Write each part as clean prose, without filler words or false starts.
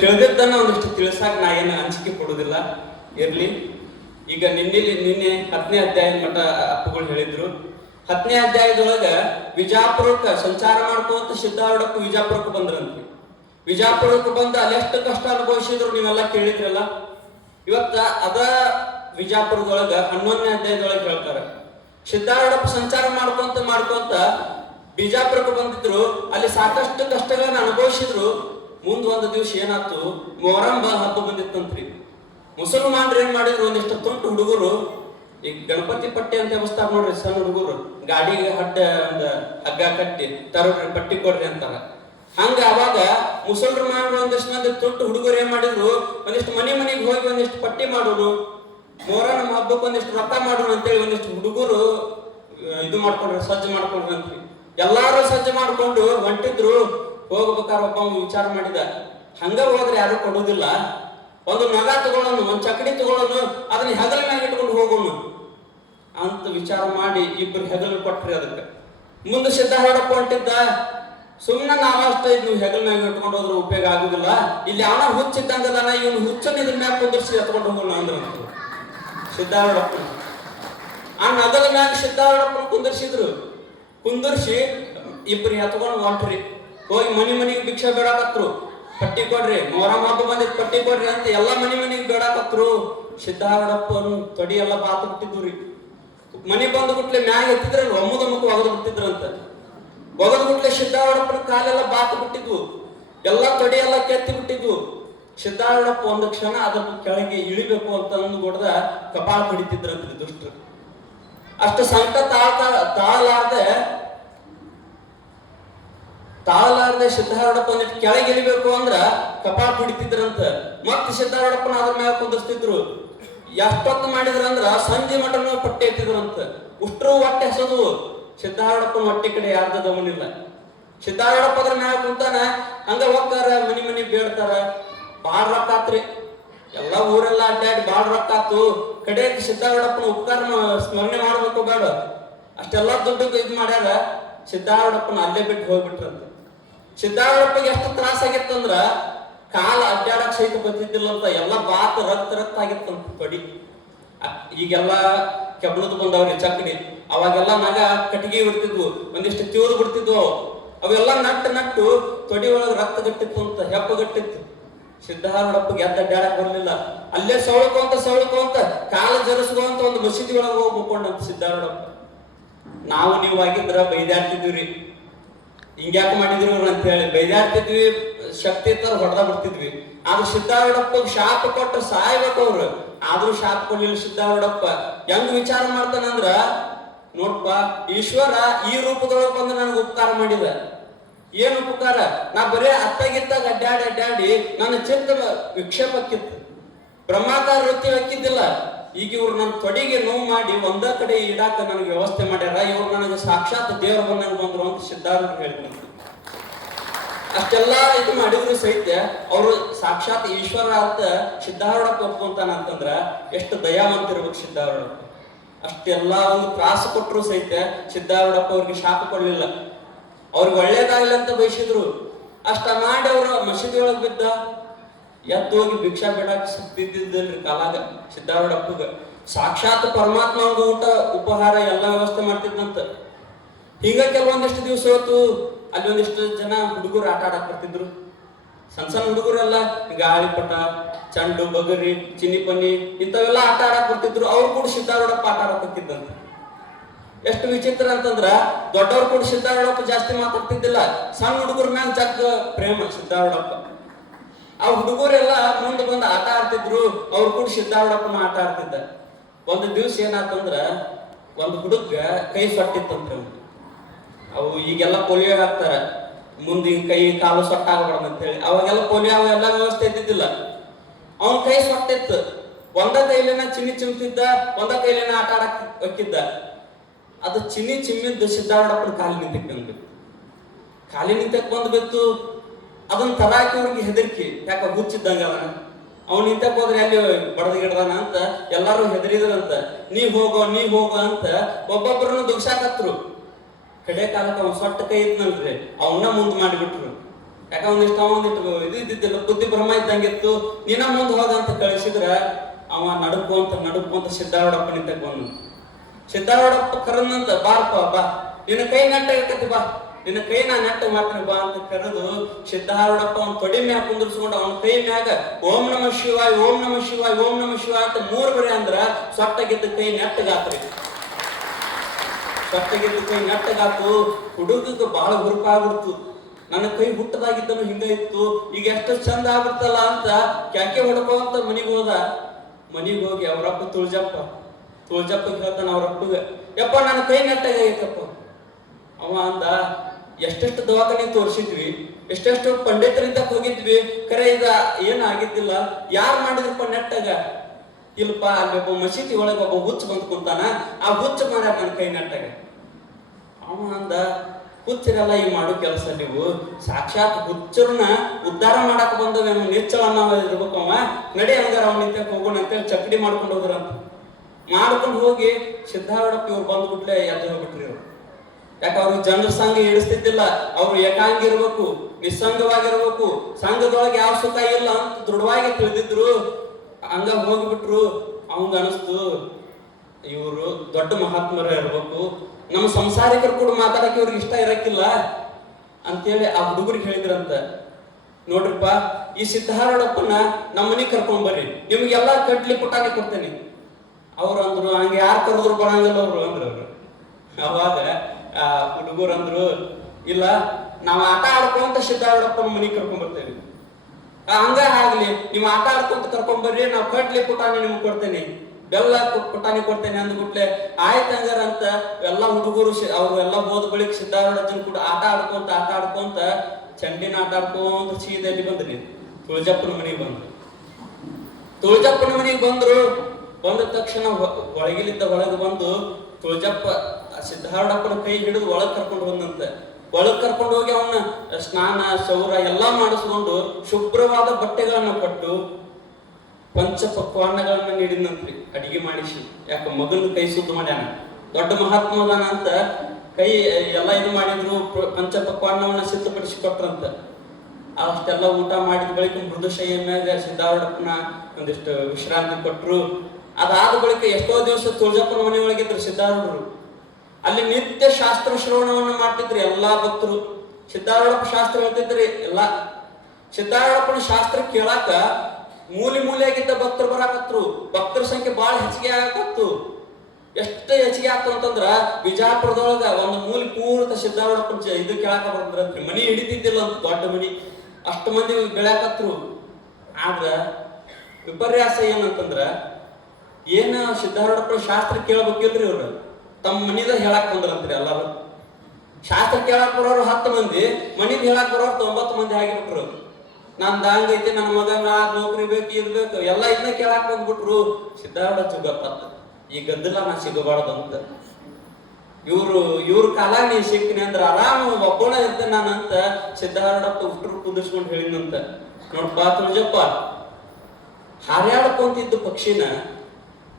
ತಿಳಿದಿದ್ದನ್ನ ಒಂದಿಷ್ಟು ತಿಳಿಸಾಕ ನಾ ಏನು ಅಂಜಿಕೆ ಕೊಡುದಿಲ್ಲ, ಇರ್ಲಿ. ಈಗ ನಿನ್ನೆ 10ನೇ ಅಧ್ಯಾಯದ ಮಟ್ಟ ಅಪ್ಪುಗಳು ಹೇಳಿದ್ರು. 10ನೇ ಅಧ್ಯಾಯದೊಳಗ ವಿಜಾಪುರಕ್ಕೆ ಸಂಚಾರ ಮಾಡ್ಕೊಂತ ಸಿದ್ಧಾರೂಢಪ್ಪ ವಿಜಾಪುರಕ್ಕೆ ಬಂದ್ರಂತೆ. ವಿಜಾಪುರಕ್ಕೆ ಬಂದು ಅಲ್ಲೆಷ್ಟು ಕಷ್ಟ ಅನುಭವಿಸಿದ್ರು ನೀವೆಲ್ಲ ಕೇಳಿದ್ರಲ್ಲ. ಇವತ್ತ ಅದ ವಿಜಾಪುರದೊಳಗ 11ನೇ ಅಧ್ಯಾಯದೊಳಗೆ ಹೇಳ್ತಾರೆ, ಸಿದ್ಧಾರೂಢಪ್ಪ ಸಂಚಾರ ಮಾಡ್ಕೊಂತ ಬಿಜಾಪುರಕ್ಕೆ ಬಂದಿದ್ರು. ಅಲ್ಲಿ ಸಾಕಷ್ಟು ಕಷ್ಟಗಳನ್ನ ಅನುಭವಿಸಿದ್ರು. ಮುಂದ್ ಒಂದು ದಿವಸ ಏನಾಯ್ತು, ಮೊಹರಂ ಹಬ್ಬ ಬಂದಿತ್ತಂತ್ರಿ. ಮುಸಲ್ಮಾನ್ರು ಏನ್ ಮಾಡಿದ್ರು, ಒಂದಿಷ್ಟು ತುಂಟು ಹುಡುಗರು, ಈಗ ಗಣಪತಿ ಪಟ್ಟಿ ಅಂತ ವ್ಯವಸ್ಥೆ ನೋಡ್ರಿ, ಸಣ್ಣ ಹುಡುಗರು ಗಾಡಿಗೆ ಹಗ್ಗ ಕಟ್ಟಿ ತರೋಡ್ರಿ ಪಟ್ಟಿ ಕೊಡ್ರಿ ಅಂತಾರ. ಹಂಗ ಅವಾಗ ಮುಸಲ್ಮಾನ್ರು ಒಂದಿಷ್ಟು ಮಂದಿ ತುಂಟು ಹುಡುಗರು ಏನ್ ಮಾಡಿದ್ರು, ಒಂದಿಷ್ಟು ಮನೆಗೆ ಹೋಗಿ ಒಂದಿಷ್ಟು ಪಟ್ಟಿ ಮಾಡೋರು, ಮೊಹರಂ ಹಬ್ಬಕ್ಕೆ ಒಂದಿಷ್ಟು ರೊಕ್ಕ ಮಾಡೋರು ಅಂತೇಳಿ ಒಂದಿಷ್ಟು ಹುಡುಗರು ಇದು ಮಾಡ್ಕೊಂಡ್ರಿ, ಸಜ್ಜು ಮಾಡ್ಕೊಂಡ್ರಿ ಅಂತ್ರಿ. ಎಲ್ಲಾರು ಸಜ್ಜು ಮಾಡ್ಕೊಂಡು ಹೊಂಟಿದ್ರು. ಹೋಗ್ಬೇಕಾದ್ರೆ ಒಬ್ಬ ವಿಚಾರ ಮಾಡಿದ, ಹಂಗ ಹೋದ್ರೆ ಯಾರು ಕೊಡೋದಿಲ್ಲ, ಒಂದು ನಗ ತಗೊಳ್ಳೋನು, ಒಂದು ಚಕಡಿ ತಗೊಳ್ಳೋನು, ಅದನ್ನ ಹೆಗಲ ಮ್ಯಾಗ ಇಟ್ಕೊಂಡು ಹೋಗೋನು ಅಂತ ವಿಚಾರ ಮಾಡಿ ಇಬ್ಬರು ಹೆಗಲು ಕೊಟ್ರಿ. ಅದಕ್ಕೆ ಮುಂದೆ ಸಿದ್ಧಾರೂಢಪ್ಪ ಹೊಂಟಿದ್ದ. ಸುಮ್ಮನೆ ನಾವಷ್ಟ ನೀವು ಹೆಗಲ ಮ್ಯಾಗ ಇಟ್ಕೊಂಡು ಹೋದ್ರೆ ಉಪಯೋಗ ಆಗುದಿಲ್ಲ, ಇಲ್ಲಿ ಅವನ ಹುಚ್ಚಿದ್ದಂಗದಾನ, ಇವನು ಹುಚ್ಚನ್ನ ಇದ್ರ ಮ್ಯಾಗ ಕುಂದರ್ಸಿ ಎತ್ಕೊಂಡು ಹೋಗೋಣ ಅಂದ್ರ ಸಿದ್ಧಾರೂಢಪ್ಪ. ಆ ನಗದ ಮ್ಯಾಗ ಸಿದ್ಧಾರೂಢಪ್ಪನ ಕುಂದರ್ಸಿ ಇಬ್ಬರು ಎತ್ಕೊಂಡು ಹೊಂಟ್ರಿ. ಹೋಗಿ ಮನಿಗೆ ಭಿಕ್ಷೆ ಬೇಡಾಕತ್ರು, ಪಟ್ಟಿ ಕೊಡ್ರಿ, ಮೊಹರಂ ಹಬ್ಬ ಬಂದಿದ್ ಪಟ್ಟಿ ಕೊಡ್ರಿ ಅಂತ ಎಲ್ಲ ಮನಿಗೆ ಬೇಡಾಕತ್ರು. ಸಿದ್ಧಾರೂಢಪ್ಪನ ತೊಡಿ ಎಲ್ಲ ಬಾತು ಬಿಟ್ಟಿದ್ವು ರೀ. ಮನಿ ಬಂದು ಬಿಟ್ಲೆ ಮ್ಯಾಗ ಎತ್ತಿದ್ರಲ್ಲ, ಒಮ್ಮದಮ್ಮಕ್ಕೆ ಒಗದು ಬಿಟ್ಟಿದ್ರಂತ. ಒಗದು ಬಿಟ್ಲೆ ಸಿದ್ಧಾರೂಢಪ್ಪನ ಕಾಲೆಲ್ಲ ಬಾತು ಬಿಟ್ಟಿದ್ವು, ಎಲ್ಲ ತೊಡಿ ಎಲ್ಲ ಕೆತ್ತಿ ಬಿಟ್ಟಿದ್ವು. ಸಿದ್ಧಾರೂಢಪ್ಪ ಒಂದು ಕ್ಷಣ ಅದ್ರ ಕೆಳಗೆ ಇಳಿಬೇಕು ಅಂತ ಅಂದ್ಕೊಡ್ದ ಕಪಾಳ ಹಿಡಿತಿದ್ರಂತ್ರಿ ದುಷ್ಟರು. ಅಷ್ಟು ಸಂಕಟ ತಾಳಲಾರ್ದೆ ಸಿದ್ಧಾರೂಢಪ್ಪ ಒಂದಿಟ್ಟು ಕೆಳಗೆ ಇಳಿಬೇಕು ಅಂದ್ರ ಕಪಾಳ ಹಿಡಿತಿದ್ರಂತ. ಮತ್ತೆ ಸಿದ್ಧಾರೂಢಪ್ಪನ ಅದ್ರ ಮ್ಯಾಗ ಕುಂದಿಸ್ತಿದ್ರು. ಎಷ್ಟೊತ್ತು ಮಾಡಿದ್ರಂದ್ರ ಸಂಜೆ ಮಟನು ಪಟ್ಟೆ ಎತ್ತಿದ್ರಂತ. ಉಷ್ಟ್ರು ಹೊಟ್ಟೆ ಹಸದು, ಸಿದ್ಧಾರೂಢಪ್ಪನ ಹೊಟ್ಟೆ ಕಡೆ ಯಾರ್ದ ಗಮನಿಲ್ಲ. ಸಿದ್ಧಾರೂಢಪ್ಪ ಅದ್ರ ಮ್ಯಾಗ ಕುಂತಾನ. ಹಂಗ ಹೋಗ್ತಾರ, ಮನಿ ಬೇಡ್ತಾರ. ಬಾಳ್ ರೊಕ್ಕ ಆತ್ರಿ, ಎಲ್ಲಾ ಊರೆಲ್ಲ ಅಡ್ಡಾಡಿ ಬಾಳ್ ರೊಕ್ಕ ಆತು. ಕಡೆ ಸಿದ್ಧಾರೂಢಪ್ಪನ ಉಪಕಾರ ಸ್ಮರಣೆ ಮಾಡ್ಬೇಕು ಬೇಡ, ಅಷ್ಟೆಲ್ಲಾ ದುಡ್ಡು ಇದು ಮಾಡ್ಯಾರ. ಸಿದ್ಧಾರೂಢಪ್ಪನ ಅಲ್ಲೇ ಬಿಟ್ಟು ಹೋಗ್ಬಿಟ್ರಂತ. ಸಿದ್ಧಾರೂಢಪ್ಪಗೆ ಎಷ್ಟು ತ್ರಾಸ ಆಗಿತ್ತಂದ್ರ ಕಾಲ ಅಡ್ಡಾಡಕ್ ಸಹಿತ ಬರ್ತಿದ್ದಿಲ್ಲ ಅಂತ. ಎಲ್ಲ ಬಾತ್ ರಕ್ತ ಆಗಿತ್ತಂತ ತೊಡಿ. ಈಗೆಲ್ಲ ಕೆಬ್ಬಣದ ಬಂದವ್ರಿ ಚಕ್ಕಡಿ. ಅವಾಗೆಲ್ಲ ನಗ ಕಟ್ಟಿಗೆ ಬಿಡ್ತಿದ್ವು, ಒಂದಿಷ್ಟು ತಿವ್ದು ಬಿಡ್ತಿದ್ವು. ಅವೆಲ್ಲ ನಟ್ಟು ತೊಡಿ ಒಳಗೆ ರಕ್ತ ಗಟ್ಟಿತ್ತು ಅಂತ, ಹೆಪ್ಪ ಗಟ್ಟಿತ್ತು. ಸಿದ್ಧಾರೂಢಪ್ಪಗೆ ಎದ್ದ ಅಡ್ಡಾಡಕ್ ಬರ್ಲಿಲ್ಲ. ಅಲ್ಲೇ ಸೌಳ್ಕೊಂತ ಕಾಲ ಜರಿಸ್ಕೊಂತ ಒಂದು ಮಸೀದಿ ಒಳಗೆ ಹೋಗಿ ಮುಕ್ಕೊಂಡಂತ ಸಿದ್ಧಾರೂಢಪ್ಪ. ನಾವು ನೀವು ಆಗಿದ್ರ ಬೈದಾಡ್ತಿದ್ವಿ, ಹಿಂಗ್ಯಾಕೆ ಮಾಡಿದ್ರು ಅಂತ ಹೇಳಿ ಬೈದಾಡ್ತಿದ್ವಿ. ಶಕ್ತಿ ಇತ್ತಾರ ಹೊಡೆದ ಬಿಡ್ತಿದ್ವಿ. ಆದ್ರೂ ಸಿದ್ಧಾರೂಢಪ್ಪ ಶಾಪ ಕೊಟ್ಟು ಸಾಯ್ಬೇಕು ಅವ್ರು, ಆದ್ರೂ ಶಾಪ ಕೊಡ್ಲಿಲ್ಲ ಸಿದ್ಧಾರೂಢಪ್ಪ. ಹೆಂಗ್ ವಿಚಾರ ಮಾಡ್ತಾನಂದ್ರ, ನೋಡ್ಪ ಈಶ್ವರ ಈ ರೂಪದೊಳಗೆ ಬಂದು ನನಗೆ ಉಪಕಾರ ಮಾಡಿದ. ಏನ್ ಉಪಕಾರ? ನಾ ಬರೇ ಅತ್ತಾಗಿತ್ತಾಗ ಅಡ್ಡಾಡಿ ನನ್ನ ಚಿತ್ತ ವಿಕ್ಷೇಪಕ್ಕಿತ್ತು, ಬ್ರಹ್ಮಾಕಾರ ವೃತ್ತಿ ಹಾಕಿದ್ದಿಲ್ಲ. ಈಗ ಇವ್ರು ನನ್ನ ತೊಡಿಗೆ ನೋವು ಮಾಡಿ ಒಂದ ಕಡೆ ಇಡಾಕ ನನಗೆ ವ್ಯವಸ್ಥೆ ಮಾಡ್ಯಾರ. ಇವ್ರು ನನಗೆ ಸಾಕ್ಷಾತ್ ದೇವರು ಬಂದಂಗ ಬಂದ್ರು ಅಂತ ಸಿದ್ಧಾರೂಢ ಹೇಳ್ತಾರೆ. ಅಷ್ಟೆಲ್ಲಾ ಇದು ಮಾಡಿದ್ರು ಸಹಿತ ಅವರು ಸಾಕ್ಷಾತ್ ಈಶ್ವರ ಅಂತ ಸಿದ್ಧಾರೂಢಪ್ಪ ಒಪ್ಕೊಂತಾನ ಅಂತಂದ್ರ ಎಷ್ಟು ದಯಾವಂತಿರ್ಬೇಕು ಸಿದ್ಧಾರೂಢಪ್ಪ. ಅಷ್ಟೆಲ್ಲಾ ಒಂದು ತ್ರಾಸ ಕೊಟ್ಟರು ಸಹಿತ ಸಿದ್ಧಾರೂಢಪ್ಪ ಅವ್ರಿಗೆ ಶಾಪ ಕೊಡ್ಲಿಲ್ಲ. ಅವ್ರಿಗೆ ಒಳ್ಳೇದಾಗಲಿ ಅಂತ ಬಯಸಿದ್ರು. ಅಷ್ಟ ಮಾಡಿ ಅವ್ರ ಮಸೀದಿ ಒಳಗೆ ಬಿದ್ದ. ಎದ್ದು ಹೋಗಿ ಭಿಕ್ಷಾ ಬೇಡಾಕ ಸಿದ್ದಿದ್ದಿಲ್ರಿ ಕಾಲಾಗ ಸಿದ್ಧಾರೂಢಪ್ಪಗ. ಸಾಕ್ಷಾತ್ ಪರಮಾತ್ಮ ಊಟ ಉಪಹಾರ ಎಲ್ಲ ವ್ಯವಸ್ಥೆ ಮಾಡ್ತಿದ್ದಂತ. ಹಿಂಗ ಕೆಲವೊಂದಿಷ್ಟು ದಿವಸ ಹೊತ್ತು ಅಲ್ಲಿ ಒಂದಿಷ್ಟು ಜನ ಹುಡುಗರು ಆಟ ಆಡಕ್ ಬರ್ತಿದ್ರು. ಸಣ್ಣ ಹುಡುಗರೆಲ್ಲ ಗಾಳಿಪಟ, ಚಂಡು, ಬಗರಿ, ಚಿನ್ನಿಪನ್ನಿ ಇಂಥವೆಲ್ಲ ಆಟ ಆಡಕ್ ಬರ್ತಿದ್ರು. ಅವ್ರು ಕೂಡ ಸಿದ್ಧಾರೂಢಪ್ಪ ಆಟ ಆಡಕ್ ಹೋಗ್ತಿದ್ದಂತ. ಎಷ್ಟು ವಿಚಿತ್ರ ಅಂತಂದ್ರ ದೊಡ್ಡವ್ರು ಕೂಡ ಸಿದ್ಧಾರೂಢಪ್ಪ ಜಾಸ್ತಿ ಮಾತಾಡ್ತಿದ್ದಿಲ್ಲ. ಸಣ್ಣ ಹುಡುಗರ ಮ್ಯಾಗ ಜಗ್ ಪ್ರೇಮ ಸಿದ್ಧಾರೂಢಪ್ಪ. ಆ ಹುಡುಗರೆಲ್ಲ ಮುಂದೆ ಬಂದು ಆಟ ಆಡ್ತಿದ್ರು. ಅವ್ರು ಕೂಡ ಸಿದ್ಧಾರೂಢಪ್ಪನ ಆಟ ಆಡ್ತಿದ್ದ. ಒಂದು ದಿವ್ಸ ಏನಾತಂದ್ರ ಒಂದು ಹುಡುಗ ಕೈ ಸೊಟ್ಟಿತ್ತಂತ್ರ. ಅವು ಈಗೆಲ್ಲ ಪೋಲಿಯೋ ಹಾಕ್ತಾರ, ಮುಂದೆ ಕೈ ಕಾಲು ಸೊಟ್ಟಾಗಬಾರ್ದು ಅಂತ ಹೇಳಿ. ಅವಾಗೆಲ್ಲ ಪೋಲಿಯೋ ಅವೆಲ್ಲ ವ್ಯವಸ್ಥೆ ಇದ್ದಿದ್ದಿಲ್ಲ. ಅವನ್ ಕೈ ಸೊಟ್ಟಿತ್ತು. ಒಂದ ಕೈಲೇನ ಚಿನ್ನಿ ಚಿಮ್ತಿದ್ದ, ಒಂದ ಕೈಲೇನ ಆಟ ಆಡಕ್ ಹೊಕ್ಕಿದ್ದ. ಅದು ಚಿನ್ನಿ ಚಿಮ್ಮಿದ್ದು ಸಿದ್ಧಾರೂಢಪ್ಪನ ಕಾಲಿ ನಿಂತಕ್ ಬಂದ್ಬಿತ್ತು. ಅದನ್ನ ತರಾಕಿ ಅವ್ರಿಗೆ ಹೆದರಿಕೆ, ಯಾಕ ಹುಚ್ಚಿದ್ದಂಗ ಅವ್ನು ನಿಂತಕ್ ಹೋದ್ರೆ ಅಲ್ಲಿ ಬಡದ ಗಿಡದಾನ ಅಂತ ಎಲ್ಲಾರು ಹೆದರಿದ್ರಂತ. ನೀ ಹೋಗೋ ಅಂತ ಒಬ್ಬೊಬ್ಬರನ್ನು ದುಗ್ಸಾಕತ್ರು. ಕಡೆ ಕಾಲಕ್ಕೆ ಅವ್ನ ಸೊಟ್ಟ ಕೈ ಇದ್ನಲ್ರಿ, ಅವನ್ನ ಮುಂದ್ ಮಾಡಿಬಿಟ್ರು. ಯಾಕ ಒಂದಿಷ್ಟು ಇದು ಇದ್ದಿದ್ದಿಲ್ಲ, ಬುದ್ಧಿ ಭ್ರಮ ಇದ್ದಂಗಿತ್ತು. ನಿನ್ನ ಮುಂದೆ ಹೋದ ಅಂತ ಕಳಿಸಿದ್ರ ಅವ ನಡುಕೊಂತ ಸಿದ್ದಾರೂಢಪ್ಪ ನಿಂತ ಬಂದು. ಸಿದ್ದಾರೂಢಪ್ಪ ಕರೆದಂತ ಬಾರಪ್ಪ ಬಾ, ನಿನ್ನ ಕೈ ನೆಟ್ಟಾಗತ್ತೆ ಬಾ, ನಿನ್ನ ಕೈ ನಾ ನೆಟ್ಟ ಮಾಡ್ತೀನಿ ಬಾ ಅಂತ ಕರೆದು ಸಿದ್ದಾರೂಢಪ್ಪ ಅವ್ನ ತೊಡಿ ಮ್ಯಾಗ ಕುಂದಿರ್ಸ್ಕೊಂಡು ಅವನ ಕೈ ಮ್ಯಾಗ ಓಂ ನಮ ಶಿವಾಯ ಓಂ ನಮ ಶಿವಾಯ ಓಂ ನಮ ಶಿವಾಯ ಅಂತ 3 ಬರೆ ಅಂದ್ರ ಸೊಟ್ಟಗಿದ್ದ ಕೈ ನೆಟ್ಟಗಾತ್ರಿ. ಸೊಟ್ಟಗಿದ್ದ ಕೈ ನೆಟ್ಟಗಾತು. ಹುಡುಗಕ್ಕೆ ಬಹಳ ಹುರುಪಾಗ್ಬಿಡ್ತು. ನನ್ನ ಕೈ ಹುಟ್ಟದಾಗಿದ್ದನು ಹಿಂಗ ಇತ್ತು, ಈಗ ಎಷ್ಟು ಚಂದ ಆಗ್ಬಿಡ್ತಲ್ಲ ಅಂತ ಕ್ಯಾಕೆ ಹೊಡ್ಕೋಂತ ಮನಿಗೆ ಹೋದ. ಮನಿಗೆ ಹೋಗಿ ಅವರಪ್ಪ ತುಳ್ಜಪ್ಪಗೆ ಹೇಳ್ತಾನ ಅವ್ರಪ್ಪಗ, ಯಪ್ಪ ನನ್ನ ಕೈ ನೆಟ್ಟಾಗೈತಪ್ಪ. ಅವ ಅಂದ, ಎಷ್ಟೆಷ್ಟು ದವಾಖಾನೆ ತೋರಿಸಿದ್ವಿ, ಎಷ್ಟೆಷ್ಟು ಪಂಡಿತರಿಂದ ಹೋಗಿದ್ವಿ, ಖರೆ ಇದ ಏನ್ ಆಗಿದ್ದಿಲ್ಲ. ಯಾರು ಮಾಡಿದ್ರಪ್ಪ ನೆಟ್ಟಾಗ? ಇಲ್ಪ ಅಲ್ಲಿ ಒಬ್ಬ ಮಸೀದಿ ಒಳಗೆ ಒಬ್ಬ ಹುಚ್ಚ ಬಂದ್ ಕುಂತಾನ, ಆ ಹುಚ್ಚ ಮಾಡ್ಯಾರ ನನ್ನ ಕೈ ನೆಟ್ಟಾಗ. ಅವ ಅಂದ, ಹುಚ್ಚರೆಲ್ಲ ಈ ಮಾಡೋ ಕೆಲಸ ನೀವು ಸಾಕ್ಷಾತ್ ಹುಚ್ಚರನ್ನ ಉದ್ಧಾರ ಮಾಡಕ್ ಬಂದವ ನಿಚ್ಚಳ ನಾವು ಇರ್ಬೇಕವ, ನಡಿ ಹಂಗಾರ ಅವ್ನ ನಿಂತ ಹೋಗೋಣ ಅಂತೇಳಿ ಚಕ್ಕಡಿ ಮಾಡ್ಕೊಂಡು ಹೋದ್ರಂತ. ಮಾಡ್ಕೊಂಡು ಹೋಗಿ ಸಿದ್ದಾರೂಢಪ್ಪ ಇವ್ರು ಬಂದ್ಬಿಟ್ಲೆ ಎದ್ದು ಹೋಗ್ಬಿಟ್ರಿ ಅವ್ರು. ಯಾಕೆ ಅವ್ರಿಗೆ ಜನರ ಸಂಘ ಇಳಿಸ್ತಿದ್ದಿಲ್ಲ. ಅವ್ರು ಏಕಾಂಗಿ ಇರ್ಬೇಕು, ನಿಸ್ಸಂಗವಾಗಿರ್ಬೇಕು, ಸಂಘದೊಳಗೆ ಯಾವ ಸುಖ ಇಲ್ಲ ಅಂತ ದೃಢವಾಗಿ ತಿಳಿದಿದ್ರು. ಹಂಗ ಹೋಗ್ಬಿಟ್ರು. ಅವಂಗ ಅನಿಸ್ತು ಇವರು ದೊಡ್ಡ ಮಹಾತ್ಮರ ಇರ್ಬೇಕು, ನಮ್ಮ ಸಂಸಾರಿಕರು ಕೂಡ ಮಾತಾಡಕ್ಕೆ ಇವ್ರಿಗೆ ಇಷ್ಟ ಇರಕ್ಕಿಲ್ಲ ಅಂತೇಳಿ ಆ ಹುಡುಗರಿಗೆ ಹೇಳಿದ್ರಂತ, ನೋಡ್ರಿಪ್ಪ ಈ ಸಿದ್ದಾರೂಢಪ್ಪನ ನಮ್ಮ ಮನೆಗೆ ಕರ್ಕೊಂಡ್ ಬರ್ರಿ, ನಿಮ್ಗೆಲ್ಲಾ ಕಡ್ಲಿ ಪುಟಾಣಿ ಕೊಡ್ತೇನೆ. ಅವ್ರು ಅಂದ್ರು, ಹಂಗೆ ಯಾರು ಕರೆದ್ರು ಬರಂಗಿಲ್ಲ ಅವ್ರು ಅಂದ್ರು. ಅವಾಗ ಆ ಹುಡುಗರು ಅಂದ್ರು, ಇಲ್ಲ ನಾವು ಆಟ ಆಡ್ಕೊಂತ ಸಿದ್ದಾರೂಢಪ್ಪನ ಮನೆಗೆ ಕರ್ಕೊಂಡ್ ಬರ್ತೇವೆ. ಹಂಗ ಆಗ್ಲಿ, ನೀವು ಆಟ ಆಡ್ಕೊಂತ ಕರ್ಕೊಂಡ್ ಬರ್ರಿ, ನಾವು ಕಡ್ಲಿ ಪುಟಾಣಿ ನಿಮ್ಗೆ ಕೊಡ್ತೇನೆ, ಬೆಲ್ಲ ಪುಟಾಣಿ ಕೊಡ್ತೇನೆ ಅಂದ್ಬಿಟ್ಲೆ ಆಯ್ತು ಹಂಗಾರ ಅಂತ ಎಲ್ಲಾ ಹುಡುಗರು ಅವ್ರು ಎಲ್ಲ ಹೋದ ಬಳಿಕ ಸಿದ್ದಾರೂಢಜ್ಜನ್ ಕೂಡ ಆಟ ಆಡ್ಕೊಂತ ಚಂಡಿನ ಆಟ ಆಡ್ಕೊಂತ ಸೀದಲ್ಲಿ ಬಂದ್ರಿ ತುಳಜಪ್ಪನ ಮನೆಗೆ ಬಂದ್ರು. ತುಳಜಪ್ಪನ ಮನೆಗೆ ಬಂದ ತಕ್ಷಣ ಒಳಗಿಲಿದ್ದ ಒಳಗೆ ಬಂದು ತುಳಜಪ್ಪ ಸಿದ್ದಾರೂಢಪ್ಪನ ಕೈ ಹಿಡಿದು ಒಳಗ್ ಕರ್ಕೊಂಡು ಬಂದಂತೆ. ಒಳಗ್ ಕರ್ಕೊಂಡು ಹೋಗಿ ಅವನ್ನ ಸ್ನಾನ ಶೌರ ಎಲ್ಲಾ ಮಾಡಿಸ್ಕೊಂಡು ಶುಭ್ರವಾದ ಬಟ್ಟೆಗಳನ್ನ ಕೊಟ್ಟು ಪಂಚಪಕ್ವಾನ್ನಗಳನ್ನ ನೀಡಿದಂತ್ರಿ, ಅಡಿಗೆ ಮಾಡಿಸಿ. ಯಾಕ ಮಗನ ಕೈ ಸುದ್ದು ಮಾಡ್ಯಾನ, ದೊಡ್ಡ ಮಹಾತ್ಮದಾನ ಅಂತ ಕೈ ಎಲ್ಲ ಇದು ಮಾಡಿದ್ರು. ಪಂಚಪಕ್ವಾನ್ನವನ್ನ ಸಿದ್ಧಪಡಿಸಿ ಕೊಟ್ರಂತ. ಅಷ್ಟೆಲ್ಲ ಊಟ ಮಾಡಿದ ಬಳಿಕ ಮೃದುಶಯ್ಯ ಮ್ಯಾಗ ಸಿದ್ದಾರೂಢಪ್ಪನ ಒಂದಿಷ್ಟು ವಿಶ್ರಾಂತಿ ಕೊಟ್ರು. ಅದಾದ ಬಳಿಕ ಎಷ್ಟೋ ದಿವಸ ತುಳಜಪ್ಪನ ಮನೆ ಒಳಗಿದ್ರು ಸಿದ್ದಾರೂಢರು. ಅಲ್ಲಿ ನಿತ್ಯ ಶಾಸ್ತ್ರ ಶ್ರವಣವನ್ನ ಮಾಡ್ತಿದ್ರಿ ಎಲ್ಲಾ ಭಕ್ತರು. ಸಿದ್ದಾರೂಢಪ್ಪ ಶಾಸ್ತ್ರ ಹೇಳ್ತಿದ್ರಿ ಎಲ್ಲಾ. ಸಿದ್ದಾರೂಢಪ್ಪನ ಶಾಸ್ತ್ರ ಕೇಳಾಕ ಮೂಲೆಯಾಗಿದ್ದ ಭಕ್ತರು ಬರಾಕತ್ರು. ಭಕ್ತರ ಸಂಖ್ಯೆ ಬಹಳ ಹೆಚ್ಚಿಗೆ ಆಗತ್ತು. ಎಷ್ಟು ಹೆಚ್ಚಿಗೆ ಆಗ್ತು ಅಂತಂದ್ರ ಬಿಜಾಪುರದೊಳಗ ಒಂದು ಮೂಲೆ ಪೂರ್ತ ಸಿದ್ದಾರೂಢಪ್ಪನ ಇದು ಕೇಳಾಕ ಬರ್ತದ್ರಿ. ಮನಿ ಹಿಡಿತಿದ್ದಿಲ್ಲ ಅಂತ, ದೊಡ್ಡ ಮನಿ, ಅಷ್ಟು ಮಂದಿ ಬೆಳ್ಯಾಕತ್ರು. ಆದ್ರ ವಿಪರ್ಯಾಸ ಏನಂತಂದ್ರ, ಏನ ಸಿದ್ದಾರೂಢಪ್ಪನ ಶಾಸ್ತ್ರ ಕೇಳಬೇಕಿಲ್ರಿ ಇವ್ರು, ತಮ್ಮ ಮನಿದ ಹೇಳಾಕ್ ಬಂದ್ರಂತ್ರಿ ಎಲ್ಲಾರು. ಶಾಸ್ತ್ರ ಕೇಳಾಕ್ ಬರೋರು 10 ಮಂದಿ, ಮನಿದ್ ಹೇಳಾಕ್ ಬರೋರು 90 ಮಂದಿ ಆಗಿಬಿಟ್ರು. ನಂದು ಹಂಗೈತಿ, ನನ್ನ ಮಗ ನೌಕರಿ ಬೇಕು, ಇರ್ಬೇಕು, ಎಲ್ಲ ಇದನ್ನ ಕೇಳಾಕ್ ಬಂದ್ಬಿಟ್ರು. ಸಿದ್ದಾರೂಢ ಜುಗಪ್ಪ ಈ ಗದ್ದಲ ನಾ ಸಿಗಬಾರ್ದಂತ, ಇವ್ರ ಕಾಲಾಗ ನೀ ಸಿಕ್ಕಿನಿ ಅಂದ್ರ ಆರಾಮ ಒಬ್ಬನ ಇರ್ತೇನೆ ನಾನಂತ ಸಿದ್ದಾರೂಢಪ್ಪ ಉಷ್ಟ್ರು ಕುದಿಸ್ಕೊಂಡು ಹೇಳಿದಂತ. ನೋಡ್ಪ ತುಳಜಪ್ಪ, ಹಾರ್ಯಾಡ್ಕೊಂತಿದ್ದ ಪಕ್ಷಿನ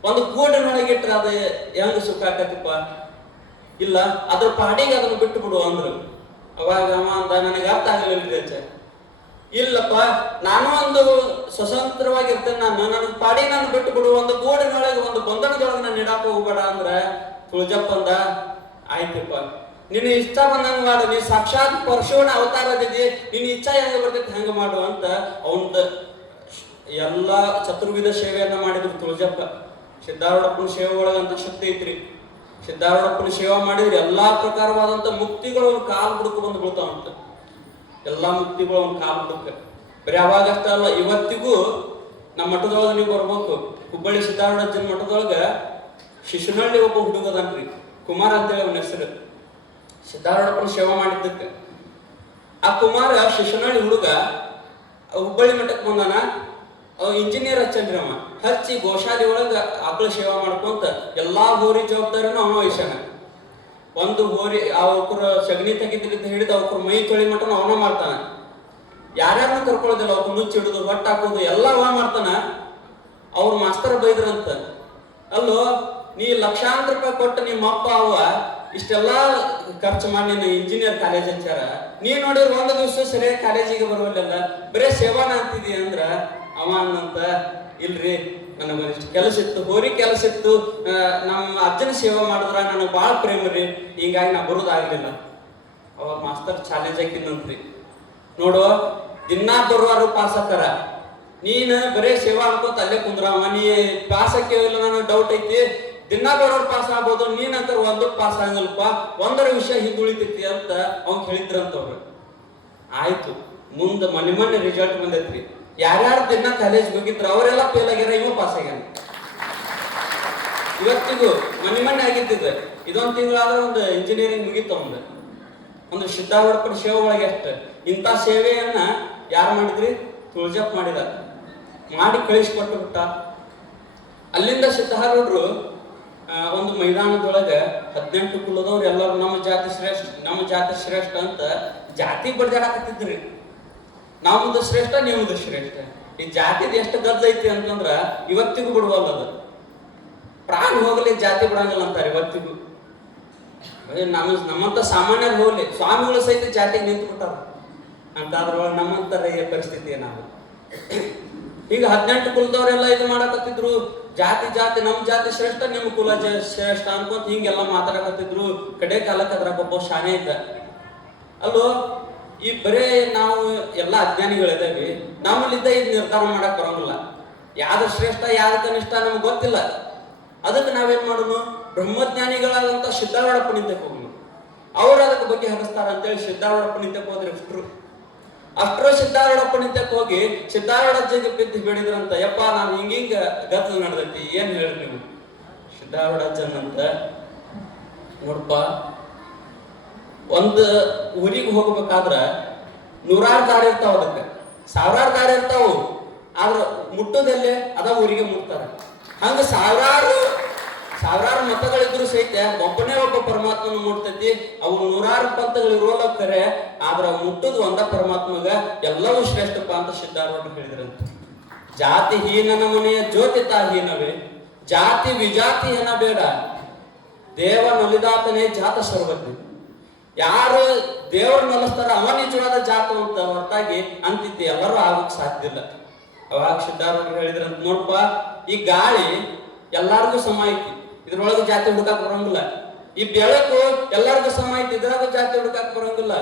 ಒಂದು ಗೂಡಿನೊಳಗಿಟ್ರ ಅದ ಹೆಂಗ ಸುಖ ಆಕತಿಪ್ಪ? ಇಲ್ಲ, ಅದ್ರ ಪಾಡಿಗೆ ಅದನ್ನ ಬಿಟ್ಟು ಬಿಡು ಅಂದ್ರು. ಅವಾಗ ಅವ ಅಂದ, ನನಗೆ ಅರ್ಥ ಆಗಲಿಲ್ರಿ ಅಚ್ಚ. ಇಲ್ಲಪ್ಪ, ನಾನು ಒಂದು ಸ್ವತಂತ್ರವಾಗಿರ್ತೇನೆ, ನನಗೆ ಪಾಡಿ ನಾನು ಬಿಟ್ಟು ಬಿಡು, ಒಂದು ಗೂಡಿನೊಳಗೆ ಒಂದು ಬಂಧನದೊಳಗೆ ನಾನು ಇಡಾಕ ಹೋಗ್ಬೇಡ ಅಂದ್ರ ತುಳಜಪ್ಪ ಅಂದ, ಆಯ್ತಪ್ಪ ನಿನ್ನ ಇಷ್ಟ ಬಂದಂಗ ಮಾಡು, ನೀ ಸಾಕ್ಷಾತ್ ಪರಶುವನ ಅವತಾರದಿದ್ದಿ, ನಿನ್ನ ಇಚ್ಛಾ ಹೆಂಗ ಬರ್ತೈತಿ ಹೆಂಗ ಮಾಡು ಅಂತ ಅವಂದ ಎಲ್ಲಾ ಚತುರ್ವಿಧ ಸೇವೆಯನ್ನ ಮಾಡಿದ್ರು ತುಳಜಪ್ಪ. ಸಿದ್ದಾರೂಢಪ್ಪನ ಸೇವೆ ಒಳಗಂತ ಶಕ್ತಿ ಐತ್ರಿ. ಸಿದ್ದಾರೂಢಪ್ಪನ ಸೇವೆ ಮಾಡಿದ್ರೆ ಎಲ್ಲಾ ಪ್ರಕಾರವಾದಂತ ಮುಕ್ತಿಗಳು ಅವ್ನ ಕಾಲ್ ಬುಡಕ ಬಂದು ಬೀಳ್ತಾವಂತ. ಎಲ್ಲಾ ಮುಕ್ತಿಗಳು ಅವ್ನ ಕಾಲ್ ಬುಡಕ. ಬರೀ ಅವಾಗ ಅಷ್ಟ ಅಲ್ಲ, ಇವತ್ತಿಗೂ ನಮ್ಮ ಮಠದೊಳಗ ನೀವು ಬರ್ಬೇಕು. ಹುಬ್ಬಳ್ಳಿ ಸಿದ್ದಾರೂಢಜ್ಜನ ಮಠದೊಳಗ ಶಿಶುನಹಳ್ಳಿ ಒಬ್ಬ ಹುಡುಗದನ್ರಿ, ಕುಮಾರ್ ಅಂತೇಳಿ ಅವನ ಹೆಸರು. ಸಿದ್ದಾರೂಢಪ್ಪನ ಸೇವೆ ಮಾಡಿದ್ದಕ್ಕೆ ಆ ಕುಮಾರ ಶಿಶುನಹಳ್ಳಿ ಹುಡುಗ ಹುಬ್ಬಳ್ಳಿ ಮಠಕ್ಕೆ ಬಂದಾನ. ಇಂಜಿನಿಯರ್ ಹಚ್ಚನ್ರಿ ಅವ. ಹಚ್ಚಿ ಗೋಶಾಲೆ ಒಳಗ ಆಕಳ ಸೇವಾ ಮಾಡ್ಕೊಂತ ಎಲ್ಲಾ ಹೋರಿ ಜವಾಬ್ದಾರಿನೂ ಅವನ ವಹಿಸ್ಯಾನ. ಒಂದು ಹೋರಿ ಅವಕ್ರ ಸಗಣಿ ತೆಗಿದ್ರಿಂದ ಹಿಡಿದು ಅವಕ್ರ ಮೈ ತೊಳಿ ಮಟನ ಅವನ ಮಾಡ್ತಾನ. ಯಾರ್ಯಾರನ್ನ ಕರ್ಕೊಳ್ಳೋದಿಲ್ಲ, ಅವ್ರ ನುಚ್ಚಿ ಹಿಡಿದು ಹೊಟ್ಟ ಹಾಕೋದು ಎಲ್ಲ ಅವ ಮಾಡ್ತಾನ. ಅವ್ರ ಮಾಸ್ತರ್ ಬೈದ್ರಂತ, ಅಲ್ಲೋ ನೀ ಲಕ್ಷಾಂತರ ರೂಪಾಯಿ ಕೊಟ್ಟು ನಿಮ್ಮ ಅಪ್ಪ ಅವ್ವ ಇಷ್ಟೆಲ್ಲ ಖರ್ಚು ಮಾಡಿ ನೀನು ಇಂಜಿನಿಯರ್ ಕಾಲೇಜ್ ಹಚ್ಚಾರ, ನೀ ನೋಡಿದ್ರೆ ಒಂದು ದಿವಸ ಸರಿಯಾಗಿ ಕಾಲೇಜಿಗೆ ಬರುವಲ್ಲ, ಬರೇ ಸೇವಾನ ಅಂತಿದೀಯ ಅಂದ್ರ ಅವ ಅನ್ನಂತ ಇಲ್ರಿ ನನಗೊಂದಿಷ್ಟು ಕೆಲಸ ಇತ್ತು, ಹೋರಿ ಕೆಲಸ ಇತ್ತು, ನಮ್ಮ ಅಜ್ಜನ ಸೇವೆ ಮಾಡಿದ್ರ ನನಗೆ ಭಾಳ ಪ್ರೇಮ ರೀ, ಹಿಂಗಾಗಿ ನಾ ಬರೋದಾಗ್ಲಿಲ್ಲ. ಅವಾಗ ಮಾಸ್ತರ್ ಚಾಲೆಂಜ್ ಹಾಕಿದ್ನಂತ್ರಿ, ನೋಡು ದಿನಾ ಬರುವಾರು ಪಾಸ್ ಹಾಕಾರ, ನೀನು ಬರೇ ಸೇವಾ ಅನ್ಕೋತ ಅಲ್ಲೇ ಕುಂದ್ರವ, ನೀ ಪಾಸ್ ಹಾಕಿಲ್ಲ ನನಗೆ ಡೌಟ್ ಐತಿ, ದಿನಾ ಬರೋರು ಪಾಸ್ ಆಗ್ಬೋದು, ನೀನಂತರ ಒಂದು ಪಾಸ್ ಆಗಲ್ಲಪ್ಪ, ಒಂದರ ವಿಷಯ ಹಿಂದುಳಿತೈತಿ ಅಂತ ಅವ್ನು ಹೇಳಿದ್ರಂತವ್ರು. ಆಯ್ತು, ಮುಂದೆ ಮೊನ್ನೆ ರಿಸಲ್ಟ್ ಬಂದೈತ್ರಿ, ಯಾರ್ಯಾರು ದಿನ ಕಾಲೇಜ್ ಹೋಗಿದ್ರು ಅವರೆಲ್ಲ ಫೇಲ್ ಆಗ್ಯಾರ, ಇವ ಪಾಸ್ ಆಗ್ಯಾನ. ಇವತ್ತಿಗೂ ಮೊನ್ನೆ ಆಗಿದ್ದಿದ್ದ, ಇದೊಂದು ತಿಂಗಳಾದ್ರೆ ಒಂದು ಇಂಜಿನಿಯರಿಂಗ್ ಮುಗಿತು ಒಂದು ಸಿದ್ಧಾರೂಢಪ್ಪನ ಸೇವೆ ಒಳಗೆ ಅಷ್ಟ. ಇಂಥ ಸೇವೆಯನ್ನ ಯಾರು ಮಾಡಿದ್ರಿ? ತುಳಜಪ್ಪ ಮಾಡಿದ, ಮಾಡಿ ಕಳಿಸ್ಕೊಟ್ಟು ಬಿಟ್ಟ. ಅಲ್ಲಿಂದ ಸಿದ್ಧಾರೂಢರು ಒಂದು ಮೈದಾನದೊಳಗೆ 18 ಕುಲದವ್ರು ಎಲ್ಲರೂ ನಮ್ಮ ಜಾತಿ ಶ್ರೇಷ್ಠ ಅಂತ ಜಾತಿ ಬಡ್ದಾಡಕತ್ತಿದ್ರಿ. ನಮ್ದು ಶ್ರೇಷ್ಠ, ನಿಮ್ದು ಶ್ರೇಷ್ಠ. ಈ ಜಾತಿದ ಎಷ್ಟು ಗದ್ದ ಐತಿ ಅಂತಂದ್ರ ಇವತ್ತಿಗೂ ಬಿಡುವಲ್ಲ, ಅದು ಪ್ರಾಣ ಹೋಗಲಿ ಜಾತಿ ಬಿಡಂಗಿಲ್ಲ ಅಂತಾರೆ ಇವತ್ತಿಗೂ. ನಮ್ಮಂತ ಸಾಮಾನ್ಯರು ಹೋಗ್ಲಿ, ಸ್ವಾಮಿಗಳು ಸಹಿತ ಜಾತಿಗೆ ನಿಂತು ಬಿಟ್ಟಾರ ಅಂತ, ಅದ್ರೊಳಗೆ ನಮ್ಮಂತರ ಪರಿಸ್ಥಿತಿ ಏನಾದ್ರು. ಈಗ 18 ಕುಲದವರೆಲ್ಲ ಇದು ಮಾಡಕತ್ತಿದ್ರು, ಜಾತಿ ನಮ್ ಜಾತಿ ಶ್ರೇಷ್ಠ, ನಿಮ್ ಕುಲ ಶ್ರೇಷ್ಠ ಅನ್ಕೊಂತ ಹಿಂಗೆಲ್ಲ ಮಾತಾಡಕತ್ತಿದ್ರು. ಕಡೆ ಕಾಲಕ್ಕೆ ಅದ್ರಾಗ ಒಬ್ಬ ಶಾನೆ ಇದ್ದ. ಅಲ್ಲೋ, ಈ ಬರೇ ನಾವು ಎಲ್ಲ ಅಜ್ಞಾನಿಗಳಿದ್ದೇವೆ, ನಮ್ಮಲ್ಲಿದ್ದ ಇದು ನಿರ್ಧಾರ ಮಾಡಕ್ ಬರೋಂಗಿಲ್ಲ, ಯಾವ್ದು ಶ್ರೇಷ್ಠ ಯಾವ್ದು ಕನಿಷ್ಠ ನಮ್ಗೆ ಗೊತ್ತಿಲ್ಲ. ಅದಕ್ಕೆ ನಾವೇನ್ ಮಾಡೋನು, ಬ್ರಹ್ಮಜ್ಞಾನಿಗಳಾದಂತ ಸಿದ್ಧಾರೂಢಪ್ಪ ನಿಂತಕ್ಕೆ ಹೋಗೋಣ, ಅವ್ರು ಅದಕ್ಕೆ ಬಗ್ಗೆ ಹರಿಸ್ತಾರ ಅಂತೇಳಿ ಸಿದ್ಧಾರೂಢಪ್ಪ ನಿಂತಕ್ಕೆ ಹೋದ್ರೆ ಅಷ್ಟ್ರು ಸಿದ್ಧಾರೂಢಪ್ಪ ನಿಂತಕ್ಕೆ ಹೋಗಿ ಸಿದ್ಧಾರೂಢಜ್ಜಿಗೆ ಬಿದ್ದು ಬೇಡಿದ್ರಂತ, ಯಪ್ಪ ನಾನು ಹಿಂಗ ಗದ್ದಲ ನಡೆದೈತಿ, ಏನ್ ಹೇಳ್ರಿ ನೀವು? ಸಿದ್ಧಾರೂಢಜ್ಜನಂತ, ನೋಡಪ್ಪ, ಒಂದು ಊರಿಗೆ ಹೋಗ್ಬೇಕಾದ್ರ 100 ದಾರಿ ಇರ್ತಾವ, ಅದಕ್ಕೆ 1000 ದಾರಿ ಇರ್ತಾವು, ಆದ್ರ ಮುಟ್ಟೋದಲ್ಲೇ ಅದ ಊರಿಗೆ ಮುಟ್ತಾರ. ಹಂಗ ಸಾವಿರಾರು ಮತಗಳಿದ್ರು ಸಹಿತ ಒಬ್ಬನೇ ಒಬ್ಬ ಪರಮಾತ್ಮನ ಮುಟ್ತೈತಿ. ಅವು 100 ಪಂಥಗಳು ಇರೋಲ್ಲ ಕರೆ, ಆದ್ರ ಮುಟ್ಟುದು ಒಂದ ಪರಮಾತ್ಮಗ, ಎಲ್ಲವೂ ಶ್ರೇಷ್ಠಪ್ಪ ಅಂತ ಸಿದ್ಧಾರೂಢರು ಹೇಳಿದ್ರಂತ. ಜಾತಿ ಹೀನನ ಮನೆಯ ಜ್ಯೋತಿ ಹೀನವೇ, ಜಾತಿ ವಿಜಾತಿ ಏನ ಬೇಡ, ದೇವ ನಲಿದಾತನೇ ಜಾತ ಸರ್ವಜ್ಞ. ಯಾರು ದೇವ್ರ ನಲಿಸ್ತಾರ ಅವ ನಿಜವಾದ ಜಾತ ಅಂತ ಹೊರತಾಗಿ ಅಂತಿತ್ತು ಎಲ್ಲರೂ ಆಗಕ್ ಸಾಧ್ಯ ಇಲ್ಲ. ಅವಾಗ ಸಿದ್ಧಾರೂಢರು ಹೇಳಿದ್ರಂತ, ನೋಡಪ್ಪ, ಈ ಗಾಳಿ ಎಲ್ಲಾರ್ಗು ಸಮ ಐತಿ, ಇದ್ರೊಳಗೆ ಜಾತಿ ಹುಡುಕಾಕ್ ಬರಂಗಿಲ್ಲ. ಈ ಬೆಳಕು ಎಲ್ಲರಿಗೂ ಸಮ ಐತಿ, ಇದ್ರಾಗ ಜಾತಿ ಹುಡುಕಾಕ್ ಬರಂಗಿಲ್ಲ.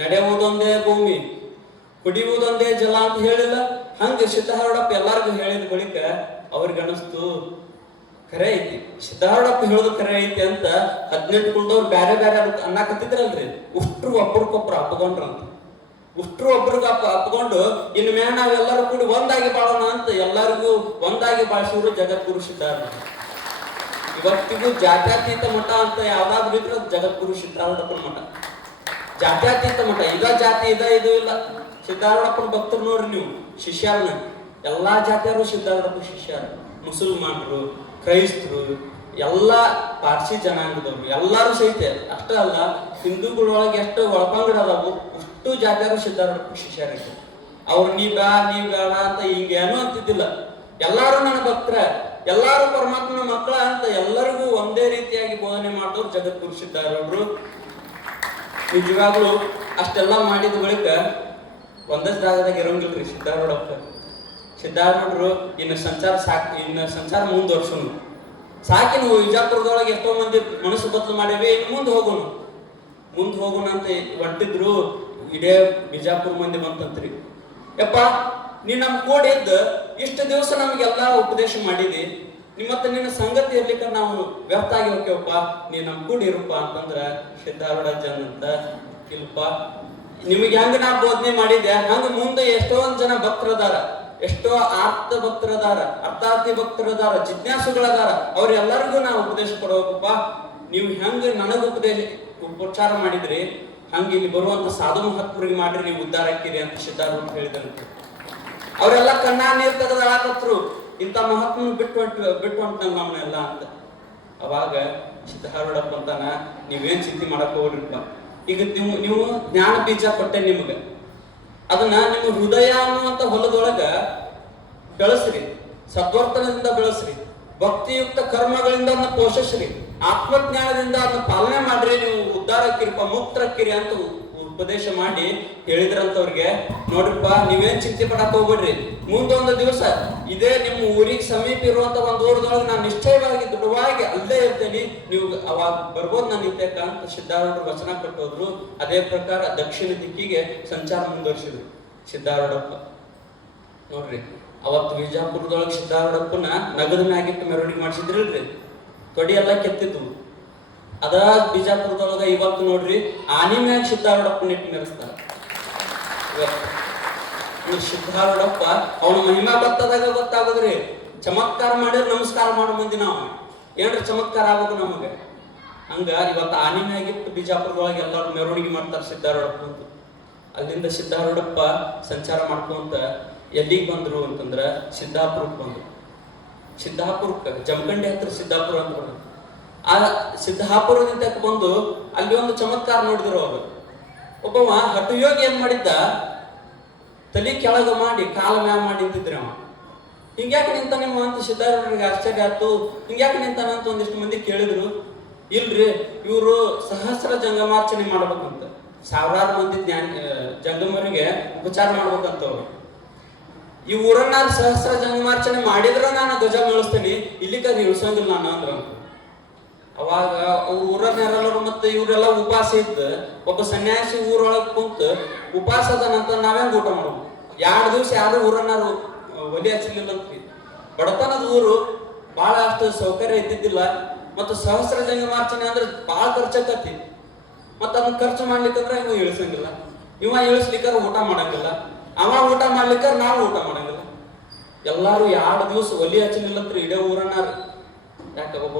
ನಡೆಯುವುದೊಂದೇ ಭೂಮಿ, ಕುಡಿಯುವುದೊಂದೇ ಜಲ ಅಂತ ಹೇಳಿಲ್ಲ. ಹಂಗ ಸಿದ್ಧಾರೂಢಪ್ಪ ಎಲ್ಲಾರ್ಗು ಹೇಳಿದ ಬಳಿಕ ಅವ್ರಿಗೆ ಅನಿಸ್ತು, ಖರೆ ಐತಿ, ಸಿದ್ಧಾರೂಢಪ್ಪ ಹೇಳುದು ಖರೆ ಐತಿ ಅಂತ 18 ಕುಲದವ್ರು ಬ್ಯಾರೆ ಬ್ಯಾರೆ ಅನ್ನಕತ್ತಿದ್ರಲ್ರಿ, ಉಷ್ಟ್ರು ಒಬ್ರಿಗೊಬ್ರು ಅಪ್ಪಗೊಂಡ್ರಂತ. ಉಷ್ಟ್ರು ಒಬ್ರಿಗೆ ಅಪ್ಕೊಂಡು ಇನ್ನು ಮೇಲೆ ನಾವೆಲ್ಲರೂ ಕೂಡಿ ಒಂದಾಗಿ ಬಾಳೋಣ ಅಂತ ಎಲ್ಲರಿಗೂ ಒಂದಾಗಿ ಬಾಳಿಸಿದ್ರು ಜಗದ್ಗುರು ಸಿದ್ಧಾರೂಢ. ಇವತ್ತಿಗೂ ಜಾತ್ಯಾತೀತ ಮಠ ಅಂತ ಯಾವ್ದಾದ್ರು ಇದ್ರೆ ಜಗದ್ಗುರು ಸಿದ್ಧಾರೂಢಪ್ಪನ ಮಠ. ಜಾತ್ಯಾತೀತ ಮಠ, ಇದ ಜಾತಿ ಇದು ಇಲ್ಲ. ಸಿದ್ಧಾರೂಢಪ್ಪನ ಭಕ್ತರು ನೋಡ್ರಿ ನೀವು, ಶಿಷ್ಯರನ್ನ ಎಲ್ಲಾ ಜಾತಿಯವರು ಸಿದ್ಧಾರೂಢಪ್ಪ ಶಿಷ್ಯರ. ಮುಸಲ್ಮಾನರು, ಕ್ರೈಸ್ತರು, ಎಲ್ಲ ಪಾರ್ಸಿ ಜನಾಂಗದವ್ರು ಎಲ್ಲಾರು ಸಹಿತ. ಅಷ್ಟೇ ಅಲ್ಲ, ಹಿಂದೂಗಳೊಳಗೆ ಎಷ್ಟು ಒಳಪಂಗಡ ಅದಾವು ಅಷ್ಟು ಜಾತಿಯವರು ಸಿದ್ಧಾರೂಢಪ್ಪ ಶಿಷ್ಯರಿಗೆ. ಅವ್ರು ನೀ ಬೇಡ ಅಂತ ಹಿಂಗೇನು ಅಂತಿದ್ದಿಲ್ಲ. ಎಲ್ಲಾರು ನನ್ನ ಭಕ್ತರ, ಎಲ್ಲಾರು ಪರಮಾತ್ಮನ ಮಕ್ಕಳ ಅಂತ ಎಲ್ಲರಿಗೂ ಒಂದೇ ರೀತಿಯಾಗಿ ಬೋಧನೆ ಮಾಡಿದವ್ರು ಜಗದ್ಗುರು ಸಿದ್ಧಾರೂಢರು. ನಿಜವಾಗ್ಲೂ ಅಷ್ಟೆಲ್ಲ ಮಾಡಿದ ಬಳಿಕ ಒಂದಷ್ಟು ಜಾಗದಾಗ ಇರೋಂಗಿಲ್ರಿ ಸಿದ್ಧಾರೂಢಪ್ಪ. ಸಿದ್ಧಾರೂಢರು ಇನ್ನು ಸಂಚಾರ ಮುಂದುವರ್ಸೋನು ಸಾಕಿ. ನಾವು ವಿಜಾಪುರದೊಳಗೆ ಎಷ್ಟೋ ಮಂದಿ ಮನಸ್ಸು ಬದಲು ಮಾಡೇವಿ, ಇನ್ನು ಮುಂದೆ ಹೋಗೋಣ ಅಂತ ಹೊಂಟಿದ್ರು. ಇಡೇ ಬಿಜಾಪುರ ಮಂದಿ ಬಂತಂತ್ರಿ, ಯಪ್ಪ ನೀ ನಮ್ ಕೂಡಿದ್ದ ಇಷ್ಟು ದಿವಸ ನಮ್ಗೆಲ್ಲಾ ಉಪದೇಶ ಮಾಡಿದಿ, ನಿನ್ನ ಸಂಗತಿ ಇರ್ಲಿಕ್ಕೆ ನಾವು ವ್ಯರ್ಥ ಆಗಿ ಹೋಗ್ಯವಪ್ಪ, ನೀ ನಮ್ ಕೂಡಿ ಇರಪ್ಪ ಅಂತಂದ್ರ ಸಿದ್ಧಾರೂಢಜ್ಜನ್ ಅಂತ, ಇಲ್ಪ ನಿಮಗೆ ಹೆಂಗ ನಾ ಬೋಧನೆ ಮಾಡಿದ್ದೆ ಹಂಗ ಮುಂದೆ ಎಷ್ಟೊಂದ್ ಜನ ಭಕ್ತರದಾರ, ಎಷ್ಟೋ ಆರ್ತ ಭಕ್ತರದಾರ, ಅರ್ಥಾರ್ಥಿ ಭಕ್ತರದಾರ, ಜಿಜ್ಞಾಸುಗಳದಾರ, ಅವ್ರೆಲ್ಲರಿಗೂ ನಾವು ಉಪದೇಶ ಕೊಡಬೇಕಪ್ಪ. ನೀವು ಹೆಂಗ ನನಗ ಉಪಚಾರ ಮಾಡಿದ್ರಿ ಹಂಗ ಇಲ್ಲಿ ಬರುವಂತ ಸಾಧು ಮಹಾತ್ಮರಿಗೆ ಮಾಡ್ರಿ, ನೀವು ಉದ್ಧಾರ ಹಾಕಿರಿ ಅಂತ ಸಿದ್ಧಾರೂಢ ಹೇಳಿದಂತೆ. ಅವರೆಲ್ಲ ಕಣ್ಣಾ ನೀರ್ ತೆಗೆದ ಅಳಾಕತ್ರು, ಇಂಥ ಮಹಾತ್ಮನ ಬಿಟ್ಟು ಹೊಂಟ ನಮ್ಮನ್ನೆಲ್ಲ ಅಂತ. ಅವಾಗ ಸಿದ್ಧಾರೂಢಪ್ಪ ಅಂತಾನ, ನೀವೇನ್ ಚಿಂತೆ ಮಾಡಕ್ ಹೋಗ್ರಿಪ್ಪ, ಈಗ ನೀವು ಜ್ಞಾನ ಬೀಜ ಕೊಟ್ಟೆ ನಿಮ್ಗೆ, ಅದನ್ನ ನಿಮ್ಮ ಹೃದಯ ಅನ್ನುವಂತ ಹೊಲದೊಳಗ ಬೆಳೆಸ್ರಿ, ಸದ್ವರ್ತನದಿಂದ ಬೆಳೆಸ್ರಿ. ಭಕ್ತಿಯುಕ್ತ ಕರ್ಮಗಳಿಂದ ಅದನ್ನ ಪೋಷಿಸ್ರಿ, ಆತ್ಮಜ್ಞಾನದಿಂದ ಅದನ್ನ ಪಾಲನೆ ಮಾಡ್ರಿ, ನೀವು ಉದ್ಧಾರಕ್ಕಿರಿಪ ಮುಕ್ತರಕ್ಕಿರಿ ಅಂತ ಉಪದೇಶ ಮಾಡಿ ಹೇಳಿದ್ರಂತವ್ರಿಗೆ. ನೋಡ್ರಿಪ್ಪ, ನೀವೇನ್ ಚಿಂತೆ ಪಡಕ್ ಹೋಗ್ಬಿಡ್ರಿ, ಮುಂದೊಂದು ದಿವಸ ಇದೇ ನಿಮ್ಮ ಊರಿಗೆ ಸಮೀಪ ಇರುವಂತ ಒಂದು ಊರದೊಳಗೆ ನಾನು ನಿಶ್ಚಯವಾಗಿ ದೃಢವಾಗಿ ಅಲ್ಲೇ ಇರ್ತೇನೆ, ನೀವು ಅವಾಗ ಬರ್ಬೋದು ನನ್ನ ನಿತ್ಯಕ್ಕ ಅಂತ ಸಿದ್ಧಾರೂಢರು ವಚನ ಕೊಟ್ಟೋದ್ರು. ಅದೇ ಪ್ರಕಾರ ದಕ್ಷಿಣ ದಿಕ್ಕಿಗೆ ಸಂಚಾರ ಮುಂದುವರಿಸಿದ್ರು ಸಿದ್ಧಾರೂಢಪ್ಪ. ನೋಡ್ರಿ, ಅವತ್ತು ವಿಜಾಪುರದೊಳಗೆ ಸಿದ್ಧಾರೂಢಪ್ಪನ ನಗದ ಮ್ಯಾಗಿಟ್ಟು ಮೆರವಣಿಗೆ ಮಾಡಿಸಿದ್ರಿಲ್ರಿ, ತೊಡಿ ಎಲ್ಲ ಕೆತ್ತಿದ್ವು. ಅದ ಬಿಜಾಪುರದೊಳಗ ಇವತ್ತು ನೋಡ್ರಿ ಆನಿ ಮ್ಯಾಗ ಸಿದ್ಧಾರೂಢಪ್ಪನ ಇಟ್ಟು ಮೆರೆಸ್ತಾರ. ಸಿದ್ಧಾರೂಢಪ್ಪ ಅವನ ಮಹಿಮಾ ಬರ್ತದಾಗ ಗೊತ್ತಾಗೋದ್ರಿ. ಚಮತ್ಕಾರ ಮಾಡಿದ್ರೆ ನಮಸ್ಕಾರ ಮಾಡೋ ಮಂದಿ ನಾವು, ಏನ್ರಿ ಚಮತ್ಕಾರ ಆಗೋದು ನಮಗೆ. ಹಂಗ ಇವತ್ತು ಆನಿ ಮ್ಯಾಗಿಟ್ಟು ಬಿಜಾಪುರದೊಳಗೆ ಎಲ್ಲರೂ ಮೆರವಣಿಗೆ ಮಾಡ್ತಾರೆ ಸಿದ್ಧಾರೂಢಪ್ಪ ಅಂತ. ಅಲ್ಲಿಂದ ಸಿದ್ಧಾರೂಢಪ್ಪ ಸಂಚಾರ ಮಾಡ್ಕೊಂತ ಎಲ್ಲಿಗೆ ಬಂದ್ರು ಅಂತಂದ್ರ ಸಿದ್ದಾಪುರಕ್ಕೆ ಬಂದ್ರು. ಸಿದ್ದಾಪುರಕ್ಕೆ ಜಮಖಂಡಿ ಹತ್ರ ಸಿದ್ದಾಪುರ ಅಂತ ಬಂದ್ರು. ಆ ಸಿದ್ದಾಪುರದಿಂದ ಬಂದು ಅಲ್ಲಿ ಒಂದು ಚಮತ್ಕಾರ ನೋಡಿದ್ರು ಅವರು. ಒಬ್ಬವ ಹಠಯೋಗಿ ಏನ್ ಮಾಡಿದ್ದ, ತಲೆ ಕೆಳಗ ಮಾಡಿ ಕಾಲ ಮ್ಯಾಗ ಮಾಡಿ ನಿಂತಿದ್ರಿ ಅವ. ಹಿಂಗ್ಯಾಕೆ ನಿಂತ ನಿಮ್ಮ ಅಂತ ಸಿದ್ಧಾರೂಢರಿಗೆ ಆಶ್ಚರ್ಯ ಆಯ್ತು. ಹಿಂಗ್ಯಾಕೆ ನಿಂತಾನಂತ ಒಂದಿಷ್ಟು ಮಂದಿ ಕೇಳಿದ್ರು. ಇಲ್ರಿ, ಇವರು ಸಹಸ್ರ ಜಂಗಮಾರ್ಚನೆ ಮಾಡ್ಬೇಕಂತ, ಸಾವಿರಾರು ಮಂದಿ ಜಂಗಮರಿಗೆ ಉಪಚಾರ ಮಾಡ್ಬೇಕಂತವ್ರು. ಈ ಊರನ್ನಾರು ಸಹಸ್ರ ಜಂಗಮಾರ್ಚನೆ ಮಾಡಿದ್ರ ನಾನು ಗಜ ಇಳಿಸ್ತೇನೆ, ಇಲ್ಲಿಗೆ ಇಳಿಸೋಂಗಿಲ್ಲ ನಾನು ಅಂದ್ರ. ಅವಾಗ ಅವ್ರ ಊರನ್ನೆಲ್ಲರೂ ಮತ್ತೆ ಇವರೆಲ್ಲ ಉಪವಾಸ ಇದ್ದ ಒಬ್ಬ ಸನ್ಯಾಸಿ ಊರೊಳಗೆ ಕುಂತ ಉಪವಾಸದ ನಂತರ ನಾವೇಂಗ್ ಊಟ ಮಾಡೋದು. 2 ದಿವಸ ಯಾರು ಊರನ್ನಾರು ಒಲಿ ಹಚ್ಚಲಿಲ್ಲ ಅಂತ್ರಿ. ಬಡತನದ ಊರು, ಬಹಳ ಅಷ್ಟು ಸೌಕರ್ಯ ಇದ್ದಿದ್ದಿಲ್ಲ. ಮತ್ತು ಸಹಸ್ರ ಜಂಗಮಾರ್ಚನೆ ಅಂದ್ರೆ ಬಹಳ ಖರ್ಚಾಕತಿ. ಮತ್ತ ಅದನ್ನ ಖರ್ಚು ಮಾಡ್ಲಿಕ್ಕಂದ್ರೆ ಇವ ಇಳಿಸಂಗಿಲ್ಲ, ಇವ ಇಳಿಸ್ಲಿಕ್ಕಾರ ಊಟ ಮಾಡಂಗಿಲ್ಲ, ಅವ ಊಟ ಮಾಡ್ಲಿಕ್ಕಾರ ನಾವು ಊಟ ಮಾಡಂಗಿಲ್ಲ. ಎಲ್ಲಾರು 2 ದಿವಸ ಒಲಿ ಹಚ್ಚಲಿಲ್ಲ ಅಂತ್ರಿ ಇಡೇ ಊರನ್ನಾರು. ಯಾಕ ಒಬ್ಬ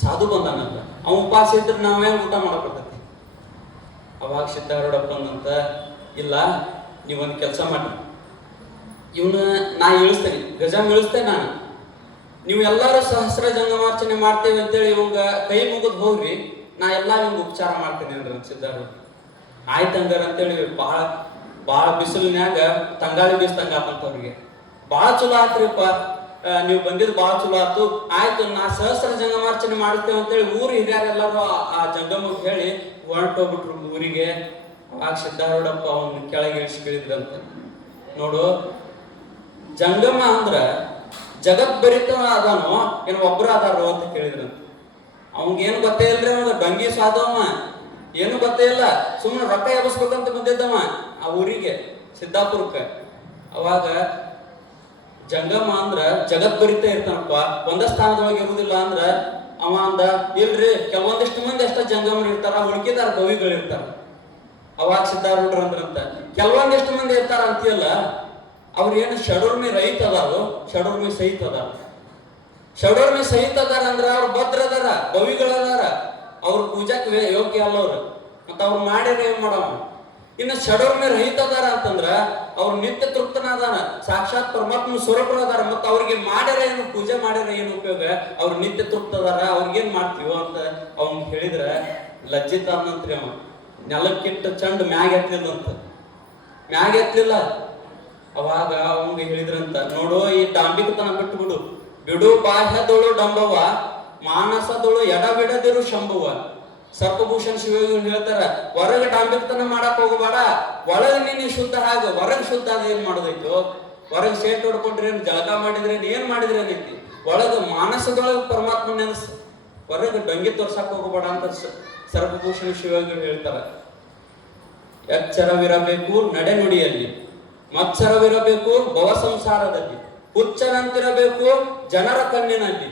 ಸಾಧು ಬಂದಾನಂತ, ಅವ ಉಪವಾಸ ಇದ್ರೆ ನಾವೇನ್ ಊಟ ಮಾಡಕ್ಬರ್ತೈತಿ. ಅವಾಗ ಸಿದ್ಧಾರೂಢಪ್ಪ ಅಂದಂತ, ಇಲ್ಲ ನೀವೊಂದು ಕೆಲಸ ಮಾಡಿ, ಇವನ ನಾ ಇಳಿಸ್ತೇನೆ, ಗಜ ಇಳಿಸ್ತೇನೆ ನಾನು, ನೀವು ಎಲ್ಲಾರು ಸಹಸ್ರ ಜಂಗಮಾರ್ಚನೆ ಮಾಡ್ತೇವೆ ಅಂತೇಳಿ ಇವಂಗ ಕೈ ಮುಗಿದ್ ಹೋಗ್ರಿ, ನಾ ಎಲ್ಲಾ ಇವಂಗ ಉಪಚಾರ ಮಾಡ್ತೇನೆ ಅಂದ್ರೆ ಸಿದ್ಧಾರೂಢ. ಆಯ್ತಂಗಾರ ಅಂತೇಳಿ ಬಾಳ ಬಿಸಿಲಿನ್ಯಾಗ ತಂಗಾಳಿ ಬೀಸ್ತಂಗ ಆತಂತವ್ರಿಗೆ. ಬಾಳ ಚಲೋ ಆತ್ರಿಪ್ಪ, ನೀವು ಬಂದಿದ್ದು ಬಾಳ ಚಲೋ ಆಯ್ತು, ಆಯ್ತು ನಾ ಸಹಸ್ರ ಜಂಗಮಾರ್ಚನೆ ಮಾಡ್ತೇವೆ ಅಂತೇಳಿ ಊರು ಹಿರಿಯರೆಲ್ಲರೂ ಆ ಜಂಗಮ ಹೇಳಿ ಹೊರಟೋಗ್ಬಿಟ್ರು ಊರಿಗೆ. ಆಗ ಸಿದ್ಧಾರೂಢಪ್ಪ ಅವನ್ನ ಕೆಳಗೆ ಇಳಿಸಿ ಕೇಳಿದ್ರಂತ, ನೋಡು ಜಂಗಮ ಅಂದ್ರ ಜಗತ್ ಭರಿತ ಅದಾನೋ ಏನು ಒಬ್ರ ಅದಾರೋ ಅಂತ ಕೇಳಿದ್ರಂತ. ಅವಂಗೇನು ಗೊತ್ತೇ ಇಲ್ರಿ, ಅವಾಗ ಡಂಗಿ ಸಾಧವ ಏನು ಗೊತ್ತೇ ಇಲ್ಲ, ಸುಮ್ಮನೆ ರೊಕ್ಕ ಎಬಸ್ಬೇಕಂತ ಬಂದಿದ್ದವ ಆ ಊರಿಗೆ ಸಿದ್ದಾಪುರಕ್ಕೆ. ಅವಾಗ ಜಂಗಮ ಅಂದ್ರ ಜಗತ್ ಭರಿತ ಇರ್ತಾನಪ್ಪ, ಒಂದ ಸ್ಥಾನದೊಳಗೆ ಇರುವುದಿಲ್ಲ ಅಂದ್ರ ಅವ ಅಂದ, ಇಲ್ರಿ ಕೆಲವೊಂದಿಷ್ಟು ಮಂದಿ ಅಷ್ಟ ಜಂಗಮರು ಇರ್ತಾರ, ಉಳ್ಕಿದಾರ ಕವಿಗಳು ಇರ್ತಾರ. ಅವಾಗ ಸಿದ್ಧಾರೂಢರು ಅಂದ್ರಂತ, ಕೆಲವೊಂದಿಷ್ಟು ಮಂದಿ ಇರ್ತಾರ ಅಂತೀಯಲ್ಲ, ಅವ್ರ ಏನು ಷಡೂರ್ಮಿ ರಹಿತ ಅದಾರು, ಷಡೂರ್ಮಿ ಸಹಿತ ಅದಾರ. ಷಡೂರ್ಮಿ ಸಹಿತ ಅದಾರ ಅಂದ್ರ ಅವ್ರು ಭದ್ರ ಅದಾರ, ಕವಿಗಳದಾರ, ಅವ್ರ ಪೂಜಾಕ್ಕೆ ಯೋಗ್ಯ ಅಲ್ಲ ಅವ್ರು, ಮತ್ತ ಅವ್ರು ಮಾಡ್ಯಾರ ಏನ್ ಮಾಡವ. ಇನ್ನು ಷಡೂರ್ಮಿ ರಹಿತ ಅದಾರ ಅಂತಂದ್ರ ಅವ್ರ ನಿತ್ಯ ತೃಪ್ತನಾದಾನ, ಸಾಕ್ಷಾತ್ ಪರಮಾತ್ಮ ಸ್ವರೂಪರಾದಾರ, ಮತ್ತ ಅವ್ರಿಗೆ ಮಾಡ್ಯಾರ ಏನು ಪೂಜೆ ಮಾಡ್ಯಾರ ಏನು ಉಪಯೋಗ, ಅವ್ರ ನಿತ್ಯ ತೃಪ್ತ ಅದಾರ, ಅವ್ರಿಗೇನ್ ಮಾಡ್ತೀವೋ ಅಂತ ಅವ್ನ್ ಹೇಳಿದ್ರ ಲಜ್ಜಿತ ಅನ್ನಂತ್ರಿ. ಅವ ನೆಲಕ್ಕಿಟ್ಟ ಚಂಡ್ ಮ್ಯಾಗ ಎತ್ತಲಿಲ್ಲಂತ, ಮ್ಯಾಗ ಎತ್ತಲಿಲ್ಲ. ಅವಾಗ ಅವಂಗ ಹೇಳಿದ್ರಂತ, ನೋಡು ಈ ಡಾಂಬಿಕತನ ಬಿಟ್ಟು ಬಿಡು, ಬಿಡು ಬಾಹ್ಯದೊಳು ಡಂಬವ, ಮಾನಸದೊಳು ಎಡಬಿಡದಿರು ಶಂಭುವ. ಸರ್ಪಭೂಷಣ್ ಶಿವಯೋಗಿ ಹೇಳ್ತಾರ, ಹೊರಗೆ ಡಾಂಬಿಕತನ ಮಾಡಕ್ ಹೋಗಬೇಡ, ಒಳಗೆ ನೀನು ಶುದ್ಧ ಆಗ, ಹೊರಗೆ ಶುದ್ಧ ಆದ ಏನ್ ಮಾಡೋದೈತು, ಹೊರಗೆ ಸೇಟ್ ಹೊಡ್ಕೊಂಡ್ರೇನ್, ಜಳಕ ಮಾಡಿದ್ರೇನ್, ಏನ್ ಮಾಡಿದ್ರೇನೈತಿ, ಒಳಗ ಮಾನಸದೊಳಗೆ ಪರಮಾತ್ಮ ನೆನಸ್, ಹೊರಗೆ ಡಂಗಿ ತೋರ್ಸಕ್ ಹೋಗಬೇಡ ಅಂತ ಸರ್ಪಭೂಷಣ ಶಿವಯೋಗಿ ಹೇಳ್ತಾರ. ಎಚ್ಚರವಿರಬೇಕು ನಡೆ ನುಡಿಯಲ್ಲಿ, ಮತ್ಸರವಿರಬೇಕು ಭವ ಸಂಸಾರದಲ್ಲಿ, ಹುಚ್ಚನಂತಿರಬೇಕು ಜನರ ಕಣ್ಣಿನಲ್ಲಿ,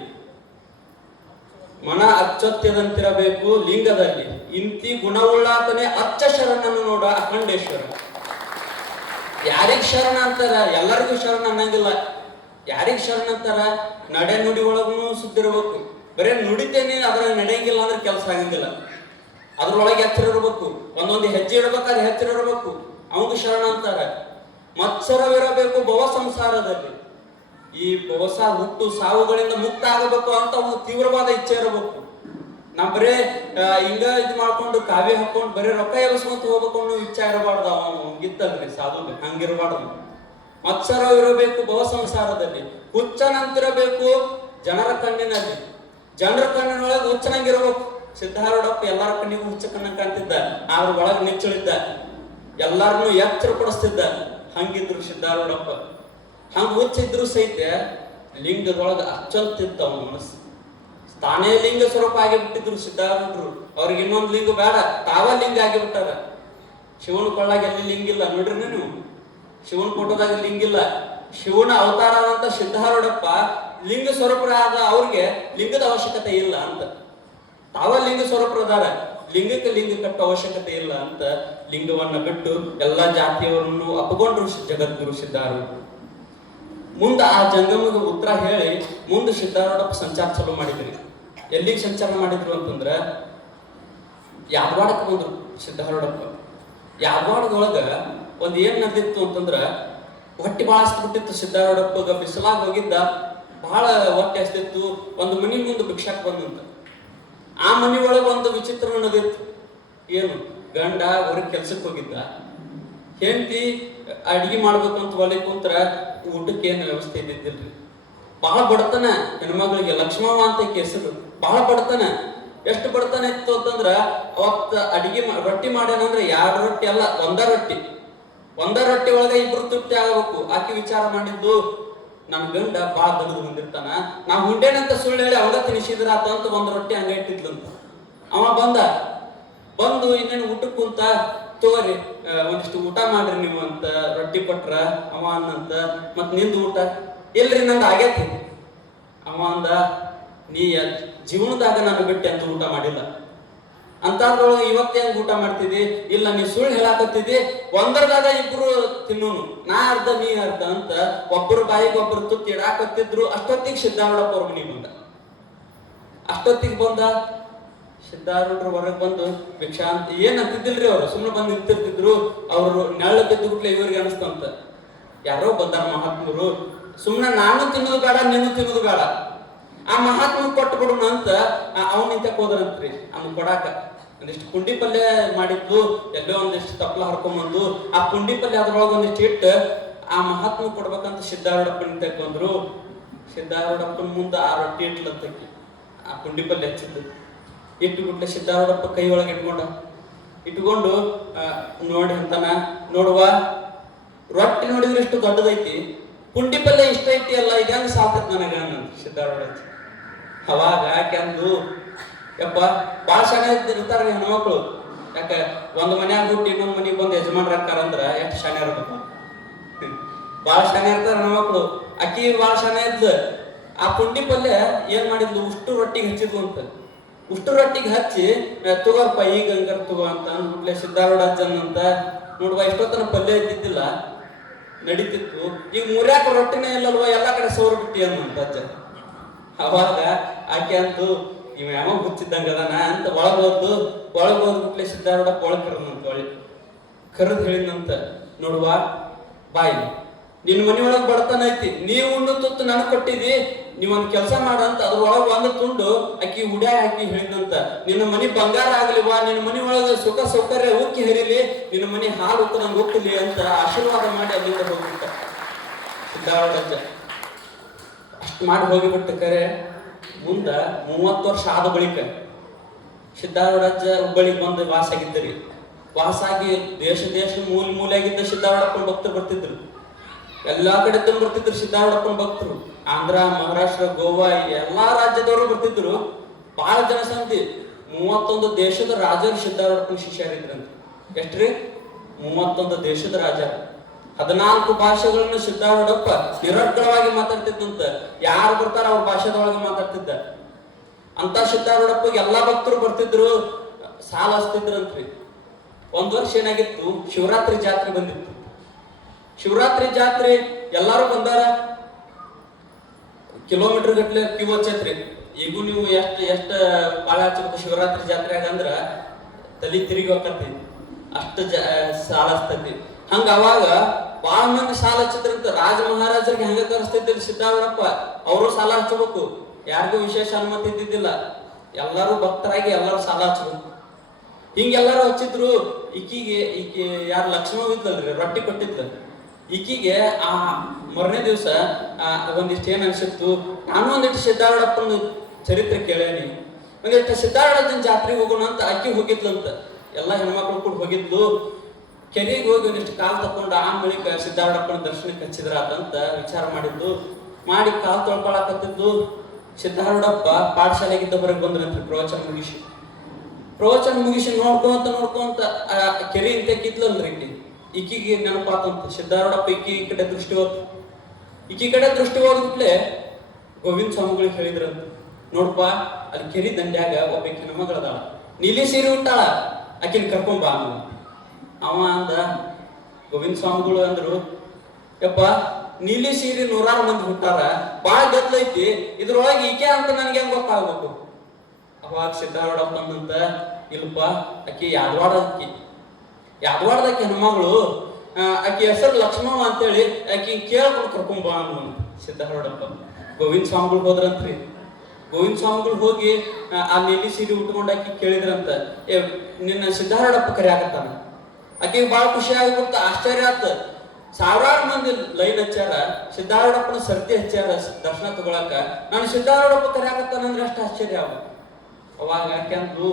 ಮನ ಅಚ್ಚೊತ್ಯದಂತಿರಬೇಕು ಲಿಂಗದಲ್ಲಿ, ಇಂತಿ ಗುಣವುಳ್ಳಾತನೇ ಅಚ್ಚ ಶರಣನ್ನು ನೋಡ ಅಖಂಡೇಶ್ವರ. ಯಾರಿಗ್ ಶರಣ ಅಂತಾರ, ಎಲ್ಲರಿಗೂ ಶರಣ ಅನ್ನಂಗಿಲ್ಲ. ಯಾರಿಗ್ ಶರಣ ಅಂತಾರ, ನಡೆ ನುಡಿ ಒಳಗೂ ಸುದ್ದಿರ್ಬೇಕು. ಬರೇ ನುಡಿತೇನೆ ಅದ್ರಾಗ ನಡೆಯಂಗಿಲ್ಲ ಅಂದ್ರೆ ಕೆಲಸ ಆಗಂಗಿಲ್ಲ. ಅದ್ರೊಳಗೆ ಎಚ್ಚರ ಇರ್ಬೇಕು, ಒಂದೊಂದು ಹೆಜ್ಜೆ ಇಡ್ಬೇಕಾದ್ರೆ ಎಚ್ಚರ ಇರ್ಬೇಕು, ಅವಂಗ ಶರಣ ಅಂತಾರ. ಮತ್ಸರವಿರಬೇಕು ಭವ ಸಂಸಾರದಲ್ಲಿ, ಈ ಹೊಸ ಹುಟ್ಟು ಸಾವುಗಳಿಂದ ಮುಕ್ತ ಆಗಬೇಕು ಅಂತ ಒಂದು ತೀವ್ರವಾದ ಇಚ್ಛೆ ಇರಬೇಕು. ನಾ ಬರೇ ಹಿಂಗ ಇದು ಮಾಡ್ಕೊಂಡು ಕಾವ್ಯ ಹಾಕೊಂಡು ಬರೀ ರೊಕ್ಕ ಎಬಸ್ಕೊಂತ ಹೋಗ್ಬೇಕು ಅನ್ನೋ ಇಚ್ಛೆ ಇರಬಾರ್ದು. ಅವನು ಗಿತ್ತಲ್ರಿ ಸಾಧು, ಹಂಗಿರಬಾರ್ದು. ಮತ್ಸರವಿರಬೇಕು ಭವ ಸಂಸಾರದಲ್ಲಿ, ಹುಚ್ಚನಂತಿರಬೇಕು ಜನರ ಕಣ್ಣಿನಲ್ಲಿ, ಜನರ ಕಣ್ಣಿನೊಳಗೆ ಹುಚ್ಚನಂಗಿರ್ಬೇಕು. ಸಿದ್ಧಾರೂಢಪ್ಪ ಎಲ್ಲಾರ ಕಣ್ಣಿಗೂ ಹುಚ್ಚ ಕಣ್ಣ ಕಾಣ್ತಿದ್ದ, ಅವ್ರ ಒಳಗೆ ನಿಚ್ಚಳಿದ್ದ, ಎಲ್ಲಾರನ್ನು ಎಚ್ಚರ ಪಡಿಸ್ತಿದ್ದ. ಹಂಗಿದ್ರು ಸಿದ್ಧಾರೂಢಪ್ಪ. ಹಂಗ ಹುಚ್ಚಿದ್ರು ಸಹಿತ ಲಿಂಗದೊಳಗ ಅಚ್ಚಂತಿದ್ದ ಅವನ ಮನಸ್ಸು. ತಾನೇ ಲಿಂಗ ಸ್ವರೂಪ ಆಗಿಬಿಟ್ಟಿದ್ರು ಸಿದ್ಧಾರೂಢರು. ಅವ್ರಿಗೆ ಇನ್ನೊಂದು ಲಿಂಗ ಬೇಡ, ತಾವ ಲಿಂಗ ಆಗಿಬಿಟ್ಟಾರ. ಶಿವನ ಕೊಳ್ಳಾಗ ಎಲ್ಲಿ ಲಿಂಗಿಲ್ಲ ನೋಡ್ರಿ ನೀವು, ಶಿವನ ಫೋಟೋದಾಗ ಲಿಂಗಿಲ್ಲ. ಶಿವನ ಅವತಾರ ಆದಂತ ಸಿದ್ಧಾರೂಢಪ್ಪ ಲಿಂಗ ಸ್ವರೂಪರಾದ ಅವ್ರಿಗೆ ಲಿಂಗದ ಅವಶ್ಯಕತೆ ಇಲ್ಲ ಅಂತ. ತಾವ ಲಿಂಗ ಸ್ವರೂಪರದಾರ, ಲಿಂಗಕ್ಕೆ ಲಿಂಗ ಕಟ್ಟೋ ಅವಶ್ಯಕತೆ ಇಲ್ಲ ಅಂತ ಲಿಂಗವನ್ನ ಬಿಟ್ಟು ಎಲ್ಲಾ ಜಾತಿಯವರನ್ನು ಅಪ್ಪಗೊಂಡ್ರು ಜಗದ್ಗುರು ಸಿದ್ಧಾರೂಢರು. ಮುಂದೆ ಆ ಜಂಗಮಗೆ ಉತ್ತರ ಹೇಳಿ ಮುಂದೆ ಸಿದ್ಧಾರೂಢಪ್ಪ ಸಂಚಾರ ಚಾಲೂ ಮಾಡಿದ್ರಿ. ಎಲ್ಲಿಗೆ ಸಂಚಾರ ಮಾಡಿದ್ರು ಅಂತಂದ್ರ ಯಾದವಾಡಕ್ಕೆ ಬಂದ್ರು ಸಿದ್ಧಾರೂಢಪ್ಪ. ಯಾದವಾಡದೊಳಗ ಒಂದ್ ಏನ್ ನಡೆದಿತ್ತು ಅಂತಂದ್ರ ಹೊಟ್ಟೆ ಭಾಳ ಹಸ್ಬಿಟ್ಟಿತ್ತು ಸಿದ್ಧಾರೂಢಪ್ಪಗ. ಬಿಸಿಲಾಗ ಹೋಗಿದ್ದ, ಬಹಳ ಹೊಟ್ಟೆ ಹಸ್ತಿತ್ತು. ಒಂದು ಮನಿ ಮುಂದೆ ಭಿಕ್ಷಾಕ್ ಬಂದಂತ. ಆ ಮನಿ ಒಳಗ ಒಂದು ವಿಚಿತ್ರ ನಡೆದಿತ್ತು. ಏನು, ಗಂಡ ಹೊರಗೆ ಕೆಲ್ಸಕ್ಕೆ ಹೋಗಿದ್ದ, ಹೆಂಡತಿ ಅಡಿಗೆ ಮಾಡ್ಬೇಕು ಅಂತ ಒಲೆ ಕುಂತ್ರ ಊಟಕ್ಕೆ ಏನು ವ್ಯವಸ್ಥೆ ಇದ್ದಿದ್ದಿಲ್ರಿ. ಬಹಳ ಬಡತನ ಹೆಣ್ಮಗಳಿಗೆ. ಲಕ್ಷ್ಮವ್ವ ಅಂತ ಹೆಸರು. ಬಹಳ ಬಡತನ. ಎಷ್ಟು ಬಡತನ ಇತ್ತು ಅಂತಂದ್ರ ಅವತ್ತ ಅಡಿಗೆ ರೊಟ್ಟಿ ಮಾಡ್ಯಾನಂದ್ರೆ 2 ರೊಟ್ಟಿ ಅಲ್ಲ, ಒಂದ ರೊಟ್ಟಿ ಒಳಗ 2 ತೃಪ್ತಿ ಆಗಬೇಕು. ಆಕೆ ವಿಚಾರ ಮಾಡಿದ್ದು, ನನ್ನ ಗಂಡ ಬಾಳ ದಗದು ಬಂದಿರ್ತಾನ, ನಾ ಹುಂಡೇನಂತ ಸುಳ್ಳು ಹೇಳಿ ಅವಾಗ ತಿನ್ನಿಸಿದ್ರಾತ ಅಂತ 1 ರೊಟ್ಟಿ ಹಂಗ ಇಟ್ಟಿದ್ಲಂತ. ಅವ ಬಂದು ಇನ್ನೇನು ಊಟಕ್ಕೆ ಕುಂತ, ತಗೋರಿ ಒಂದಿಷ್ಟು ಊಟ ಮಾಡ್ರಿ ನೀವು ಅಂತ ರೊಟ್ಟಿ ಕೊಟ್ರ. ಅವ ಅನ್ನಂತ, ಮತ್ ನಿಂದು ಊಟ ಇಲ್ರಿ ನಂದು ಆಗೈತಿ. ಅವ ಅಂದ, ನೀ ಜೀವನದಾಗ ನಾನು ಬಿಟ್ಟು ಎಂದು ಊಟ ಮಾಡಿಲ್ಲ ಅಂತಾದ್ರೊಳಗೆ ಇವತ್ತೇ ಹೆಂಗ್ ಊಟ ಮಾಡ್ತಿದ್ದಿ? ಇಲ್ಲ, ನೀ ಸುಳ್ಳು ಹೇಳಾಕತ್ತಿದ್ದಿ, ಒಂದರದಾಗ 2 ತಿನ್ನೋನು, ನಾ ಅರ್ಧ ನೀ ಅರ್ಧ ಅಂತ ಒಬ್ಬರು ಬಾಯಿಗೆ ಒಬ್ಬರು ತುತ್ತಿ ಇಡಾಕತ್ತಿದ್ರು. ಅಷ್ಟೊತ್ತಿಗೆ ಸಿದ್ಧಾರೂಢಪ್ಪ ಅವ್ರ ಮನೆಗೆ ಬಂದ. ಸಿದ್ಧಾರೂಢರು ಹೊರಗೆ ಬಂದು ಭಿಕ್ಷಾ ಅಂತ ಏನ್ ಅಂತಿದ್ದಿಲ್ರಿ. ಅವ್ರು ಸುಮ್ಮನೆ ಬಂದು ನಿಂತಿರ್ತಿದ್ರು. ಅವ್ರು ನೆಳ್ಳ ಬಿದ್ದು ಬಿಟ್ಲೆ ಇವ್ರಿಗೆ ಅನಿಸ್ತಂತ, ಯಾರೋ ಬಂದಾರ ಮಹಾತ್ಮರು, ಸುಮ್ಮನೆ ನಾನು ತಿನ್ನೋದು ಬೇಡ, ನೀನು ತಿನ್ನೋದು ಬೇಡ, ಆ ಮಹಾತ್ಮ ಕೊಟ್ಟು ಬಿಡೋಣ ಅಂತ ಅವ್ನ ನಿಂತಕ್ಕೆ ಹೋದ್ರಂತ್ರಿ. ಅವ್ನು ಕೊಡಾಕ ಒಂದಿಷ್ಟು ಪುಂಡಿ ಪಲ್ಯ ಮಾಡಿದ್ದು, ಎಲ್ಲೋ ಒಂದಿಷ್ಟು ತಪ್ಪಲ ಹರ್ಕೊಂಬಂದು ಆ ಪುಂಡಿ ಪಲ್ಯ ಅದ್ರೊಳಗೆ ಒಂದಿಷ್ಟು ಇಟ್ಟು ಆ ಮಹಾತ್ಮ ಕೊಡ್ಬೇಕಂತ ಸಿದ್ಧಾರೂಢಪ್ಪ ನಿಂತಕ್ಕೆ ಬಂದ್ರು. ಸಿದ್ಧಾರೂಢಪ್ಪನ ಮುಂದೆ ಆ ರೊಟ್ಟಿ ಇಟ್ಲಂತಕ್ಕಿ, ಆ ಪುಂಡಿ ಪಲ್ಯ ಹಚ್ಚಿದ್ದು ಇಟ್ಟು ಬಿಟ್ಲೆ ಸಿದ್ಧಾರೂಢಪ್ಪ ಕೈ ಒಳಗೆ ಇಟ್ಕೊಂಡು ನೋಡಿ ಅಂತಾನ, ನೋಡುವ ರೊಟ್ಟಿ ನೋಡಿದ್ರೆ ಇಷ್ಟು ದೊಡ್ಡದೈತಿ, ಪುಂಡಿ ಪಲ್ಯ ಇಷ್ಟ ಐತಿ ಅಲ್ಲ, ಇದಂಗ ಸಾಕತ್ ನನಗ ಸಿದ್ಧಾರೂಢ. ಅವಾಗ ಕೆಂದು ಯಪ್ಪ ಭಾಳ ಶಾನೆ ಇರ್ತಾರ ಹೆಣ್ಮಕ್ಳು. ಯಾಕ ಒಂದ್ ಮನ್ಯಾಗ ಹುಟ್ಟಿ ಇನ್ನೊಂದ್ ಮನಿಗೆ ಬಂದು ಯಜಮಾನ್ರ ಹಾಕಾರಂದ್ರ ಎಷ್ಟು ಶಾನೆ ಇರ್ಬೇಕು. ಭಾಳ ಶಾನೆ ಇರ್ತಾರ ಹೆಣ್ಮಕ್ಳು. ಅಕ್ಕಿ ಭಾಳ ಶಾನೆ ಇದ್ಲು. ಆ ಪುಂಡಿ ಪಲ್ಯ ಏನ್ ಮಾಡಿದ್ಲು, ಉಷ್ಟು ರೊಟ್ಟಿಗೆ ಹಚ್ಚಿದ್ಲು ಅಂತ. ಉಷ್ಟು ರೊಟ್ಟಿಗೆ ಹಚ್ಚಿ ತಗೋರ್ಪ ಈಗ ಹಂಗಾರ ತಗೋ ಅಂತ ಅಂದ್ಬಿಟ್ಲೆ ಸಿದ್ಧಾರೂಢ ಅಂತ. ನೋಡುವ ಇಷ್ಟೊತ್ತನ ಪಲ್ಯ ಇದ್ದಿದ್ದಿಲ್ಲ, ನಡೀತಿತ್ತು. ಈಗ 3 ರೊಟ್ಟಿನೇ ಇಲ್ಲಲ್ವ, ಎಲ್ಲಾ ಕಡೆ ಸೋರ್ ಬಿಟ್ಟಿ ಅನ್ನಂತ ಅಜ್ಜ. ಅವಾಗ ಆಕೆ ಅಂತೂ ಇವ ಯಾವ ಹುಚ್ಚಿದ್ದಂಗ ಅದಾನ ಅಂತ ಒಳಗ್ ಹೋದ್ಬಿಟ್ಲೆ ಸಿದ್ಧಾರೂಢಪ್ಪ ಒಳಗ್ ಕರದಂತ. ಕರೆದ್ ಹೇಳಿದಂತ, ನೋಡುವ ಬಾಯಿ, ನಿನ್ ಮನಿಯೊಳಗ್ ಬಡತನ ಐತಿ, ನೀವು ಉಂಡು ತುತ್ತು ನನಗ್ ಕೊಟ್ಟಿದಿ, ನೀವೊಂದ್ ಕೆಲಸ ಮಾಡಂತ ಅದ್ರೊಳಗ ಒಂದು ತುಂಡು ಅಕ್ಕಿ ಉಡ್ಯಾ ಹಾಕಿ ಹೇಳಿದಂತ, ನಿನ್ನ ಮನಿ ಬಂಗಾರ ಆಗ್ಲಿವಾ, ನಿನ್ನ ಮನಿ ಒಳಗ ಸುಖ ಸೌಕರ್ಯ ಉಕ್ಕಿ ಹರಿಲಿ, ನಿನ್ನ ಮನಿ ಹಾಲು ಉಕ್ಕದಂಗ ಉಕ್ಕಲಿ ಅಂತ ಆಶೀರ್ವಾದ ಮಾಡಿ ಅಲ್ಲಿಂದ ಹೋಗ್ಬಿಟ್ಟ ಸಿದ್ಧಾರೂಢ. ಅಷ್ಟು ಮಾಡಿ ಹೋಗಿಬಿಟ್ಟ. ಕರೆ ಮುಂದ 30 ವರ್ಷ ಆದ ಬಳಿಕ ಸಿದ್ಧಾರೂಢ ಹುಬ್ಬಳ್ಳಿಗೆ ಬಂದು ವಾಸ ಆಗಿದ್ದರಿ. ವಾಸಾಗಿ ದೇಶ ಮೂಲೆಯಾಗಿದ್ದ ಸಿದ್ಧಾರೂಢಪ್ಪನ ಭಕ್ತರು ಬರ್ತಿದ್ರು. ಎಲ್ಲಾ ಕಡೆ ಬರ್ತಿದ್ರು ಸಿದ್ಧಾರೂಢಪ್ಪನ ಭಕ್ತರು. ಆಂಧ್ರ, ಮಹಾರಾಷ್ಟ್ರ, ಗೋವಾ ಎಲ್ಲಾ ರಾಜ್ಯದವರು ಬರ್ತಿದ್ರು. ಬಹಳ ಜನಸಂಖ್ಯೆ. 31 ದೇಶದ ರಾಜರು ಸಿದ್ಧಾರೂಢಪ್ಪನ ಶಿಷ್ಯರಿದ್ರಂತೆ. ಎಷ್ಟ್ರಿ? 31 ದೇಶದ ರಾಜ. 14 ಭಾಷೆಗಳನ್ನು ಸಿದ್ಧಾರೂಢಪ್ಪ ನಿರರ್ಗಳವಾಗಿ ಮಾತಾಡ್ತಿದ್ದಂತ. ಯಾರು ಬರ್ತಾರ ಅವ್ರ ಭಾಷೆದೊಳಗೆ ಮಾತಾಡ್ತಿದ್ದ ಅಂತ ಸಿದ್ಧಾರೂಢಪ್ಪಗೆ ಎಲ್ಲಾ ಭಕ್ತರು ಬರ್ತಿದ್ರು, ಸಾಲ ಹಚ್ತಿದ್ರಂತ್ರಿ. ಒಂದ್ ವರ್ಷ ಏನಾಗಿತ್ತು, ಶಿವರಾತ್ರಿ ಜಾತ್ರೆ ಬಂದಿತ್ತು. ಶಿವರಾತ್ರಿ ಜಾತ್ರೆ ಎಲ್ಲಾರು ಬಂದಾರ, ಕಿಲೋಮೀಟರ್ ಗಟ್ಲೆ ಕ್ಯೂ ಹಚ್ಚೈತ್ರಿ. ಈಗೂ ನೀವು ಎಷ್ಟ ಬಾಳ ಹಚ್ಚಬೇಕು ಶಿವರಾತ್ರಿ ಜಾತ್ರೆಯಾಗ ಅಂದ್ರ ತಲಿ ತಿರುಗಿ ಹೋಗತಿ, ಅಷ್ಟು ಸಾಲ ಹಚ್ತೈತಿ. ಹಂಗ ಅವಾಗ ಬಾಳ ಮಂದಿ ಸಾಲ ಹಚ್ಚಿದ್ರಂತ. ರಾಜ ಮಹಾರಾಜರಿಗೆ ಹಂಗ ಕರೆಸ್ತಿದ್ದಿಲ್ಲ ಸಿದ್ಧಾರೂಢಪ್ಪ. ಅವರು ಸಾಲ ಹಚ್ಚಬೇಕು, ಯಾರಿಗೂ ವಿಶೇಷ ಅನುಮತಿ ಇದ್ದಿದ್ದಿಲ್ಲ. ಎಲ್ಲರೂ ಭಕ್ತರಾಗಿ ಎಲ್ಲರೂ ಸಾಲ ಹಚ್ಚಬೇಕು. ಹಿಂಗೆಲ್ಲರೂ ಹಚ್ಚಿದ್ರು. ಈಕೆ ಯಾರು ಲಕ್ಷ್ಮವ್ವ ಇದ್ದಲ್ರಿ, ರೊಟ್ಟಿ ಕೊಟ್ಟಿದ್ಲ. ಈಕಿಗೆ ಆ ಮೊರನೇ ದಿವಸ ಒಂದಿಷ್ಟು ಏನ್ ಅನ್ಸಿತ್ತು, ನಾನು ಒಂದಿಷ್ಟು ಸಿದ್ದಾರೂಢಪ್ಪನ ಚರಿತ್ರೆ ಕೇಳೇನಿ, ಒಂದಿಷ್ಟು ಸಿದ್ದಾರೂಢನ ಜಾತ್ರೆಗೆ ಹೋಗೋಣ ಅಂತ ಅಕ್ಕಿ ಹೋಗಿದ್ಲಂತ. ಎಲ್ಲ ಹೆಣ್ಮಕ್ಳು ಕೂಡ ಹೋಗಿದ್ಲು. ಕೆರೆಗೆ ಹೋಗಿ ಒಂದಿಷ್ಟು ಕಾಲು ತಕೊಂಡು ಆ ಬಳಿಕ ಸಿದ್ದಾರೂಢಪ್ಪನ ದರ್ಶನಕ್ಕೆ ಹಚ್ಚಿದ್ರಾತಂತ ವಿಚಾರ ಮಾಡಿದ್ದು. ಮಾಡಿ ಕಾಲು ತೊಳ್ಕೊಳಕತ್ತಿದ್ದು. ಸಿದ್ದಾರೂಢಪ್ಪ ಪಾಠಶಾಲೆಗಿದ್ದ ಹೊರಗೆ ಬಂದ್ರಂತ್ರಿ ಪ್ರವಚನ ಮುಗಿಸಿ ನೋಡ್ಕೊಂತ ಕೆರೆ ಇಂತ ಕಿತ್ಲಲ್ರಿ ಈಕಿಗೆ ನೆನಪಾತಂತ. ಸಿದ್ದಾರೂಢಪ್ಪ ಈ ಕಡೆ ದೃಷ್ಟಿ ಹೋದ್ಬಿಟ್ಲೆ ಗೋವಿಂದ ಸ್ವಾಮಿಗಳಿಗೆ ಹೇಳಿದ್ರಂತ, ನೋಡ್ಪ ಅಲ್ಲಿ ಕೆರಿ ದಂಡ್ಯಾಗ ಒಬ್ಬಾಕಿ ಹೆಣ್ಮಗಳದಾಳ, ನೀಲಿ ಸೀರೆ ಉಟ್ಟಾಳ, ಆಕಿನ ಕರ್ಕೊಂಬ ಅವ ಅಂದ. ಗೋವಿಂದ ಸ್ವಾಮಿಗಳು ಅಂದ್ರು, ಯಪ್ಪ ನೀಲಿ ಸೀರೆ 100 ಮಂದಿ ಹುಟ್ಟಾರ, ಬಾಳ ಗದ್ಲೈತಿ, ಇದ್ರೊಳಗೆ ಈಕೆ ಅಂತ ನನ್ಗೆ ಹೆಂಗ್ ಗೊತ್ತಾಗ್ಬೇಕು. ಅವಾಗ ಸಿದ್ದಾರೂಢಪ್ಪ ಅಂದಂತ, ಇಲ್ಪ ಆಕಿ ಯಾದವಾಡದಕ್ಕಿ ಹೆಣ್ಮಗಳು, ಆಕಿ ಹೆಸರು ಲಕ್ಷ್ಮವ್ವ ಅಂತೇಳಿ ಆಕಿ ಕೇಳ್ಕೊಂಡು ಕರ್ಕೊಂಬ ಅನ್ನು ಸಿದ್ದಾರೂಢಪ್ಪ. ಗೋವಿಂದ ಸ್ವಾಮಿಗಳು ಹೋದ್ರಂತ್ರಿ. ಗೋವಿಂದ ಸ್ವಾಮಿಗಳು ಹೋಗಿ ಆ ನೀಲಿ ಸೀರೆ ಉಟ್ಕೊಂಡು ಆಕಿ ಕೇಳಿದ್ರಂತ, ನಿನ್ನ ಸಿದ್ದಾರೂಢಪ್ಪ ಕರೆಯಾಕತ್ತಾನ. ಆಕಿಗೆ ಬಹಳ ಖುಷಿ ಆಗ್ಬಿಡ್ತ, ಆಶ್ಚರ್ಯ ಆತ. ಸಾವಿರಾರು ಮಂದಿ ಲೈನ್ ಹಚ್ಚಾರ, ಸಿದ್ದಾರೂಢಪ್ಪನ ಸರ್ತಿ ಹಚ್ಚಾರ ದರ್ಶನ ತಗೊಳಕ, ನಾನು ಸಿದ್ದಾರೂಢಪ್ಪ ಕರೆಯಾಕತ್ತಾನಂದ್ರೆ ಅಷ್ಟು ಆಶ್ಚರ್ಯ ಆಗ. ಅವಾಗ ಯಾಕೆಂದ್ರು,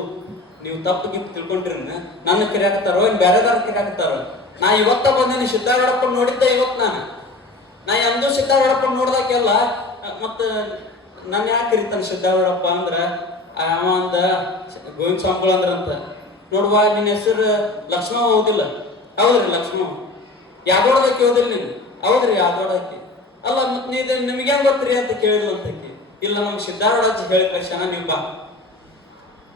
ನೀವು ತಪ್ಪು ಗಿಪ್ಪು ತಿಳ್ಕೊಂಡ್ರಿ, ನನ್ನ ಕರೆಯಾಕತ್ತಾರೋ ಇನ್ ಬೇರೆದಾರ ಕರೆಯಾಕತ್ತಾರೋ, ನಾ ಇವತ್ತ ಬಂದೇನಿ ಸಿದ್ದಾರೂಢಪ್ಪ ನೋಡಿದ್ದ ಇವತ್ತು ನಾ ಎಂದೂ ಸಿದ್ದಾರೂಢಪ್ಪ ನೋಡ್ದಾಕೆಲ್ಲ ಮತ್ತ ನಾನು ಯಾಕೆ ಕರಿತಾನೆ ಸಿದ್ದಾರೂಢಪ್ಪ ಅಂದ್ರ ಅವ ಅಂದ. ಗೋವಿಂದ ಸ್ವಾಮಿಗಳು ಅಂದ್ರಂತ, ನೋಡುವ ನಿನ್ನ ಹೆಸರು ಲಕ್ಷ್ಮವ್ವ ಹೌದಿಲ್ಲ? ಹೌದ್ರಿ ಲಕ್ಷ್ಮವ್ವ. ಯಾದವಾಡದಕ್ಕೆ ಹೋದಿಲ್ಲ ನೀನು? ಹೌದ್ರಿ ಯಾದವಾಡಕ್ಕೆ. ಅಲ್ಲ ಮತ್ ನೀ ನಿಮ್ಗೆ ಹೆಂಗ್ ಗೊತ್ತ್ರಿ ಅಂತ ಕೇಳಿದ್ಲಂತಕ್ಕೆ. ಇಲ್ಲ ನಮ್ಗೆ ಸಿದ್ದಾರೂಢ ಹೇಳಿ ಕಳ್ಸಣ, ನೀವು ಬಾ.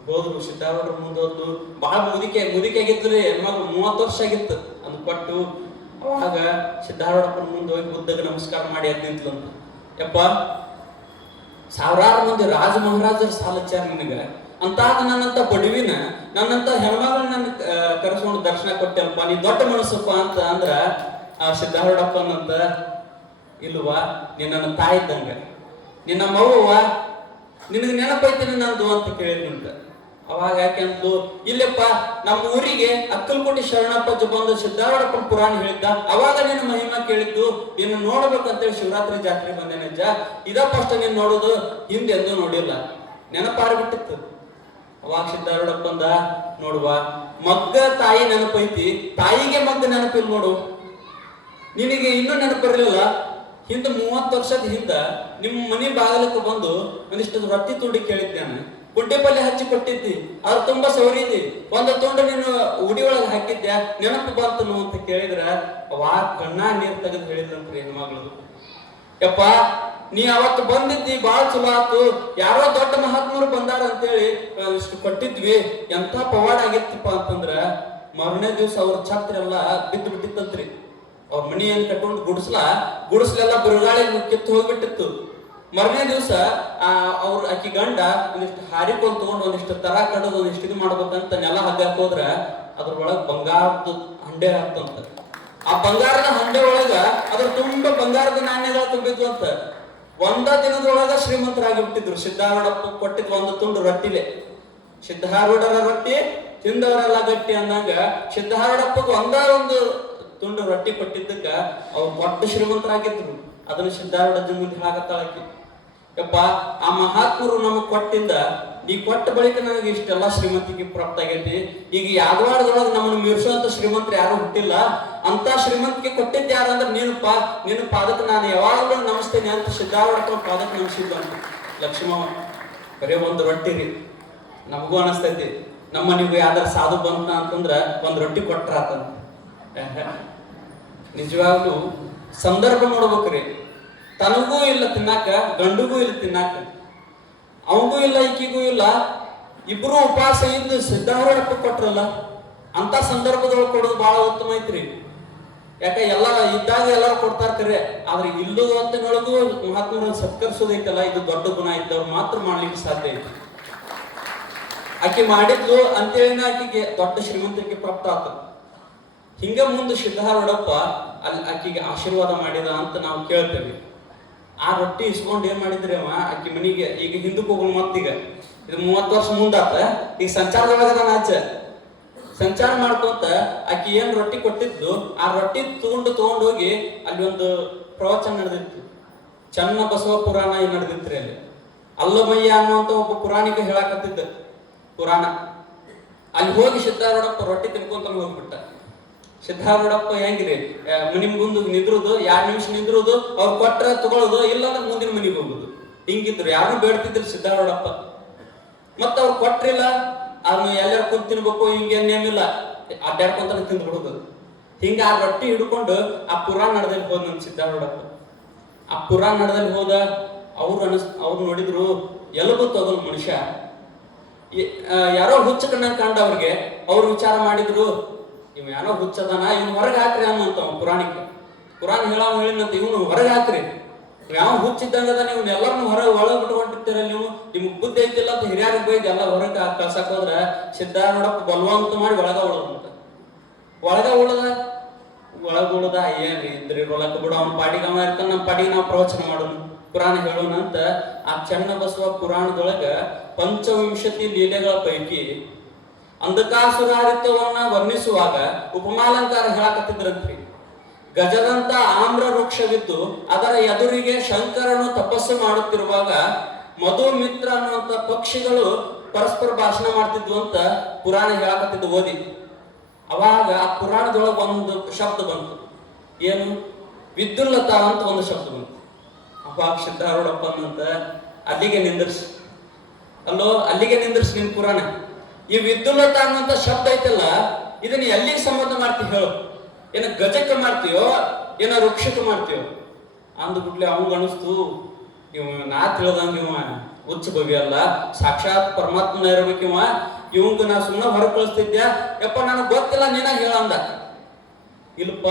ಹೋದ್ರು ಸಿದ್ದಾರೂಢರ ಮುಂದೋದ್ರು. ಬಹಳ ಮುದಿಕೆ ಆಗಿತ್ತು ರೀ, ಹೆಣ್ಮಕ್ಳು 30 ವರ್ಷ ಆಗಿತ್ತು ಅದು ಕೊಟ್ಟು. ಅವಾಗ ಸಿದ್ದಾರೂಢಪ್ಪನ ಮುಂದೆ ಹೋಗಿ ಬುದ್ಧಗೆ ನಮಸ್ಕಾರ ಮಾಡಿ ಅದ್ ನಿಂತ್ಲಂತ. ಯಪ್ಪ ಸಾವಿರಾರು ಮಂದಿ ರಾಜ ಮಹಾರಾಜರ ಸಾಲಚ್ಚಾರ ನಿನಗ, ಅಂತಾದ ನನ್ನಂತ ಬಡವಿನ ನನ್ನಂತ ಹೆಣ್ಮಗಳನ್ನ ನನ್ನ ಕರೆಸ್ಕೊಂಡು ದರ್ಶನ ಕೊಟ್ಟೆಲ್ಪ, ನೀ ದೊಡ್ಡ ಮನಸ್ಸಪ್ಪ ಅಂತ ಅಂದ್ರ ಆ ಸಿದ್ದಾರೂಢಪ್ಪನಂತ, ಇಲ್ವಾ ನೀ ನನ್ನ ತಾಯಿ ಇದ್ದಂಗ, ನಿನ್ನ ಮವ್ವ, ನಿನಗೆ ನೆನಪೈತೀನಿ ನಂದು ಅಂತ ಕೇಳಿದಂತ. ಅವಾಗ ಯಾಕೆಂದು, ಇಲ್ಲಪ್ಪ ನಮ್ಮ ಊರಿಗೆ ಅಕ್ಕಲ್ಕೋಟೆ ಶರಣಪ್ಪ ಬಂದು ಸಿದ್ದಾರೂಢಪ್ಪನ ಪುರಾಣ ಹೇಳಿದ್ದ, ಅವಾಗ ನಿನ್ನ ಮಹಿಮಾ ಕೇಳಿದ್ದು, ನೀನು ನೋಡ್ಬೇಕಂತೇಳಿ ಶಿವರಾತ್ರಿ ಜಾತ್ರೆ ಬಂದೇನಜ್ಜ, ಇದಪ್ಪಷ್ಟ ನೀನ್ ನೋಡುದು ಹಿಂದೆಂದೂ ನೋಡಿಲ್ಲ, ನೆನಪಾರ್ಬಿಟ್ಟಿತ್ತು. ಅವಾಗ ಸಿದ್ದಾರೂಢಪ್ಪ ಅಂದ, ನೋಡುವ ಮಗ್ಗ ತಾಯಿ ನೆನಪೈತಿ, ತಾಯಿಗೆ ಮಗ್ಗ ನೆನಪಿಲ್ಲ ನೋಡು. ನಿನಗೆ ಇನ್ನೂ ನೆನಪಿರ್ಲಿಲ್ಲ, ಹಿಂದ 30 ವರ್ಷದ ಹಿಂದ ನಿಮ್ಮ ಮನೆ ಬಾಗಿಲಕ್ಕೆ ಬಂದು ಒಂದಿಷ್ಟು ರೊಟ್ಟಿ ತುಂಡಿ ಕೇಳಿದ್ದೇನೆ, ಪುಡ್ಡಿ ಪಲ್ಯ ಹಚ್ಚಿ ಕೊಟ್ಟಿದ್ದಿ, ಅವ್ರು ತುಂಬಾ ಸೌರಿದಿ, ಒಂದು ತುಂಡು ನೀನು ಉಡಿ ಒಳಗೆ ಹಾಕಿದ್ಯಾ, ನೆನಪು ಬಂತನು ಅಂತ ಕೇಳಿದ್ರ ಅವಾ ಕಣ್ಣ ನೀರ್ ತೆಗೆದು ಹೇಳಿದ್ರಂತ್ರಿ ಹೆಣ್ಮಗಳು. ಯಪ್ಪ ನೀ ಅವತ್ತು ಬಂದಿದ್ದಿ ಬಾಳ ಚಲೋ ಆತು, ಯಾರೋ ದೊಡ್ಡ ಮಹಾತ್ಮರು ಬಂದಾರ ಅಂತೇಳಿ ಇಷ್ಟು ಕೊಟ್ಟಿದ್ವಿ, ಎಂತ ಪವಾಡ ಆಗಿತ್ತಪ್ಪ ಅಂತಂದ್ರ ಮರನೇ ದಿವ್ಸ ಅವ್ರ ಛತ್ರ ಎಲ್ಲ ಬಿದ್ದು ಬಿಟ್ಟಿತ್ತಂತ್ರಿ. ಅವ್ರ ಮನಿ ಏನ್ ಕಟ್ಕೊಂಡು ಗುಡಿಸ್ಲೆಲ್ಲ ಬಿರುಗಾಳಿ ಕಿತ್ತು ಹೋಗ್ಬಿಟ್ಟಿತ್ತು. ಮರನೇ ದಿವ್ಸ ಆಕಿ ಗಂಡ ಒಂದಿಷ್ಟು ಹಾರಿಕೊಂಡು ತಗೊಂಡು ಒಂದಿಷ್ಟು ತರ ಕಡದು ಒಂದಿಷ್ಟು ಇದು ಮಾಡ್ಬೇಕಂತ ನೆಲ ಹಗ್ಗಾಕ್ ಹೋದ್ರ ಅದ್ರೊಳಗ ಬಂಗಾರದ ಹಂಡೆ ಆಗ್ತಂತ. ಆ ಬಂಗಾರದ ಹಂಡೆ ಒಳಗ ಅದ್ರ ತುಂಬಾ ಬಂಗಾರದ ನಾಣ್ಯಗಳು ತುಂಬಿದ್ವು ಅಂತ. ಒಂದ ದಿನದೊಳಗ ಶ್ರೀಮಂತರಾಗಿಬಿಟ್ಟಿದ್ರು. ಸಿದ್ದಾರೂಢಪ್ಪ ಕೊಟ್ಟಿದ್ ಒಂದು ತುಂಡು ರೊಟ್ಟಿಲೆ, ಸಿದ್ದಾರೂಢರ ರೊಟ್ಟಿ ತಿಂದವರೆಲ್ಲ ಗಟ್ಟಿ ಅಂದಂಗ ಸಿದ್ದಾರೂಢಪ್ಪಗ ಒಂದು ತುಂಡು ರೊಟ್ಟಿ ಕೊಟ್ಟಿದ್ದಕ್ಕ ಅವ್ರು ದೊಡ್ಡ ಶ್ರೀಮಂತರಾಗಿದ್ರು. ಅದನ್ನ ಸಿದ್ದಾರೂಢ ಮುಂದೆ ಹಾಕತ್ತಾಳಕಿ. ಯಪ್ಪ ಆ ಮಹಾತ್ಮರು ನಮಗ್ ಕೊಟ್ಟಿದ್ದ, ನೀ ಕೊಟ್ಟ ಬಳಿಕ ನನಗೆ ಇಷ್ಟೆಲ್ಲ ಶ್ರೀಮಂತಿಗೆ ಪ್ರಾಪ್ತ ಆಗೈತಿ. ಈಗ ಯಾದವಾಡದೊಳಗೆ ನಮ್ಮನ್ನು ಮೀರಿಸುವಂತ ಶ್ರೀಮಂತರು ಯಾರು ಹುಟ್ಟಿಲ್ಲ. ಅಂತ ಶ್ರೀಮಂತಿಗೆ ಕೊಟ್ಟಿದ್ದ ಯಾರಂದ್ರೆ ನಿನ್ನ ಪಾದಕ್ಕೆ ನಾನು ಯಾವಾಗಲೂ ನಮಸ್ತೇನೆ ಅಂತ ಸಿದ್ದಾರೂಢಪ್ಪ ಪಾದಕ್ಕೆ ನಮಸಿದ್ದ ಅಂತ ಲಕ್ಷ್ಮವ್ವ. ಬರೀ ಒಂದು ರೊಟ್ಟಿ ರೀ. ನಮಗೂ ಅನಿಸ್ತೈತಿ, ನಮ್ಮ ನೀವು ಯಾವ್ದಾರ ಸಾಧು ಬಂತ ಅಂತಂದ್ರ ಒಂದ್ ರೊಟ್ಟಿ ಕೊಟ್ರ ಆತಂತ. ನಿಜವಾಗ್ಲೂ ಸಂದರ್ಭ ನೋಡ್ಬೇಕ್ರಿ. ತನಗೂ ಇಲ್ಲ ತಿನ್ನಾಕ, ಗಂಡುಗೂ ಇಲ್ಲ ತಿನ್ನಾಕ, ಅವಗೂ ಇಲ್ಲ ಈಕಿಗೂ ಇಲ್ಲ, ಇಬ್ರು ಉಪವಾಸ ಇದ್ದು ಸಿದ್ದಾರೂಢಪ್ಪ ಕೊಟ್ರಲ್ಲ, ಅಂತ ಸಂದರ್ಭದೊಳಗೆ ಕೊಡೋದು ಬಹಳ ಉತ್ತಮ ಐತ್ರಿ. ಯಾಕ ಎಲ್ಲ ಇದ್ದಾಗ ಎಲ್ಲರೂ ಕೊಡ್ತಾರ ಕರೆ, ಆದ್ರೆ ಇಲ್ಲದ ಹೊತ್ತಿನೊಳಗೂ ಮಹಾತ್ಮರನ್ನ ಸತ್ಕರಿಸೋದೈತಲ್ಲ, ಇದು ದೊಡ್ಡ ಗುಣ ಇದ್ದವ್ರು ಮಾತ್ರ ಮಾಡ್ಲಿಕ್ಕೆ ಸಾಧ್ಯ ಐತಿ. ಆಕೆ ಮಾಡಿದ್ಲು ಅಂತೇಳಿನ ಆಕೆಗೆ ದೊಡ್ಡ ಶ್ರೀಮಂತರಿಗೆ ಪ್ರಾಪ್ತ ಆತ. ಹಿಂಗ ಮುಂದೆ ಸಿದ್ದಾರೂಢಪ್ಪ ಅಲ್ಲಿ ಆಕಿಗೆ ಆಶೀರ್ವಾದ ಮಾಡಿದ ಅಂತ ನಾವು ಕೇಳ್ತೇವೆ. ಆ ರೊಟ್ಟಿ ಇಸ್ಕೊಂಡು ಏನ್ ಮಾಡಿದ್ರಿ ಅವ ಆಕಿ ಮನಿಗೆ. ಈಗ ಹಿಂದಕ್ಕೆ ಹೋಗೋಣ ಮತ್ತೀಗ ಇದು 30 ವರ್ಷ ಮುಂದಾತ. ಈಗ ಸಂಚಾರದೊಳಗದ ಆಚೆ ಸಂಚಾರ ಮಾಡ್ಕೊಂತ ಆಕಿ ಏನ್ ರೊಟ್ಟಿ ಕೊಟ್ಟಿದ್ಲು ಆ ರೊಟ್ಟಿ ತಗೊಂಡು ಹೋಗಿ ಅಲ್ಲಿ ಒಂದು ಪ್ರವಚನ ನಡೆದಿತ್ತು. ಚನ್ನ ಬಸವ ಪುರಾಣ ನಡೆದಿತ್ರಿ ಅಲ್ಲಿ. ಅಲ್ಲಮಯ್ಯ ಅನ್ನುವಂತ ಒಬ್ಬ ಪುರಾಣಿಕ ಹೇಳಾಕತ್ತಿದ್ದ ಪುರಾಣ. ಅಲ್ಲಿ ಹೋಗಿ ಸಿದ್ಧಾರೂಢಪ್ಪ ರೊಟ್ಟಿ ತಿನ್ಕೊಂತ ಹೋಗ್ಬಿಟ್ಟ. ಸಿದ್ಧಾರೂಢಪ್ಪ ಹೆಂಗ್ರಿ ಮನಿ ಮುಂದೆ ನಿದ್ರುದು 2 ನಿಮಿಷ ನಿದ್ರುದು, ಅವ್ರು ಕೊಟ್ರ ತಗೊಳ್ಳೋದು, ಇಲ್ಲಾಂದ್ರೆ ಮುಂದಿನ ಮನಿಗೆ ಹೋಗುದು. ಹಿಂಗಿದ್ರು, ಯಾರು ಬೇಡ್ತಿದ್ರು ಸಿದ್ಧಾರೂಢಪ್ಪ. ಮತ್ತ ಅವ್ರು ಕೊಟ್ರಿಲ್ಲ, ಅದನ್ನ ಎಲ್ಲಾರು ಕುಂತ ತಿನ್ಬೇಕು ಹಿಂಗೇನೇನಿಲ್ಲ, ಅಡ್ಡಾಡ್ಕೊಂತ ತಿಂದ್ಬಿಡುದು. ಹಿಂಗ ಆ ರೊಟ್ಟಿ ಹಿಡ್ಕೊಂಡು ಆ ಪುರಾಣ ನಡೆದಲ್ಲಿ ಹೋದ ನಮ್ ಸಿದ್ಧಾರೂಢಪ್ಪ. ಆ ಪುರಾಣ ನಡೆದಲ್ಲಿ ಹೋದ. ಅವ್ರು ನೋಡಿದ್ರು ಎಲಬು ತಗೋಲ್ ಮನುಷ್ಯ, ಯಾರೋ ಹುಚ್ಚ ಕಣ್ಣ ಕಂಡ ಅವ್ರಿಗೆ. ಅವ್ರು ವಿಚಾರ ಮಾಡಿದ್ರು, ಇವ್ ಯಾರೋ ಹುಚ್ಚದಾನ, ಇವ್ನು ಹೊರಗೆ ಹಾಕ್ರಿ ಅನ್ನಂತ ಪುರಾಣಿಕ. ಪುರಾಣ ಹೇಳಿನಂತ ಇವನು ಹೊರಗೆ ಹಾಕ್ರಿ, ಯಾವ ಹುಚ್ಚಿದ್ದಂಗದ, ನೀವು ಎಲ್ಲರನ್ನು ಒಳಗೆ ಬಿಟ್ಕೊಂಡಿರ್ತೀರಲ್ಲ, ನಿಮ್ಗೆ ಬುದ್ಧಿ ಐತಿಲ್ಲ ಅಂತ ಹಿರಿಯರಿಗೆ ಬೈದ್ ಎಲ್ಲ ಹೊರಗೆ ಕಳ್ಸಕ್ ಹೋದ್ರ ಸಿದ್ಧಾರೂಢಪ್ಪ ಬಲವಂತ ಮಾಡಿ ಒಳಗ ಉಳದ ಏನ್ರಿ ಇದ್ರಿ ಒಳಕ ಬಿಡು, ಅವ್ನ ಪಾಟಿಗೆ ಅವ ಇರ್ತಾನ, ನಮ್ಮ ಪಾಟಿಗೆ ನಾವು ಪ್ರವಚನ ಮಾಡೋಣ, ಪುರಾಣ ಹೇಳೋಣ ಅಂತ. ಆ ಚನ್ನಬಸವ ಪುರಾಣದೊಳಗ ಪಂಚವಿಂಶತಿ ಲೀಲೆಗಳ ಪೈಕಿ ಅಂಧಕಾಸುರಾರಿತ್ಯವನ್ನ ವರ್ಣಿಸುವಾಗ ಉಪಮಾಲಂಕಾರ ಹೇಳಾಕತ್ತಿದ್ರಂತ್ರಿ. ಗಜದಂತ ಆಮ್ರ ವೃಕ್ಷವಿದ್ದು ಅದರ ಎದುರಿಗೆ ಶಂಕರನು ತಪಸ್ಸು ಮಾಡುತ್ತಿರುವಾಗ ಮಧು ಮಿತ್ರ ಅನ್ನುವಂತ ಪಕ್ಷಿಗಳು ಪರಸ್ಪರ ಭಾಷಣ ಮಾಡ್ತಿದ್ವು ಅಂತ ಪುರಾಣ ಹೇಳಾಕತ್ತಿದ್ದು ಓದಿ. ಅವಾಗ ಆ ಪುರಾಣದೊಳಗ ಒಂದು ಶಬ್ದ ಬಂತು. ಏನು? ವಿದ್ಯುಲ್ಲತ ಅಂತ ಒಂದು ಶಬ್ದ ಬಂತು. ಅವಾಗ ಸಿದ್ಧಾರೂಢಪ್ಪ ಅಂತ ಅಲ್ಲಿಗೆ ನಿಂದಿರ್ಸಿ ನಿನ್ ಪುರಾಣ. ಈ ವಿದ್ಯುಲ್ಲತ ಅನ್ನುವಂತ ಶಬ್ದ ಐತಲ್ಲ, ಇದನ್ನ ಎಲ್ಲಿಗೆ ಸಂಬಂಧ ಮಾಡ್ತೀವಿ ಹೇಳು? ಏನ ಗಜಕ್ಕೆ ಮಾಡ್ತೀಯೋ, ಏನ ವೃಕ್ಷಕ್ಕೆ ಮಾಡ್ತೀಯೋ ಅಂದ್ಬಿಟ್ಲೆ ಅವಂಗ ಅನಿಸ್ತು, ಇವ ನಾ ತಿಳಿದಂಗ ಇವ ಹುಚ್ಚ ಬಗೆ ಅಲ್ಲ, ಸಾಕ್ಷಾತ್ ಪರಮಾತ್ಮನ ಇರ್ಬೇಕು ಇವ. ಇವಂಗ ನಾ ಸುಮ್ಮನೆ ಹೊರ ಕಳಿಸ್ತಿದ್ಯಾ, ಯಪ್ಪ ನನಗೆ ಗೊತ್ತಿಲ್ಲ, ನೀನ ಹೇಳಂದ. ಇಲ್ಲಪ್ಪ,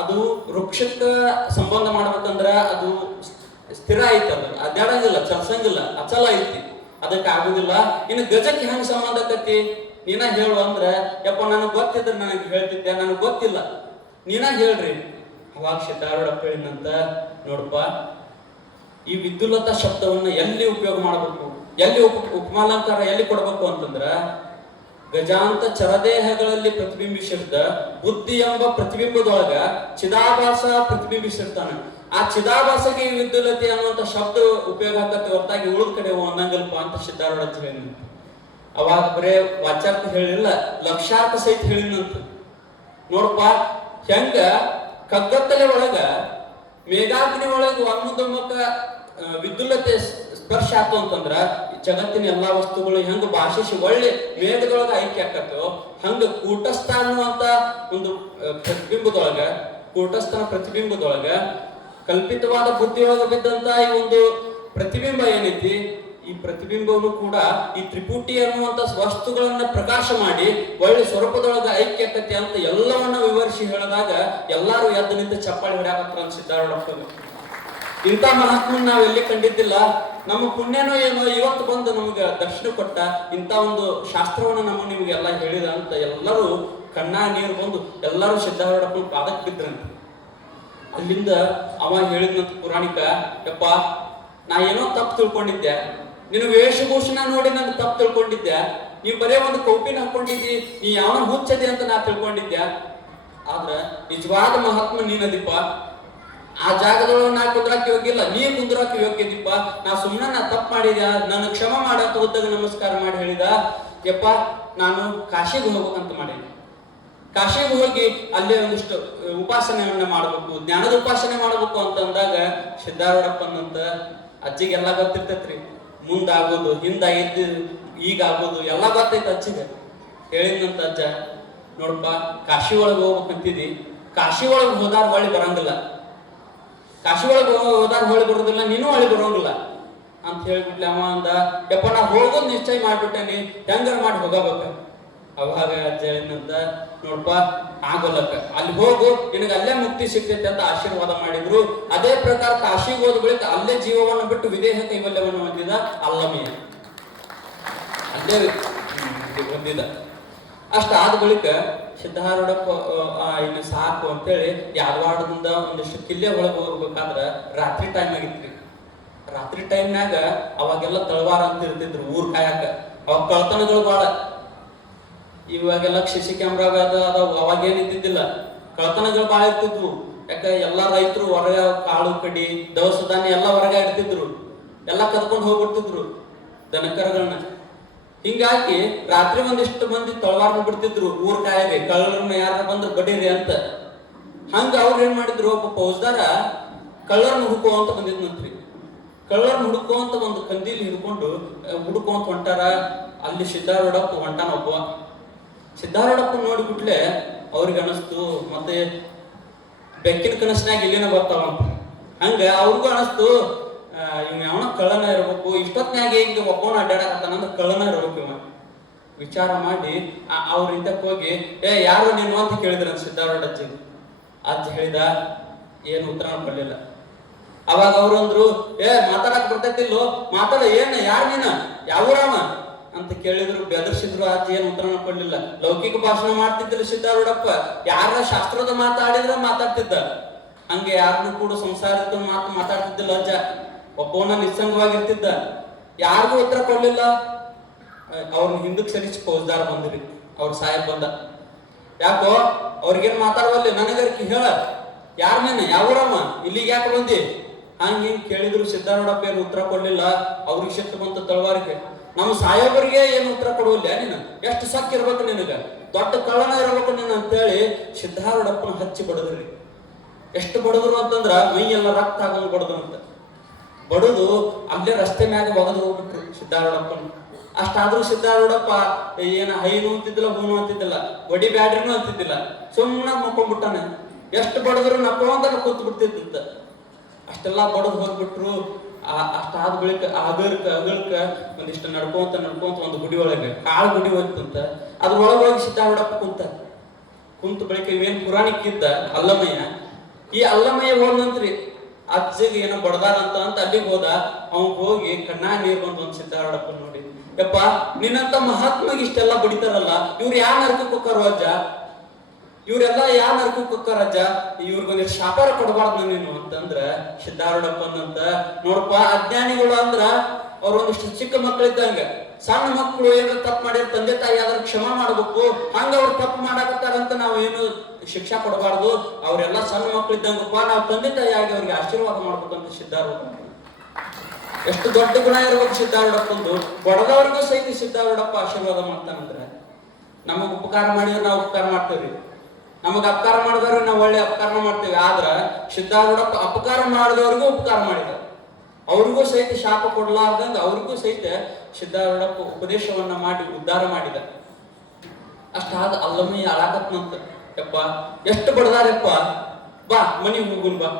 ಅದು ವೃಕ್ಷಕ್ಕ ಸಂಬಂಧ ಮಾಡ್ಬೇಕಂದ್ರ ಅದು ಸ್ಥಿರ ಐತಲ್ಲ, ಅದ್ಯಾಡಂಗಿಲ್ಲ, ಚಲ್ಸಂಗಿಲ್ಲ, ಅಚಲ ಐತಿ, ಅದಕ್ಕೆ ಆಗುದಿಲ್ಲ. ಇನ್ನು ಗಜಕ್ಕೆ ಹೆಂಗ್ ಸಂಬಂಧ ಆಕತಿ? ನೀನ ಹೇಳು ಅಂದ್ರ, ಯಪ್ಪ ನನಗೆ ಗೊತ್ತಿದ್ರೆ ನನಗೆ ಹೇಳ್ತಿದ್ದೆ, ನನಗೆ ಗೊತ್ತಿಲ್ಲ, ನೀನ ಹೇಳ್ರಿ. ಅವಾಗ ಸಿದ್ಧಾರೂಢಪ್ಪ ಹೇಳಿದಂತ, ನೋಡಪ್ಪ, ಈ ವಿದ್ಯುಲ್ಲತ ಶಬ್ದವನ್ನ ಎಲ್ಲಿ ಉಪಯೋಗ ಮಾಡಬೇಕು, ಎಲ್ಲಿ ಉಪಮಾಲಂಕಾರ ಎಲ್ಲಿ ಕೊಡಬೇಕು ಅಂತಂದ್ರ, ಗಜಾಂತ ಚರದೇಹಗಳಲ್ಲಿ ಪ್ರತಿಬಿಂಬಿಸಿರ್ತ ಬುದ್ಧಿ ಎಂಬ ಪ್ರತಿಬಿಂಬದೊಳಗ ಚಿದಾಭಾಸ ಪ್ರತಿಬಿಂಬಿಸಿರ್ತಾನೆ. ಆ ಚಿದಾಭಾಸಗೆ ಈ ವಿದ್ಯುಲ್ಲತೆ ಅನ್ನುವಂತ ಶಬ್ದ ಉಪಯೋಗ ಆಗತ್ತೆ ಹೊರತಾಗಿ ಉಳಿದ ಕಡೆ ಒಂದಂಗಲ್ಪ ಅಂತ ಸಿದ್ಧಾರೂಢ ಹೇಳಿ. ಅವಾಗ ಬರೇ ವಾಚಾರ್ಥ ಹೇಳಿಲ್ಲ, ಲಕ್ಷಾರ್ಥ ಸಹಿತ ಹೇಳಿನಂತ. ನೋಡಪ್ಪ, ಹೆಂಗ ಕಗ್ಗತ್ತಲೆ ಒಳಗ ಮೇಘಾಗ್ನಿ ಒಳಗ ಒಂದೊಂದೊಮ್ಮಕ್ಕ ವಿದ್ಯುಲ್ಲತೆ ಸ್ಪರ್ಶ ಆತು ಅಂತಂದ್ರ ಜಗತ್ತಿನ ಎಲ್ಲಾ ವಸ್ತುಗಳು ಹೆಂಗ ಭಾಷಿಸಿ ಒಳ್ಳೆ ಮೇಘದೊಳಗ ಐಕ್ಯ ಆಕತ್ತೋ, ಹಂಗ ಕೂಟಸ್ಥ ಅನ್ನುವಂತ ಒಂದು ಕೂಟಸ್ಥನ ಪ್ರತಿಬಿಂಬದೊಳಗ ಕಲ್ಪಿತವಾದ ಬುದ್ಧಿಯೊಳಗ ಬಿದ್ದಂತ ಈ ಒಂದು ಪ್ರತಿಬಿಂಬ ಏನೈತಿ, ಈ ಪ್ರತಿಬಿಂಬವನ್ನು ಕೂಡ ಈ ತ್ರಿಪುಟಿ ಅನ್ನುವಂತ ವಸ್ತುಗಳನ್ನ ಪ್ರಕಾಶ ಮಾಡಿ ಒಳ್ಳೆ ಸ್ವರೂಪದೊಳಗ ಐಕ್ಯಕತೆ ಅಂತ ಎಲ್ಲವನ್ನ ವಿವರಿಸಿ ಹೇಳಿದಾಗ ಎಲ್ಲಾರು ಎದ್ದು ನಿಂತು ಚಪ್ಪಾಳಿ ಹೊಡ್ಯಾಕತ್ರ ಸಿದ್ಧಾರೂಢಪ್ಪ. ಇಂಥ ಮಹಾತ್ಮನ್ ನಾವ್ ಎಲ್ಲಿ ಕಂಡಿದ್ದಿಲ್ಲ. ನಮ್ಮ ಪುಣ್ಯನೋ ಏನೋ ಇವತ್ತು ಬಂದು ನಮ್ಗೆ ದರ್ಶನ ಕೊಟ್ಟ, ಇಂಥ ಒಂದು ಶಾಸ್ತ್ರವನ್ನ ನಮ್ಮ ನಿಮ್ಗೆಲ್ಲ ಹೇಳಿದ ಅಂತ ಎಲ್ಲರೂ ಕಣ್ಣ ನೀರು ಬಂದು ಎಲ್ಲರೂ ಸಿದ್ಧಾರೂಢಪ್ಪನ ಪಾದಕ್ಕೆ ಬಿದ್ರಂತೆ. ಅಲ್ಲಿಂದ ಅವ ಹೇಳಿದ್ನಂತ ಪುರಾಣಿಕ, ಯಪ್ಪ ನಾ ಏನೋ ತಪ್ಪು ತಿಳ್ಕೊಂಡಿದ್ದೆ, ನಿನ್ನ ವೇಷಭೂಷಣ ನೋಡಿ ನಾನು ತಪ್ಪು ತಿಳ್ಕೊಂಡಿದ್ದೆ, ನೀವು ಬರೇ ಒಂದು ಕೌಪಿನ ಹಾಕೊಂಡಿದ್ದಿ, ನೀ ಯಾವ ಹುಚ್ಚದೆ ಅಂತ ನಾ ತಿಳ್ಕೊಂಡಿದ್ದೆ. ಆದ್ರ ನಿಜವಾದ ಮಹಾತ್ಮ ನೀನದಿಪ್ಪ. ಆ ಜಾಗದೊಳಗೆ ನಾ ಕುಂದ್ರಾಕ ಯೋಗ್ಯ ಇಲ್ಲ, ನೀ ಕುಂದ್ರಾಕ ಯೋಗ್ಯ ಇದೀಪ. ನಾ ಸುಮ್ಮನೆ ನಾ ತಪ್ಪು ಮಾಡಿದ್ಯಾ, ನಾನು ಕ್ಷಮ ಮಾಡಂತ ಉದ್ದಾಗ ನಮಸ್ಕಾರ ಮಾಡಿ ಹೇಳಿದ. ಯಪ್ಪ ನಾನು ಕಾಶಿಗೆ ಹೋಗ್ಬೇಕಂತ ಮಾಡೀನಿ, ಕಾಶಿಗೆ ಹೋಗಿ ಅಲ್ಲೇ ಒಂದಿಷ್ಟು ಉಪಾಸನೆಯನ್ನ ಮಾಡ್ಬೇಕು, ಜ್ಞಾನದ ಉಪಾಸನೆ ಮಾಡ್ಬೇಕು ಅಂತ ಅಂದಾಗ ಸಿದ್ಧಾರೂಢಪ್ಪನಂತ ಅಜ್ಜಿಗೆಲ್ಲ ಗೊತ್ತಿರ್ತೈತ್ರಿ, ಮುಂದಾಗೋದು ಹಿಂದಾಗಿದ್ದು ಈಗ ಆಗೋದು ಎಲ್ಲ ಗೊತ್ತೈತೆ ಅಜ್ಜಿಗೆ. ಹೇಳಿದಂತ ಅಜ್ಜ, ನೋಡಪ್ಪ ಕಾಶಿ ಒಳಗೆ ಹೋಗ್ಬೇಕಂತಿದಿ, ಕಾಶಿ ಒಳಗೆ ಹೋದಾರ ಹೊಳಿ ಬರಂಗಿಲ್ಲ, ಕಾಶಿ ಒಳಗೆ ಹೋದಾರ ಹೊಳಿ ಬರೋದಿಲ್ಲ, ನೀನು ಹೊಳಿ ಬರೋಂಗಿಲ್ಲ ಅಂತ ಹೇಳ್ಬಿಟ್ಲೆ. ಅವ ಅಂದ, ಯಪ್ಪ ನಾ ಹೋಗೋದು ನಿಶ್ಚಯ ಮಾಡ್ಬಿಟ್ಟೇನಿ, ಹೆಂಗಾರ ಮಾಡಿ ಹೋಗಬೇಕ. ಅವಾಗ ಅಜ್ಜ ಏನಂತ, ನೋಡಪ್ಪ ಆಗೋಲ್ಲಕ್ಕ, ಅಲ್ಲಿ ಹೋಗು, ನಿನಗೆ ಅಲ್ಲೇ ಮುಕ್ತಿ ಸಿಗ್ತೈತೆ ಅಂತ ಆಶೀರ್ವಾದ ಮಾಡಿದ್ರು. ಅದೇ ಪ್ರಕಾರ ಕಾಶಿಗೆ ಹೋದ ಬಳಿಕ ಅಲ್ಲೇ ಜೀವವನ್ನು ಬಿಟ್ಟು ವಿದೇಹ ಕೈವಲ್ಯವನ್ನು ಹೊಂದಿದ ಅಲ್ಲಮಯ್ಯ, ಅಲ್ಲೇ ಹೊಂದಿದ. ಅಷ್ಟಾದ ಬಳಿಕ ಸಿದ್ಧಾರೂಢಪ್ಪ ಇನ್ನು ಸಾಕು ಅಂತೇಳಿ ಯಾದವಾಡದಿಂದ ಒಂದಿಷ್ಟು ಕಿಲ್ಲೆ ಒಳಗೆ ಹೋಗ್ಬೇಕಾದ್ರ ರಾತ್ರಿ ಟೈಮ್ ಆಗಿತ್ರಿ. ರಾತ್ರಿ ಟೈಮ್ನಾಗ ಅವಾಗೆಲ್ಲ ತಳವಾರ ಅಂತ ಇರ್ತಿದ್ರು ಊರ್ ಕಾಯಕ. ಅವಾಗ ಕಳ್ತನಗಳು ಬಾಳ, ಇವಾಗೆಲ್ಲ CC ಕ್ಯಾಮ್ರಾ ಅದಾವ, ಅವಾಗೇನ್ ಇದ್ದಿದ್ದಿಲ್ಲ, ಕಳ್ತನಗಳು ಭಾಳ ಇರ್ತಿದ್ವು. ಯಾಕ ಎಲ್ಲಾ ರೈತರು ಹೊರಗ ಕಾಳು ಕಡಿ ದವಸ ಧಾನ್ಯ ಎಲ್ಲ ಹೊರಗ ಇಡ್ತಿದ್ರು, ಎಲ್ಲ ಕದ್ಕೊಂಡು ಹೋಗ್ಬಿಡ್ತಿದ್ರು ದನಕರಗಳನ್ನ. ಹಿಂಗಾಗಿ ರಾತ್ರಿ ಒಂದಿಷ್ಟು ಮಂದಿ ತಳವಾರ ಬಿಡ್ತಿದ್ರು, ಊರ್ ಕಾಯಿರಿ ಕಳ್ಳರನ್ನ ಯಾರ ಬಂದ್ರು ಬಡೀರಿ ಅಂತ. ಹಂಗ ಅವ್ರು ಏನ್ ಮಾಡಿದ್ರು, ಒಬ್ಬ ಫೌಜ್ದಾರ ಕಳ್ಳರನ್ನ ಹುಡುಕುವಂತ ಬಂದಿದ್ನಂತ್ರಿ. ಕಳ್ಳರನ್ನ ಹುಡುಕುವಂತ ಒಂದು ಕಂದೀಲಿ ಹಿಡ್ಕೊಂಡು ಹುಡುಕುವಂತ ಹೊಂಟಾರ. ಅಲ್ಲಿ ಸಿದ್ದಾರೂಢಪ್ಪ ಹೊಂಟಾನ. ಒಬ್ಬ ಸಿದ್ದಾರೂಢಪ್ಪ ನೋಡಿಬಿಟ್ಲೆ ಅವ್ರಿಗೆ ಅನಿಸ್ತು, ಮತ್ತೆ ಬೆಕ್ಕಿನ ಕನಸಿನಾಗ ಇಲ್ಲಿನ ಬರ್ತಾವಂತ. ಹಂಗ ಅವ್ರಿಗೂ ಅನಿಸ್ತು, ಇವ್ ಯಾವನ ಕಳ್ಳನ ಇರ್ಬೇಕು, ಇಷ್ಟೊತ್ನಾಗ ಈಗ ಒಬ್ಬನ ಅಡ್ಡಾಡಕತ್ತಾನಂದ್ರೆ ಕಳ್ಳನ ಇರ್ಬೇಕು ಇವ. ವಿಚಾರ ಮಾಡಿ ಅವ್ರ ಹಿಂದಕ್ಕೆ ಹೋಗಿ, ಯಾರು ನೀನು ಅಂತ ಕೇಳಿದ್ರ ಸಿದ್ದಾರೂಢ ಅಜ್ಜಿಗೆ. ಅಜ್ಜಿ ಹೇಳಿದ, ಏನು ಉತ್ತರ ಕೊಡ್ಲಿಲ್ಲ. ಅವಾಗ ಅವ್ರು ಅಂದ್ರು, ಮಾತಾಡಕ್ ಬರ್ತೈತಿಲ್ಲೋ, ಮಾತಾಡ, ಏನ್ ಯಾರು ನೀನ, ಯಾವೂರವ ಅಂತ ಕೇಳಿದ್ರು. ಬೆದರ್ಸಿದ್ರು. ಅಜ್ಜಿ ಏನು ಉತ್ತರ ಕೊಡ್ಲಿಲ್ಲ. ಲೌಕಿಕ ಭಾಷಣ ಮಾಡ್ತಿದ್ರು ಸಿದ್ದಾರೂಢಪ್ಪ. ಯಾರ ಶಾಸ್ತ್ರದ ಮಾತಾಡಿದ್ರ ಮಾತಾಡ್ತಿದ್ದ, ಹಂಗೆ ಯಾರನ್ನು ಕೂಡ ಸಂಸಾರದ ಮಾತು ಮಾತಾಡ್ತಿದ್ದಿಲ್ಲ ಅಜ್ಜ. ಒಬ್ಬವನ್ನ ನಿಸ್ಸಂಗವಾಗಿರ್ತಿದ್ದ, ಯಾರಿಗೂ ಉತ್ತರ ಕೊಡ್ಲಿಲ್ಲ. ಅವ್ರನ್ನ ಹಿಂದಕ್ಕೆ ಸರಿಸಿ ಫೌಜ್ದಾರ ಬಂದ್ರಿ. ಅವ್ರ ಸಾಹೇಬ್ ಬಂದ. ಯಾಕೋ ಅವ್ರಿಗೇನ್ ಮಾತಾಡವಲ್ಲಿ, ನನಗರ್ಕಿ ಹೇಳ, ಯಾರ ನೀನು, ಯಾವೂರಮ್ಮ, ಇಲ್ಲಿಗೆ ಯಾಕೆ ಬಂದಿ, ಹಂಗ ಹಿಂಗ್ ಕೇಳಿದ್ರು. ಸಿದ್ದಾರೂಢಪ್ಪ ಏನು ಉತ್ತರ ಕೊಡ್ಲಿಲ್ಲ. ಅವ್ರಿಗೆ ಸಿಟ್ಟು ಬಂತ ತಳವಾರಿಗೆ. ನಮ್ಮ ಸಾಹೇಬರಿಗೆ ಏನು ಉತ್ತರ ಕೊಡುವಲ್ಲ ನೀನು, ಎಷ್ಟು ಸಕ್ಕಿರ್ಬೇಕು ನಿನಗ, ದೊಡ್ಡ ಕಳ್ಳನ ಇರ್ಬೇಕು ನೀನು ಅಂತೇಳಿ ಸಿದ್ದಾರೂಢಪ್ಪನ ಹಚ್ಚಿ ಬಡದ್ರಿ. ಎಷ್ಟು ಬಡದ್ರು ಅಂತಂದ್ರ ಮೈ ಎಲ್ಲ ರಕ್ತ ಆಗೋದು ಬಡದು ಅಂತ. ಬಡದು ಅಲ್ಲೇ ರಸ್ತೆ ಮ್ಯಾಗ ಒಗದು ಹೋಗ್ಬಿಟ್ರು ಸಿದ್ದಾರೂಢಪ್ಪನ. ಅಷ್ಟಾದ್ರೂ ಸಿದ್ದಾರೂಢಪ್ಪ ಏನ ಹೈನು ಅಂತಿದ್ದಿಲ್ಲ, ಹೂನು ಅಂತಿದ್ದಿಲ್ಲ, ಒಡಿ ಬ್ಯಾಡ್ರಿನೂ ಅಂತಿದ್ದಿಲ್ಲ, ಸುಮ್ಮನೆ ಮುಕ್ಕೊಂಡ್ಬಿಟ್ಟಾನೆ. ಎಷ್ಟು ಬಡದ್ರು ನಕ್ಕೊಂತ ಕೂತ್ ಬಿಡ್ತಿದ್ದ. ಅಷ್ಟೆಲ್ಲಾ ಬಡದು ಹೋಗ್ಬಿಟ್ರು. ಅಷ್ಟಾದ ಬಳಿಕ ಅಗಳ್ಕ ಒಂದಿಷ್ಟು ನಡ್ಕೊಂತ ಒಂದು ಗುಡಿ ಒಳಗೆ ಕಾಳು ಗುಡಿ ಹೋಗ್ತಂತ. ಅದ್ರೊಳಗೆ ಹೋಗಿ ಸಿದ್ದಾರೂಢಪ್ಪ ಕುಂತ ಬಳಿಕ ಇವೇನ್ ಪುರಾಣಿಕ್ ಇದ್ದ ಅಲ್ಲಮಯ್ಯ, ಈ ಅಲ್ಲಮಯ್ಯ ಹೋದ್ನಂತ್ರಿ. ಅಜ್ಜಿಗೆ ಏನೋ ಬಡದಾರ ಅಂತ ಅಲ್ಲಿಗೆ ಹೋದ. ಅವನ್ ಹೋಗಿ ಕಣ್ಣಾ ನೀರ್ ಬಂದು ಒಂದ್ ಸಿದ್ದಾರೂಢಪ್ಪ ನೋಡಿ, ಯಪ್ಪ ನಿನ್ನಂತ ಮಹಾತ್ಮಗೆ ಇಷ್ಟೆಲ್ಲ ಬಡಿತಾರಲ್ಲ, ಇವ್ರು ಯಾವ ನರಕಕ್ಕೆ ಹೋಗ್ತಾರೋ ಅಜ್ಜ, ಇವ್ರೆಲ್ಲ ಯಾವ ನರಕಕ್ಕೆ ಹೋಗ್ತಾರ ಅಜ್ಜ, ಇವ್ರಿಗೊಂದಿಷ್ಟು ಶಾಪಾರ ಕೊಡಬಾರ್ದು ನೀನು ಅಂತಂದ್ರ ಸಿದ್ದಾರೂಢಪ್ಪನಂತ, ನೋಡಪ್ಪ ಅಜ್ಞಾನಿಗಳು ಅಂದ್ರ ಅವ್ರೊಂದಿಷ್ಟು ಚಿಕ್ಕ ಮಕ್ಕಳಿದ್ದಂಗ, ಸಣ್ಣ ಮಕ್ಕಳು ಏನೋ ತಪ್ಪು ಮಾಡಿದ್ರೆ ತಂದೆ ತಾಯಿ ಆದ್ರ ಕ್ಷಮ ಮಾಡ್ಬೇಕು. ಹಂಗ ಅವ್ರು ತಪ್ಪು ಮಾಡಾಕತ್ತಾರಂತ ನಾವು ಏನು ಶಿಕ್ಷಾ ಕೊಡಬಾರ್ದು. ಅವ್ರೆಲ್ಲ ಸಣ್ಣ ಮಕ್ಕಳಿದ್ದಂಗಪ್ಪ, ನಾವು ತಂದೆ ತಾಯಿ ಆಗಿ ಅವ್ರಿಗೆ ಆಶೀರ್ವಾದ ಮಾಡ್ಬೇಕಂತ ಸಿದ್ದಾರೂಢ. ಎಷ್ಟು ದೊಡ್ಡ ಗುಣ ಇರ್ಬೇಕು ಸಿದ್ದಾರೂಢಪ್ಪಂದು. ಬಡದವ್ರಿಗೂ ಸಹಿತ ಸಿದ್ದಾರೂಢಪ್ಪ ಆಶೀರ್ವಾದ ಮಾಡ್ತಾನಂದ್ರೆ, ನಮಗ್ ಉಪಕಾರ ಮಾಡಿದ್ರೆ ನಾವು ಉಪಕಾರ ಮಾಡ್ತೇವಿ, ನಮಗ್ ಅಪಕಾರ ಮಾಡಿದವ್ರಿಗೆ ನಾವು ಒಳ್ಳೆ ಅಪಕಾರ ಮಾಡ್ತೇವೆ. ಆದ್ರ ಸಿದ್ದಾರೂಢಪ್ಪ ಅಪಕಾರ ಮಾಡಿದವ್ರಿಗೂ ಉಪಕಾರ ಮಾಡಿದ, ಅವ್ರಿಗೂ ಸಹಿತ ಶಾಪ ಕೊಡ್ಲಾರ್ದಂಗ ಅವ್ರಿಗೂ ಸಹಿತ ಸಿದ್ದಾರೂಢಪ್ಪ ಉಪದೇಶವನ್ನ ಮಾಡಿ ಉದ್ಧಾರ ಮಾಡಿದ. ಅಷ್ಟಾದ ಅಲ್ಲಮಯ್ಯ ಅಳಾಕತ್ನಂತ, ಯಪ್ಪ ಎಷ್ಟು ಬಡದಾರಪ್ಪ, ಬಾ ಮನಿಗ್ ಹೋಗುನ್, ಬಾ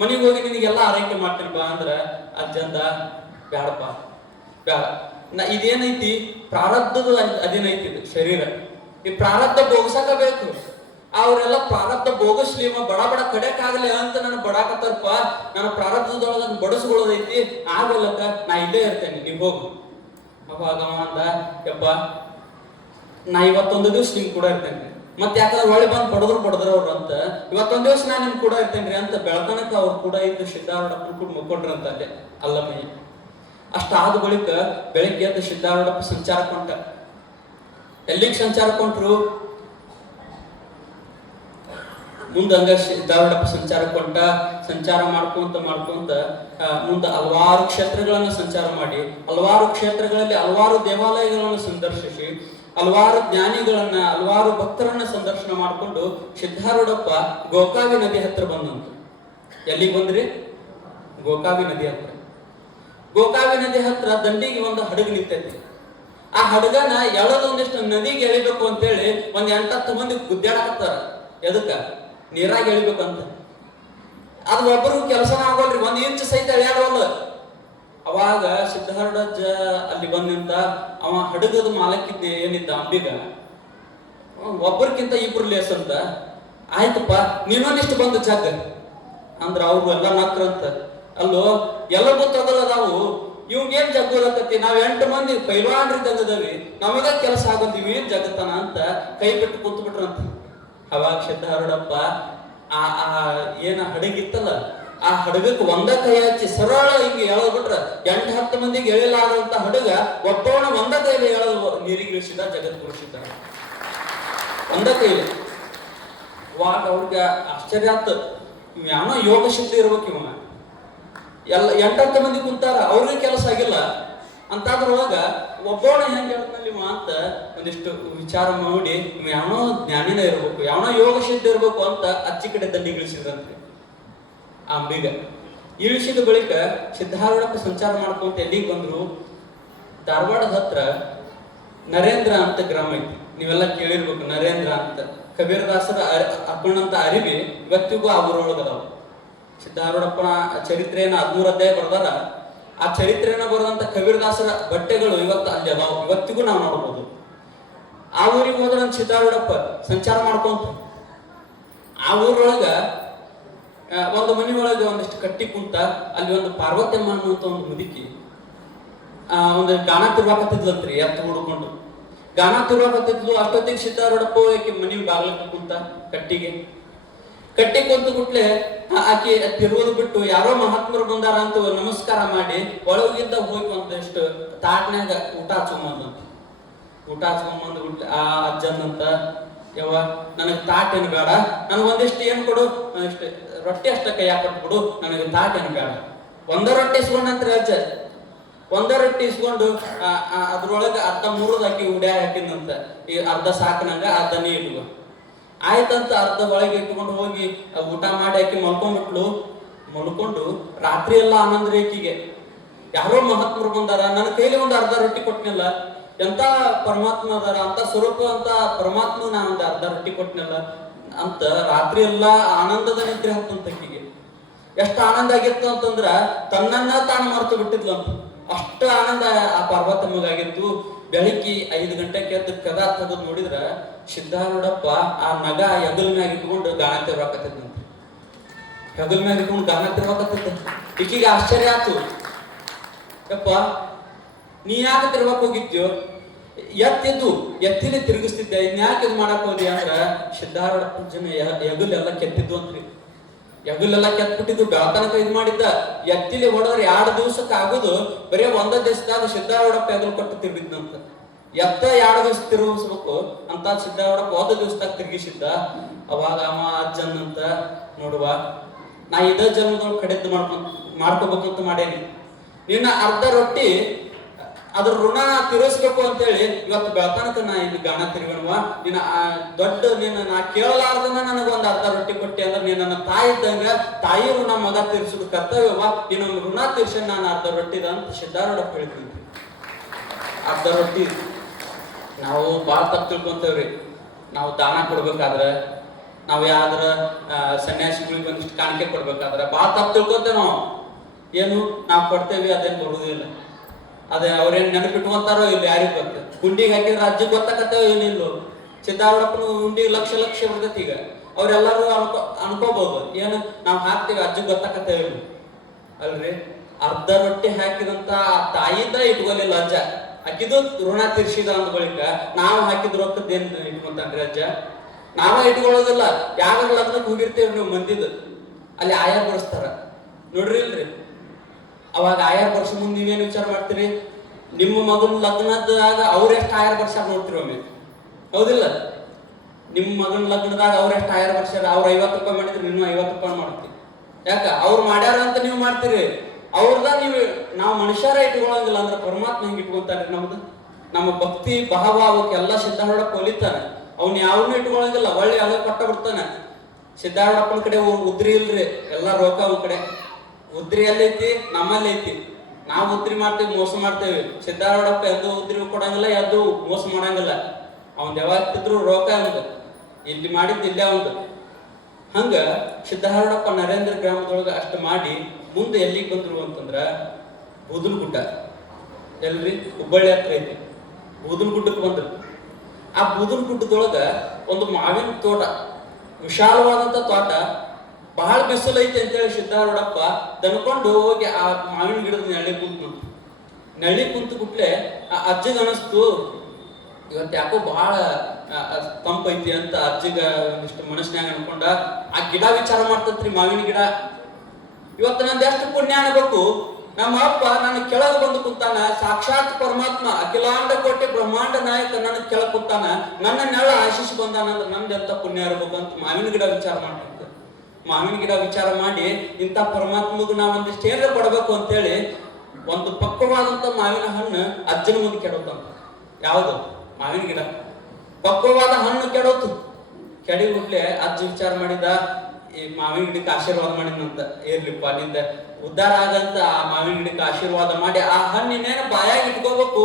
ಮನಿಗ್ ಹೋಗಿ ನಿನಗೆಲ್ಲ ಆರೈಕೆ ಮಾಡ್ತೀನಿ ಬಾ ಅಂದ್ರ ಅಜ್ಜಂದ, ಬ್ಯಾಡಪ್ಪ ಬ್ಯಾಡ, ಇದೇನೈತಿ ಪ್ರಾರಬ್ಧದ ಅದೇನೈತಿ ಇದು ಶರೀರ, ಈ ಪ್ರಾರಬ್ಧ ಭೋಗಸಕ ಬೇಕು. ಅವ್ರೆಲ್ಲ ಪ್ರಾರಬ್ಧ ಭೋಗಿಸ್ಲಿ, ಬಡ ಕಡೆಕಾಗಲಿ ಅಂತ ನಾನು ಬಡಾಕತ್ತಾರಪ್ಪ, ನನ್ನ ಪ್ರಾರಬ್ಧದೊಳಗ ಬಡಸ್ಕೊಳ್ಳೋದೈತಿ, ಆಗಲ್ಲಕ್ಕ ನಾ ಇಲ್ಲೇ ಇರ್ತೇನೆ, ನೀವ್ ಹೋಗು. ಅವಾಗ ಅವ ಅಂದ, ಯಪ್ಪ ನಾ ಇವತ್ತೊಂದು ದಿವ್ಸ ನಿಮ್ ಕೂಡ ಇರ್ತೇನೆ, ಮತ್ ಯಾಕಂದ್ರೆ ಒಳ್ಳೆ ಬಂದು ಬಡದ್ರವ್ರು ಅಂತ, ಇವತ್ತೊಂದ್ ದಿವ್ಸ ನಾ ನಿಮ್ ಕೂಡ ಇರ್ತೇನ್ರಿ ಅಂತ ಬೆಳತನಕ ಅವ್ರು ಕೂಡ ಇದ್ದು ಸಿದ್ದಾರೂಢಪ್ಪನ ಕೂಡ ಮುಕ್ಕೊಂಡ್ರಂತ ಅಲ್ಲೇ ಅಲ್ಲಮಯ್ಯ. ಅಷ್ಟಾದ ಬಳಿಕ ಬೆಳಿಗ್ಗೆ ಎದ್ದು ಸಿದ್ದಾರೂಢಪ್ಪ ಸಂಚಾರ ಕೊಂಟ. ಎಲ್ಲಿಗೆ ಸಂಚಾರ ಕೊಂಟ್ರು? ಮುಂದಂಗ ಸಿದ್ದಾರೂಢಪ್ಪ ಸಂಚಾರ ಕೊಂಟ. ಸಂಚಾರ ಮಾಡ್ಕೊಂತ ಮುಂದೆ ಹಲವಾರು ಕ್ಷೇತ್ರಗಳನ್ನ ಸಂಚಾರ ಮಾಡಿ, ಹಲವಾರು ಕ್ಷೇತ್ರಗಳಲ್ಲಿ ಹಲವಾರು ದೇವಾಲಯಗಳನ್ನು ಸಂದರ್ಶಿಸಿ, ಹಲವಾರು ಜ್ಞಾನಿಗಳನ್ನ ಹಲವಾರು ಭಕ್ತರನ್ನ ಸಂದರ್ಶನ ಮಾಡಿಕೊಂಡು ಸಿದ್ದಾರೂಢಪ್ಪ ಗೋಕಾವಿ ನದಿ ಹತ್ರ ಬಂದಂತ. ಎಲ್ಲಿಗೆ ಬಂದ್ರಿ? ಗೋಕಾವಿ ನದಿ ಹತ್ರ. ಗೋಕಾವಿ ನದಿ ಹತ್ರ ದಂಡಿಗೆ ಒಂದು ಹಡಗು ನಿಂತೈತಿ. ಆ ಹಡಗನ ಎಳದೊಂದಿಷ್ಟು ನದಿಗೆ ಎಳಿಬೇಕು ಅಂತೇಳಿ ಒಂದ್ 8-10 ಮಂದಿ ಗುದ್ದಾಡಕತ್ತಾರ. ಎದಕ್ಕ? ನೀರಾಗಿ ಎಳಿಬೇಕಂತ. ಅದು ಒಬ್ಬರಿಗೂ ಕೆಲಸನ ಆಗೋಲ್ರಿ, 1 ಇಂಚ್ ಸಹಿತ ಎಳೆಯಾಡವಲ್ಲ. ಅವಾಗ ಸಿದ್ದಾರೂಢಜ್ಜ ಅಲ್ಲಿ ಬಂದಿಂತ ಅವ ಹಡಗದ ಮಾಲಕ್ಕಿದ್ದ ಏನಿದ್ದ ಅಂಬಿಗ, ಒಬ್ಬರಿಗಿಂತ ಇಬ್ರು ಲೇಸಂತ, ಆಯ್ತಪ್ಪ ನೀನೊಂದಿಷ್ಟು ಬಂದು ಜಗ್ ಅಂದ್ರ ಅವ್ರು ಎಲ್ಲ ನಕ್ರಂತ. ಅಲ್ಲೋ ಎಲ್ಲ ಗೊತ್ತಾಗಲ್ಲದಾವು, ಇವ್ಗೇನ್ ಜಗ್ಗೋದಕ್ಕತಿ, ನಾವ್ 8 ಮಂದಿ ಪೈಲ್ವಾನ್ರಿದ್ದಂಗದವಿ, ನಮಗ ಕೆಲಸ ಆಗೋದಿವಿ ಜಗತ್ತನ ಅಂತ ಕೈ ಬಿಟ್ಟು ಕೂತ್ ಬಿಟ್ರಂತ. ಅವಾಗ ಸಿದ್ದಾರೂಢಪ್ಪ ಆ ಏನ ಹಡಗಿತ್ತಲ್ಲ, ಆ ಹಡಗಕ್ಕೆ ಒಂದ ಕೈ ಹಚ್ಚಿ ಸರಳ ಹಿಂಗೆ ಎಳೆದ್ಬಿಟ್ರ 8-10 ಮಂದಿಗೆ ಎಳಿಲಾದಂತ ಹಡಗ ಒಬ್ಬವನ ಒಂದ ಕೈಲಿ ಎಳೆದು ನೀರಿಗೆ ಇಳಿಸಿದ ಜಗದ್ಗುರು ಸಿದ್ದಾರೂಢ. ಒಂದ ಕೈಲಿ. ಅವಾಗ ಅವ್ರಿಗೆ ಆಶ್ಚರ್ಯ ಆತ, ಇವ್ ಯಾವನೋ ಯೋಗ ಶಕ್ತಿ ಇರ್ಬೇಕು ಇವ. ಎಲ್ಲ 8-10 ಮಂದಿ ಕುಂತಾರ, ಅವ್ರಿಗೆ ಕೆಲಸ ಆಗಿಲ್ಲ ಅಂತಾದ್ರೊಳಗ ಒಬ್ಬವನ ಹೆಂಗ್ ಹೇಳ್ತಾನಲ್ಲಿ ಇವ ಅಂತ ಒಂದಿಷ್ಟು ವಿಚಾರ ನೋಡಿ, ಇವ್ ಯಾವನೋ ಜ್ಞಾನಿನ ಇರ್ಬೇಕು, ಯಾವನೋ ಯೋಗ ಸಿದ್ಧ ಇರ್ಬೇಕು ಅಂತ ಅಚ್ಚಿ ಕಡೆ ದಂಡಿಗೆ ಇಳಿಸಿದ್ರಂತೆ ಆ ಅಂಬಿಗ. ಇಳಿಸಿದ ಬಳಿಕ ಸಿದ್ಧಾರೂಢಪ್ಪ ಸಂಚಾರ ಮಾಡ್ಕೊಂತ ಎಲ್ಲಿಗೆ ಬಂದ್ರು? ಧಾರವಾಡದ ಹತ್ರ ನರೇಂದ್ರ ಅಂತ ಗ್ರಾಮ ಐತಿ, ನೀವೆಲ್ಲ ಕೇಳಿರ್ಬೇಕು. ನರೇಂದ್ರ ಅಂತ ಕಬೀರದಾಸರ ಹಾಕೊಂಡಂತ ಅರಿವಿ ಇವತ್ತಿಗೂ ಆ ಊರೊಳಗದಾವ. ಸಿದ್ಧಾರೂಢಪ್ಪನ ಚರಿತ್ರೆಯನ್ನ 13 ಅಧ್ಯಾಯ ಬರ್ದಾರ. ಆ ಚರಿತ್ರೆಯನ್ನ ಬರೆದಂತ ಕಬೀರದಾಸರ ಬಟ್ಟೆಗಳು ಇವತ್ತು ಅಲ್ಲಿ ಅದಾವ, ಇವತ್ತಿಗೂ ನಾವು ನೋಡ್ಬೋದು. ಆ ಊರಿಗೆ ಹೋದ್ರ ಸಿದ್ಧಾರೂಢಪ್ಪ ಸಂಚಾರ ಮಾಡ್ಕೊಂತ ಆ ಊರೊಳಗ ಒಂದು ಮನಿ ಒಳಗೆ ಒಂದಿಷ್ಟು ಕಟ್ಟಿ ಕುಂತ ಅಲ್ಲಿ ಒಂದು ಪಾರ್ವತಮ್ಮ ಅನ್ನುವಂತ ಒಂದು ಮುದುಕಿ ಒಂದು ಗಾನ ತಿರ್ವಾಕತ್ತಿದ್ಲಂತ್ರಿ, ಎತ್ತು ಹುಡ್ಕೊಂಡು ಗಾನ ತಿರ್ವಾಕತ್ತಿದ್ಲು. ಅಷ್ಟೊತ್ತಿಗೆ ಸಿದ್ಧಾರೂಢಪ್ಪ ಆಕೆ ಮನಿ ಬಾಗ್ಲಕ್ಕೆ ಕುಂತ ಕಟ್ಟಿ ಕುಂತ ಗುಟ್ಲೆ ಆಕೆ ತಿರುವುದು ಬಿಟ್ಟು ಯಾರೋ ಮಹಾತ್ಮರು ಬಂದಾರ ಅಂತ ನಮಸ್ಕಾರ ಮಾಡಿ ಒಳಗಿದ್ದ ಹೋಗಿ ಒಂದಿಷ್ಟು ತಾಟ್ನ್ಯಾಗ ಊಟ ಹಚ್ಕೊಂಬಂದು ಬಿಟ್ಲೆ ಆ ಅಜ್ಜನಂತ, ಯವ್ವ ನನಗೆ ತಾಟ್ ಏನು ಬೇಡ, ನನಗೆ ಒಂದಿಷ್ಟು ಏನು ಕೊಡು, ಒಂದಿಷ್ಟು ರೊಟ್ಟಿ ಅಷ್ಟ ಕೈಯಾಗ ಕೊಟ್ಬಿಡು, ನನಗೆ ತಾಟ್ ಏನು ಬೇಡ. ಒಂದ ರೊಟ್ಟಿ ಇಸ್ಕೊಂಡಂತ್ರಿ ಅಜ್ಜ. ಒಂದ ರೊಟ್ಟಿ ಇಸ್ಕೊಂಡು ಅದ್ರೊಳಗೆ ಅರ್ಧ ಮುರಿದು ಹಾಕಿ ಉಡ್ಯಾಗ ಹಾಕಿದಂತ, ಈ ಅರ್ಧ ಸಾಕನಂಗ ಅರ್ಧ ನೀ ಇಡುವ ಆಯ್ತಂತ ಅರ್ಧ ಒಳಗೆ ಇಟ್ಕೊಂಡು ಹೋಗಿ ಊಟ ಮಾಡಿ ಆಕಿ ಮಲ್ಕೊಂಡ್ಬಿಟ್ಲು. ಮಲ್ಕೊಂಡು ರಾತ್ರಿ ಎಲ್ಲ ಆನಂದ ರೇಖಿಗೆ ಯಾರೋ ಮಹಾತ್ಮರು ಬಂದಾರ, ನನ್ನ ಕೈಲಿ ಒಂದು ಅರ್ಧ ರೊಟ್ಟಿ ಕೊಟ್ಟನಿಲ್ಲ, ಎಂತ ಪರಮಾತ್ಮ ಅದಾರ ಅಂತ ಸ್ವರೂಪ ಅಂತ ಪರಮಾತ್ಮ ನಾನು ಒಂದು ಅರ್ಧ ರೊಟ್ಟಿ ಕೊಟ್ಟನಿಲ್ಲ ಅಂತ ರಾತ್ರಿ ಎಲ್ಲ ಆನಂದದ ನಿದ್ರೆ ಹತ್ತಂತ ಆಕಿಗೆ. ಎಷ್ಟು ಆನಂದ ಆಗಿತ್ತು ಅಂತಂದ್ರ ತನ್ನನ್ನ ತಾನು ಮರೆತು ಬಿಟ್ಟಿದ್ಲು ಅಂತ, ಅಷ್ಟು ಆನಂದ ಆ ಪಾರ್ವತಮ್ಮಗಾಗಿತ್ತು. ಬೆಳಿಗ್ಗೆ 5 ಗಂಟೆಗೆ ಎದ್ದು ಕದ ತೆಗೆದು ನೋಡಿದ್ರ ಸಿದ್ಧಾರೂಢಪ್ಪ ಆ ನಗ ಹೆಗಲ್ ಮ್ಯಾಗ ಇಟ್ಕೊಂಡು ಗಾನ ತಿರ್ವಾಕತ್ತಿದ್ದಂತೆ. ಹೆಗಲ್ ಮ್ಯಾಗ ಇಟ್ಕೊಂಡು ಗಾನ ತಿರ್ವಾಕತ್ತಿದ್ದ. ಈಕಿಗೆ ಆಶ್ಚರ್ಯ ಆಯ್ತು, ಯಪ್ಪ ನೀ ಯಾಕೆ ತಿರ್ವಾಕ್ ಹೋಗಿದ್ಯೋ? ಎತ್ತಿಲೆ ತಿರುಗಿಸ್ತಿದ್ದೆ, ಇನ್ಯಾಕೆ ಇದು ಮಾಡಕ್ ಹೋದಿ ಅಂದ್ರ ಸಿದ್ಧಾರೂಢಪ್ಪ ಜನ ಹೆಗಲ್ ಎಲ್ಲ ಕೆತ್ತಿದ್ವು ಅಂತ್ರಿ. ಹೆಗಲೆಲ್ಲ ಕೆತ್ಬಿಟ್ಟಿದ್ದು, ಬೆಳತನಕ ಇದು ಮಾಡಿದ್ದ. ಎತ್ತಿಲಿ ಹೊಡೆದ್ರೆ 2 ದಿವಸಕ್ಕೆ ಆಗುದು, ಬರೀ 1 ದಿವಸದಾಗ ಸಿದ್ಧಾರೂಢಪ್ಪ ಹೆಗಲು ಕೊಟ್ಟು ತಿರುಗಿದ್ನಂತ. ಎತ್ತ 2 ದಿವಸ ತಿರುಗಿಸ್ಬೇಕು ಅಂತ ಸಿದ್ಧಾರೂಢಪ್ಪ 1 ದಿವಸದಾಗ ತಿರುಗಿಸಿದ್ದ. ಅವಾಗ ಅವ ಅಜ್ಜನಂತ, ನೋಡುವ ನಾ ಇದ ಜನ್ಮದೊಳಗೆ ಕಡಿದ್ದು ಮಾಡ್ಕೋಬೇಕಂತ ಮಾಡೇನಿ, ನಿನ್ನ ಅರ್ಧ ರೊಟ್ಟಿ ಅದ್ರ ಋಣ ತೀರಿಸ್ಬೇಕು ಅಂತೇಳಿ ಇವತ್ತು ಬೆಳತನಕ ನಾ ಇಲ್ಲಿ ಗಾಣ ತಿರುಗಣವ. ನಿನ್ನ ದೊಡ್ಡ ನಾ ಕೇಳಲಾರ್ದನ ನನಗೊಂದು ಅರ್ಧ ರೊಟ್ಟಿ ಕೊಟ್ಟಿ ಅಂದ್ರೆ ನೀನ್ ನನ್ನ ತಾಯಿ ಇದ್ದಂಗ, ತಾಯಿ ಋಣ ಮಗ ತೀರ್ಸುದು ಕರ್ತವ್ಯವ, ಇನ್ನೊಂದು ಋಣ ತೀರ್ಸ ನಾನು ಅರ್ಧ ರೊಟ್ಟಿದ ಅಂತ ಸಿದ್ಧಾರೂಢಪ್ಪ ಹೇಳ್ತೀನಿ. ಅರ್ಧ ರೊಟ್ಟಿ ನಾವು ಭಾಳ ತಪ್ಪು ತಿಳ್ಕೊಂತೇವ್ರಿ. ನಾವು ದಾನ ಕೊಡ್ಬೇಕಾದ್ರೆ, ನಾವು ಯಾವ್ದಾರ ಸನ್ಯಾಸಿಗಳಿಗೆ ಒಂದಿಷ್ಟು ಕಾಣಿಕೆ ಕೊಡ್ಬೇಕಾದ್ರೆ ಭಾಳ ತಪ್ಪು ತಿಳ್ಕೊಂತೇವೆ ನಾವು. ಏನು ನಾವು ಕೊಡ್ತೇವಿ ಅದೇನು ಬರುವುದಿಲ್ಲ, ಅದೇ ಅವ್ರೇನ್ ನೆನಪಿಟ್ಕೊಂತಾರೋ ಇಲ್ಲಿ ಯಾರಿಗೂ ಗೊತ್ತ. ಗುಂಡಿಗೆ ಹಾಕಿದ್ರೆ ಅಜ್ಜಿಗೆ ಗೊತ್ತಾಕತ್ತೇವ ಏನಿಲ್ಲ. ಸಿದ್ಧಾರೂಢಪ್ಪನ ಗುಂಡಿಗೆ ಲಕ್ಷ ಬರ್ತೈತಿ. ಈಗ ಅವ್ರೆಲ್ಲರೂ ಅನ್ಕೋಬಹುದು ಏನು ನಾವು ಹಾಕ್ತೇವೆ ಅಜ್ಜಿಗೆ ಗೊತ್ತಾಕತ್ತೇವೆ ಅಲ್ರಿ. ಅರ್ಧ ರೊಟ್ಟಿ ಹಾಕಿದಂತ ಆ ತಾಯಿದ ಇಟ್ಕೊಲಿಲ್ಲ ಅಜ್ಜ, ಹಾಕಿದ್ದು ಋಣ ತೀರ್ಸಿದ ಅಂದ ಬಳಿಕ ನಾವು ಹಾಕಿದ ರೊಕ್ಕದ್ದೇನ್ ಇಟ್ಕೊಂತಾನ್ರಿ ಅಜ್ಜ? ನಾವ ಇಟ್ಕೊಳ್ಳೋದಿಲ್ಲ. ಯಾವಾಗ ಲಗ್ನಕ್ಕೆ ಹೋಗಿರ್ತೇವೆ ನೀವು ಮಂದಿದ್, ಅಲ್ಲಿ ಆಯಾರ್ ಬರ್ಸ್ತಾರ ನೋಡ್ರಿ ಇಲ್ರಿ. ಅವಾಗ ಆಯಾರ್ ವರ್ಷ ಮುಂದೆ ನೀವೇನು ವಿಚಾರ ಮಾಡ್ತೀರಿ? ನಿಮ್ಮ ಮಗನ ಲಗ್ನದಾಗ ಅವ್ರೆಷ್ಟು ಆಯಾರ ವರ್ಷ ನೋಡ್ತೀರಿ ಒಮ್ಮೆ, ಹೌದಿಲ್ಲ? ನಿಮ್ಮ ಮಗನ ಲಗ್ನದಾಗ ಅವ್ರೆಷ್ಟು ಆಯಾರ ವರ್ಷ, ಅವ್ರು 50 ರೂಪಾಯಿ ಮಾಡಿದ್ರೆ ನೀನು 50 ರೂಪಾಯಿ ಮಾಡ್ತೀವಿ. ಯಾಕ? ಅವ್ರು ಮಾಡ್ಯಾರ ಅಂತ ನೀವು ಮಾಡ್ತೀರಿ. ಅವ್ರದ ನಾವು ಮನುಷ್ಯರ ಇಟ್ಕೊಳ್ಳಂಗಿಲ್ಲ ಅಂದ್ರೆ ಪರಮಾತ್ಮ ಹೆಂಗ್ ಇಟ್ಕೊಂತಾನೆ? ನಮ್ಮ ಭಕ್ತಿ ಭಾವ ಅವಕ್ಕೆಲ್ಲ ಸಿದ್ಧಾರೂಢಪ್ಪ ಹೊಲಿತಾನೆ. ಅವ್ನ ಯಾವನ್ನೂ ಇಟ್ಕೊಳ್ಳಂಗಿಲ್ಲ, ಒಳ್ಳೆ ಯಾವ ಪಟ್ಟ ಬಿಡ್ತಾನೆ. ಸಿದ್ಧಾರೂಢಪ್ಪನ ಕಡೆ ಉದ್ರಿ ಇಲ್ರಿ, ಎಲ್ಲ ರೋಕ ಅವನ ಕಡೆ. ಉದ್ರಿ ಎಲ್ಲೈತಿ? ನಮ್ಮಲ್ಲಿ ಐತಿ. ನಾವು ಉದ್ರಿ ಮಾಡ್ತೇವೆ, ಮೋಸ ಮಾಡ್ತೇವೆ. ಸಿದ್ಧಾರೂಢಪ್ಪ ಎದ್ದು ಉದ್ರಿ ಕೊಡಂಗಿಲ್ಲ, ಎದ್ದು ಮೋಸ ಮಾಡಂಗಿಲ್ಲ. ಅವ್ನ್ ಯಾವಾಗಿದ್ರು ರೋಕ ಅವಂದ, ಇಲ್ಲಿ ಮಾಡಿದ್ದು ಇಲ್ಲೇ ಅವಂದ. ಹಂಗ ಸಿದ್ಧಾರೂಢಪ್ಪ ನರೇಂದ್ರ ಗ್ರಾಮದೊಳಗ ಅಷ್ಟು ಮಾಡಿ ಮುಂದೆ ಎಲ್ಲಿಗೆ ಬಂದ್ರು ಅಂತಂದ್ರ ಬೂದನಗುಡ್ಡ, ಎಲ್ರಿ ಹುಬ್ಬಳ್ಳಿ ಹತ್ರ ಐತಿ. ಬೂದನಗುಡ್ಡಕ್ಕೆ ಬಂದ್ರು. ಆ ಬೂದನಗುಡ್ಡದೊಳಗ ಒಂದು ಮಾವಿನ ತೋಟ, ವಿಶಾಲವಾದಂತ ತೋಟ, ಬಹಳ ಬಿಸಿಲು ಐತಿ ಅಂತೇಳಿ ಸಿದ್ಧಾರೂಢಪ್ಪ ದನ್ಕೊಂಡು ಹೋಗಿ ಆ ಮಾವಿನ ಗಿಡದ ನೆಳಿ ಕುಂತು ಬಿಟ್ಲೆ ಆ ಅಜ್ಜಿಗೆ ಅನಿಸ್ತು, ಇವತ್ತು ಯಾಕೋ ಬಹಳ ತಂಪೈತಿ ಅಂತ ಅಜ್ಜಿಗ ಒಂದಿಷ್ಟು ಮನಸ್ಸಿನಾಗ ಅನ್ಕೊಂಡ ಆ ಗಿಡ ವಿಚಾರ ಮಾಡ್ತತ್ರಿ. ಮಾವಿನ ಗಿಡ ಇವತ್ತು ನಂದು ಎಷ್ಟು ಪುಣ್ಯ ಅನ್ಬೇಕು, ನಮ್ಮ ಅಪ್ಪ ನನ್ನ ಕೆಳಗೆ ಬಂದು ಕುಂತಾನ, ಸಾಕ್ಷಾತ್ ಪರಮಾತ್ಮ ಅಖಿಲಾಂಡ ಕೋಟಿ ಬ್ರಹ್ಮಾಂಡ ನಾಯಕ ನನ್ನ ಕೆಳಗೆ ಕುಂತಾನ, ನನ್ನ ನೆಳ ಆಶೀಸ್ ಬಂದಾನ ಅಂದ್ರೆ ನಮ್ದು ಎಂತ ಪುಣ್ಯ ಇರ್ಬೇಕು ಅಂತ ಮಾವಿನ ಗಿಡ ವಿಚಾರ ಮಾಡ್ತಿದ್ದೆ. ಮಾವಿನ ಗಿಡ ವಿಚಾರ ಮಾಡಿ ಇಂಥ ಪರಮಾತ್ಮಗೂ ನಾವು ಒಂದಿಷ್ಟು ಏನಾರ ಕೊಡಬೇಕು ಅಂತೇಳಿ ಒಂದು ಪಕ್ವವಾದಂತ ಮಾವಿನ ಹಣ್ಣು ಅಜ್ಜನ ಮುಂದೆ ಕೆಡೋತಂತ. ಯಾವುದು? ಮಾವಿನ ಗಿಡ. ಪಕ್ವವಾದ ಹಣ್ಣು ಕೆಡೋತು. ಕೆಡಿ ಬಿಟ್ಲೆ ಅಜ್ಜ ವಿಚಾರ ಮಾಡಿದ, ಈ ಮಾವಿನ ಗಿಡಕ್ಕೆ ಆಶೀರ್ವಾದ ಮಾಡಿದಂತ, ಇರ್ಲಿಪ್ಪ ನಿಂದ ಉದ್ಧಾರ ಆಗಂತ ಆ ಮಾವಿನ ಗಿಡಕ್ಕೆ ಆಶೀರ್ವಾದ ಮಾಡಿ ಆ ಹಣ್ಣಿನೇನು ಬಾಯಾಗಿ ಇಟ್ಕೋಬೇಕು,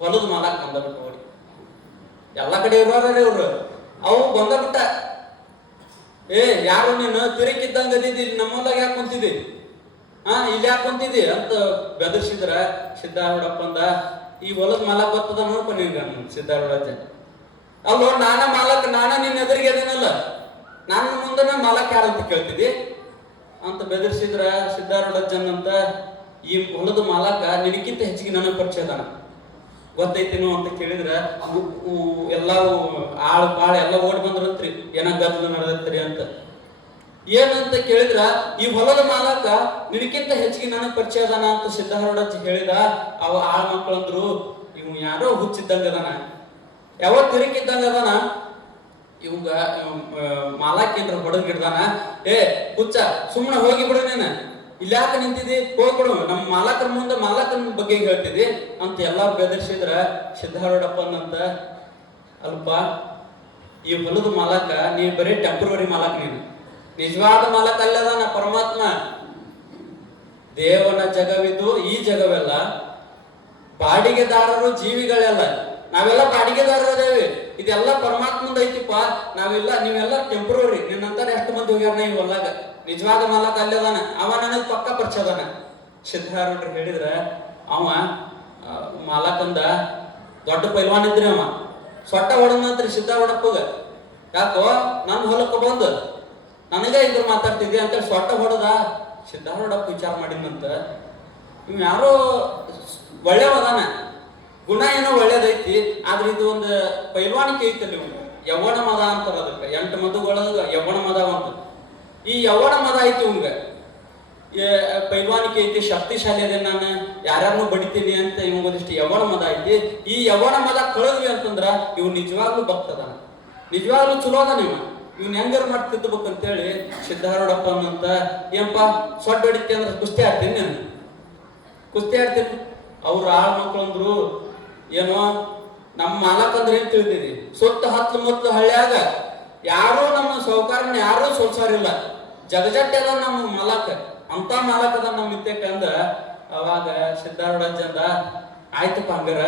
ಹೊಲದ ಮಾಲಾಕ್ ಬಂದಬಿಟ್ಟು ನೋಡಿ. ಎಲ್ಲ ಕಡೆ ಇರೋರೇ ಇವ್ರು. ಅವು ಬಂದಬಿಟ್ಟ, ಏ ಯಾರು ನೀನು ತಿರುಗಿದ್ದಂಗ ಅದಿದ್ದಿ, ನಮ್ಮಲ್ಲಾಗ ಯಾಕೆ ಕುಂತಿದ್ದಿ, ಇಲ್ಲಿ ಯಾಕೆ ಕುಂತಿದ್ದಿ ಅಂತ ಬೆದರ್ಸಿದ್ರ ಸಿದ್ದಾರೂಢಪ್ಪಂದ, ಈ ಹೊಲದ ಮಾಲಕ್ ಬರ್ತದ ನೋಡ್ಪ ನಿಂಗ ಸಿದ್ದಾರೂಢಜ್ಜ. ಅಲ್ಲೋ ನಾನ ಮಾಲಕ್, ನಾನ ನಿನ್ನ ಎದುರಿಗೆ ಅದೇನಲ್ಲ, ನನ್ನ ಮುಂದನ ಮಾಲಕ್ ಯಾರಂತ ಕೇಳ್ತಿದ್ದಿ ಅಂತ ಬೆದರ್ಸಿದ್ರ ಸಿದ್ದಾರೂಢಜ್ಜನ್ ಅಂತ, ಈ ಹೊಲದ ಮಾಲಕ ನಿನಕ್ಕಿಂತ ಹೆಚ್ಚಿಗೆ ನನಗೆ ಪರಿಚಯ ಅದಾನ, ಗೊತ್ತೈತೇನೋ ಅಂತ ಕೇಳಿದ್ರ ಎಲ್ಲ ಆಳು ಬಾಳ ಎಲ್ಲ ಓಡಿ ಬಂದ್ರತ್ರಿ, ಏನ ಗದ್ದಲ ನಡೆದತ್ರಿ ಅಂತ. ಏನಂತ ಕೇಳಿದ್ರ ಈ ಹೊಲದ ಮಾಲಕ ನಿನಕ್ಕಿಂತ ಹೆಚ್ಚಿಗೆ ನನಗೆ ಪರಿಚಯ ಅದಾನ ಅಂತ ಸಿದ್ದಾರೂಢಜ್ಜ ಹೇಳಿದ. ಅವ ಆಳ್ ಮಕ್ಕಳಂದ್ರು, ಇವ್ ಯಾರೋ ಹುಚ್ಚಿದ್ದಂಗ ಅದಾನ, ಯಾವ ತಿರುಗಿದ್ದಂಗ ಅದಾನ, ಇವಾಗ ಮಾಲಾಕೇಂದ್ರ ಹೊಡೆದ್ ಗಿಡ್ದಾನ, ಏ ಹುಚ್ಚ ಸುಮ್ಮನೆ ಹೋಗಿ ಬಿಡು ನೀನು, ಇಲ್ಲಿ ಯಾಕೆ ನಿಂತಿದ್ದಿ, ಹೋಗ್ಬಿಡು, ನಮ್ಮ ಮಾಲಕರ ಮುಂದೆ ಮಾಲಕನ ಬಗ್ಗೆ ಹೇಳ್ತಿದ್ದಿ ಅಂತ ಎಲ್ಲಾರು ಬೆದರ್ಸಿದ್ರ ಸಿದ್ದಾರೂಢಪ್ಪನಂತ, ಅಲ್ಪ ಈ ಹೊಲದ ಮಾಲಕ ನೀ ಬರೀ ಟೆಂಪ್ರವರಿ ಮಾಲಕ, ನೀನು ನಿಜವಾದ ಮಾಲಕ ಅಲ್ಲದಾನ ಪರಮಾತ್ಮ. ದೇವನ ಜಗವಿದು ಈ ಜಗವೆಲ್ಲ, ಬಾಡಿಗೆದಾರರು ಜೀವಿಗಳೆಲ್ಲ, ನಾವೆಲ್ಲ ಬಾಡಿಗೆದಾರದೇವಿ, ಇದೆಲ್ಲ ಪರಮಾತ್ಮಂದ ಐತಿಪ್ಪ, ನೀವೆಲ್ಲ ಟೆಂಪ್ರವರಿ. ನಿನ್ನಂತರ ಎಷ್ಟು ಮಂದಿ ಹೋಗ್ಯಾರ ಈ ಹೊಲ್ಲಾಗ, ನಿಜವಾದ ಮಾಲಕ ಅಲ್ಲದಾನ, ಅವ ನನಗೆ ಪಕ್ಕ ಪರಿಚಯ ಅದಾನ. ಸಿದ್ದಾರೂಢರು ಹೇಳಿದ್ರ ಅವ ಮಾಲಕಂದ ದೊಡ್ಡ ಪೈಲ್ವಾನ್ ಇದ್ರಿ, ಅವ ಸೊಟ್ಟ ಹೊಡನಂತ್ರಿ ಸಿದ್ದಾರೂಢಪ್ಪಗ. ಯಾಕೋ ನನ್ನ ಹೊಲಕ್ಕೆ ಬಂದು ನನಗ ಇದ್ರ ಮಾತಾಡ್ತಿದ್ವಿ ಅಂತೇಳಿ ಸೊಟ್ಟ ಹೊಡೆದ. ಸಿದ್ದಾರೂಢಪ್ಪ ವಿಚಾರ ಮಾಡಿದಂತ, ಇವ್ ಯಾರೋ ಒಳ್ಳೆವದಾನ, ಗುಣ ಏನೋ ಒಳ್ಳೇದೈತಿ, ಆದ್ರೆ ಇದು ಒಂದು ಪೈಲ್ವಾನಿಕೆ ಐತಲ್ಲ, ಇವ್ನು ಯವ್ವನ ಮದ ಅಂತಾರ ಅದಕ್ಕೆ. 8 ಮದಗಳೊಳಗ ಯವ್ವನ ಮದ ಅಂತ. ಈ ಯವ್ವನ ಮದ ಐತಿ ಇವಂಗ, ಪೈಲ್ವಾನಿಕೆ ಐತಿ, ಶಕ್ತಿಶಾಲಿ ಅದೇ, ನಾನು ಯಾರ್ಯಾರನ್ನೂ ಬಡಿತೀನಿ ಅಂತ ಇವಂಗ ಒಂದಿಷ್ಟು ಯವ್ವನ ಮದ ಐತಿ. ಈ ಯವ್ವನ ಮದ ಕಳೆದ್ವಿ ಅಂತಂದ್ರ ಇವ್ ನಿಜವಾಗ್ಲೂ ಭಕ್ತದಾನ, ನಿಜವಾಗ್ಲೂ ಚಲೋ ಅದಾನ. ಇವ್ನ ಹೆಂಗಾರ ಮಾಡಿ ತಿದ್ದಬೇಕಂತೇಳಿ ಸಿದ್ದಾರೂಢಪ್ಪ ಅನ್ನಂತ, ಏನಪ್ಪ ಸೊಡ್ಡ ಹೊಡಿತಿ ಅಂದ್ರೆ ಕುಸ್ತಿ ಆಡ್ತೀನಿ, ನಾನು ಕುಸ್ತಿ ಆಡ್ತೀನಿ. ಅವ್ರ ಆಳ್ ಮಕ್ಕಳಂದ್ರು, ಏನೋ ನಮ್ಮ ಮಾಲಕ್ ಅಂದ್ರೆ ಏನ್ ತಿಳಿದಿರಿ, ಸುತ್ತ 10 ಹಳ್ಳಿಯಾಗ ಯಾರು ನಮ್ಮ ಸೌಕಾರನ ಯಾರು ಸೋಲ್ಸಾರಿಲ್ಲ, ಜಗಜಟ್ಟಿ ಅದ ನಮ್ಮ ಮಾಲಕ್, ಅಂತ ಮಾಲಕ್ ಅದ ನಮ್ಮ ಇತ್ತೇಕಂದ. ಅವಾಗ ಸಿದ್ದಾರೂಢಜ್ಜಂದ, ಆಯ್ತಪ್ಪ ಹಂಗಾರ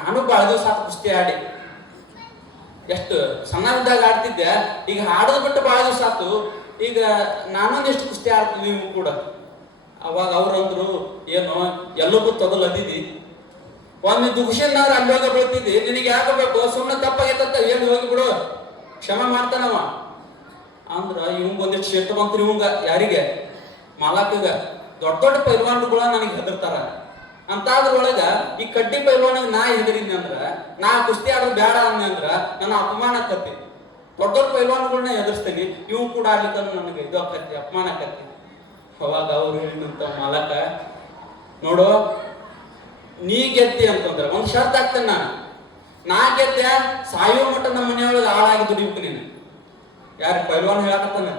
ನಾನು ಬಾಳ ದಿವಸ ಆತ ಕುಸ್ತಿ ಆಡಿ, ಎಷ್ಟು ಸಣ್ಣದಾಗ ಆಡ್ತಿದ್ದೆ, ಈಗ ಆಡೋದ್ ಬಿಟ್ಟು ಬಾಳ ದಿವಸ ಆತು, ಈಗ ನಾನೊಂದಿಷ್ಟು ಕುಸ್ತಿ ಆಡ್ತೀವಿ ನೀವು ಕೂಡ. ಅವಾಗ ಅವ್ರಂದ್ರು, ಏನೋ ಎಲ್ಲಕ್ಕೂ ತಗೊಳ್ಳದಿದಿ, ಒಮ್ಮೆ ದುಗುಷನ್ನಾದ್ರೆ ಅಲ್ಲೋಗ ಬೀಳ್ತಿದ್ದಿ, ನಿನಗೆ ಯಾಕೆ ಬೇಕು, ಸುಮ್ಮನೆ ತಪ್ಪಾಗೈತಂತ ಏನು ಹೋಗಿ ಬಿಡು, ಕ್ಷಮ ಮಾಡ್ತಾನವ ಅಂದ್ರ. ಇವಂಗ ಒಂದಿಷ್ಟು ಸಿಟ್ಟು ಬಂತ್ರಿ ಇವಂಗ, ಯಾರಿಗೆ? ಮಾಲಕಗ. ದೊಡ್ಡ ದೊಡ್ಡ ಪೈಲ್ವಾನ್ಗಳ ನನಗೆ ಹೆದರ್ತಾರ ಅಂತಾದ್ರೊಳಗ ಈ ಕಡ್ಡಿ ಪೈಲ್ವಾನಿಗೆ ನಾ ಹೆದರಿದ್ನಿ ಅಂದ್ರ, ನಾ ಕುಸ್ತಿ ಆಡೋದು ಬೇಡ ಅಂದೆ ಅಂದ್ರ ನನ್ನ ಅಪಮಾನ ಆಕತಿ. ದೊಡ್ಡ ದೊಡ್ಡ ಪೈಲ್ವಾನ್ಗಳನ್ನ ಎದುರಿಸ್ತೀನಿ, ಇವ್ ಕೂಡ ಆಡ್ಲಿಕ್ಕ ನನಗೆ ಇದು ಆಕತಿ, ಅಪಮಾನ ಆಕತಿ. ಅವಾಗ ಅವ್ರು ಹೇಳಿದಂತ ಮಾಲಕ, ನೋಡು ನೀ ಗೆದ್ದಿ ಅಂತಂದ್ರ ಒಂದ್ ಶರ್ತ್ ಆಗ್ತೇನೆ, ನಾ ಗೆದ್ದೆ ಸಾಯೋ ಮಟ್ಟ ನಮ್ಮ ಮನೆಯೊಳಗೆ ಹಾಳಾಗಿ ದುಡಿಬೇಕು ನೀನು. ಯಾರು ಪೈಲ್ವಾನ್ ಹೇಳಕತ್ತಾನ,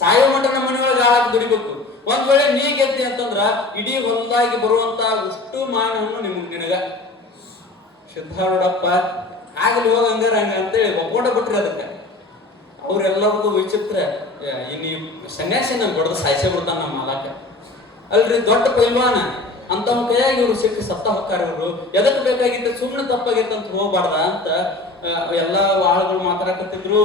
ಸಾಯೋ ಮಟ್ಟ ನಮ್ಮ ಮನೆಯೊಳಗೆ ಹಾಳಾಗಿ ದುಡಿಬೇಕು. ಒಂದ್ ವೇಳೆ ನೀ ಗೆದ್ದಿ ಅಂತಂದ್ರ ಇಡೀ ಹೊಲದಾಗಿ ಬರುವಂತ ಅಷ್ಟು ಮಾನವನ್ನು ನಿನಗ. ಸಿದ್ದಾರೂಢಪ್ಪ ಆಗ್ಲಿ ಹೋಗ ಹಂಗಾರ ಹಂಗ ಅಂತೇಳಿ ಒಪ್ಕೊಂಡ ಬಿಟ್ರಿ ಅದಕ್ಕೆ. ಅವ್ರೆಲ್ಲರಿಗೂ ವಿಚಿತ್ರ, ಇನ್ನು ಸನ್ಯಾಸಿ ನನ್ ಬಡ್ದು ಸಾಯಿಸೇ ಬಿಡ್ತಾನ ನಮ್ಮ ಮಾಲಕ ಅಲ್ರಿ, ದೊಡ್ಡ ಪೈಲ್ವಾನ ಅಂತವ್ ಕೈಯಾಗಿ ಇವ್ರು ಸಿಕ್ಕಿ ಸತ್ತ ಹೊಕ್ಕಾರ. ಇವ್ರು ಎದಕ್ ಬೇಕಾಗಿತ್ತು, ಸುಮ್ಮನೆ ತಪ್ಪಾಗಿತ್ತು ಅಂತ ಹೋಗ್ಬಾರ್ದ ಅಂತ ಎಲ್ಲಾ ಆಳುಗಳು ಮಾತಾಡಕತ್ತಿದ್ರು.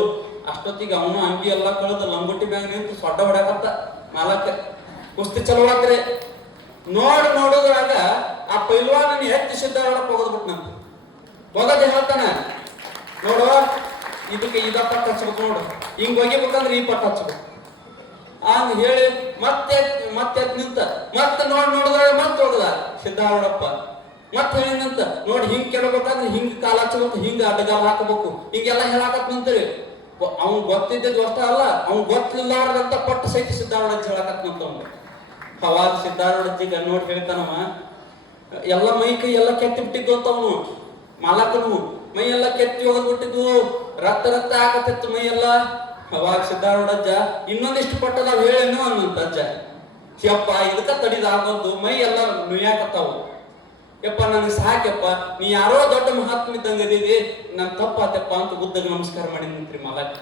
ಅಷ್ಟೊತ್ತಿಗೆ ಅವನು ಅಂಗಿ ಎಲ್ಲಾ ಕಳೆದ ಲಂಗೋಟಿ ಬ್ಯಾಂಗ್ ನಿಂತು ಸೊಡ್ಡ ಹೊಡ್ಯಾಕತ್ತ ಮಾಲಕ. ಕುಸ್ತಿ ಚಲೋ ಆತ್ರಿ. ನೋಡುದ್ರಾಗ ಆ ಪೈಲ್ವಾನ ಹೆಚ್ಚು ಸಿದ್ದಾರೂಢಪ್ಪ ಹೋಗೋದ್ಬಿಟ್ನಂತ. ಹೋಗೋದು ಹೇಳ್ತಾನ, ನೋಡು ಇದಕ್ಕೆ ಇದ ಪಟ್ಟ ಹಚ್ಬೇಕು, ನೋಡು ಹಿಂಗ್ ಒಗಿಬೇಕಂದ್ರೆ ಈ ಪಟ್ಟ ಹಚ್ಬೇಕು ಹಂಗ ಹೇಳಿ ಮತ್ತೆ ನಿಂತ, ಮತ್ತೆ ನೋಡಿದ್ರೆ ಮತ್ತೆ ಹೋಗದ ಸಿದ್ದಾರೂಢಪ್ಪ. ಮತ್ತೆ ಹೇಳಿದಂತ, ನೋಡಿ ಹಿಂಗ್ ಕೆಡಬೇಕಂದ್ರೆ ಹಿಂಗ್ ಕಾಲ ಹಚ್ಚಬೇಕು, ಹಿಂಗ ಅಡ್ಡಗಾಲ ಹಾಕಬೇಕು, ಹಿಂಗೆಲ್ಲ ಹೇಳಾಕತ್ ನಿಂತರಿ. ಅವ್ನ್ ಗೊತ್ತಿದ್ದದ್ದು ಅಷ್ಟ ಅಲ್ಲ, ಅವ್ನ್ ಗೊತ್ತಿಲ್ಲಾರ್ದಂತ ಪಟ್ಟ ಸಹಿತ ಸಿದ್ದಾರೂಢ ಹೇಳಾಕತ್ ನಿಂತ. ಅವಾಗ ಸಿದ್ಧಾರೂಢಜ್ಜಿಗ ನೋಡಿ ಹೇಳ್ತಾನವ, ಎಲ್ಲ ಮೈ ಕೈ ಎಲ್ಲ ಕೆತ್ತಿ ಬಿಟ್ಟಿದ್ದು ಅಂತ ಅವನು ಮಾಲಕನು. ಮೈ ಎಲ್ಲ ಕೆತ್ತಿ ಹೋಗ್ಬಿಟ್ಟಿದ್ದು, ರಕ್ತ ರಕ್ತ ಆಗತ್ತಿತ್ತು ಮೈ ಎಲ್ಲ. ಅವಾಗ ಸಿದ್ಧಾರೂಢಜ್ಜ ಇನ್ನೊಂದಿಷ್ಟು ಪಟ್ಟದಾವ್ ಹೇಳೇನು ಅನ್ನಂತ ಅಜ್ಜ. ಯಪ್ಪ ಇದಕ್ಕ ತಡಿದಾಗೊಂದು ಮೈ ಎಲ್ಲ ನುಯ್ಯಾಕತ್ತಾವು. ಯಪ್ಪ ನನಗೆ ಸಾಕ್ಯಪ್ಪ, ನೀ ಯಾರೋ ದೊಡ್ಡ ಮಹಾತ್ಮ ಇದ್ದಂಗದೀವಿ, ನನ್ ತಪ್ಪಾತಪ್ಪ ಅಂತ ಬುದ್ಧಗೆ ನಮಸ್ಕಾರ ಮಾಡಿ ನಿಂತ್ರಿ ಮಾಲಕ್.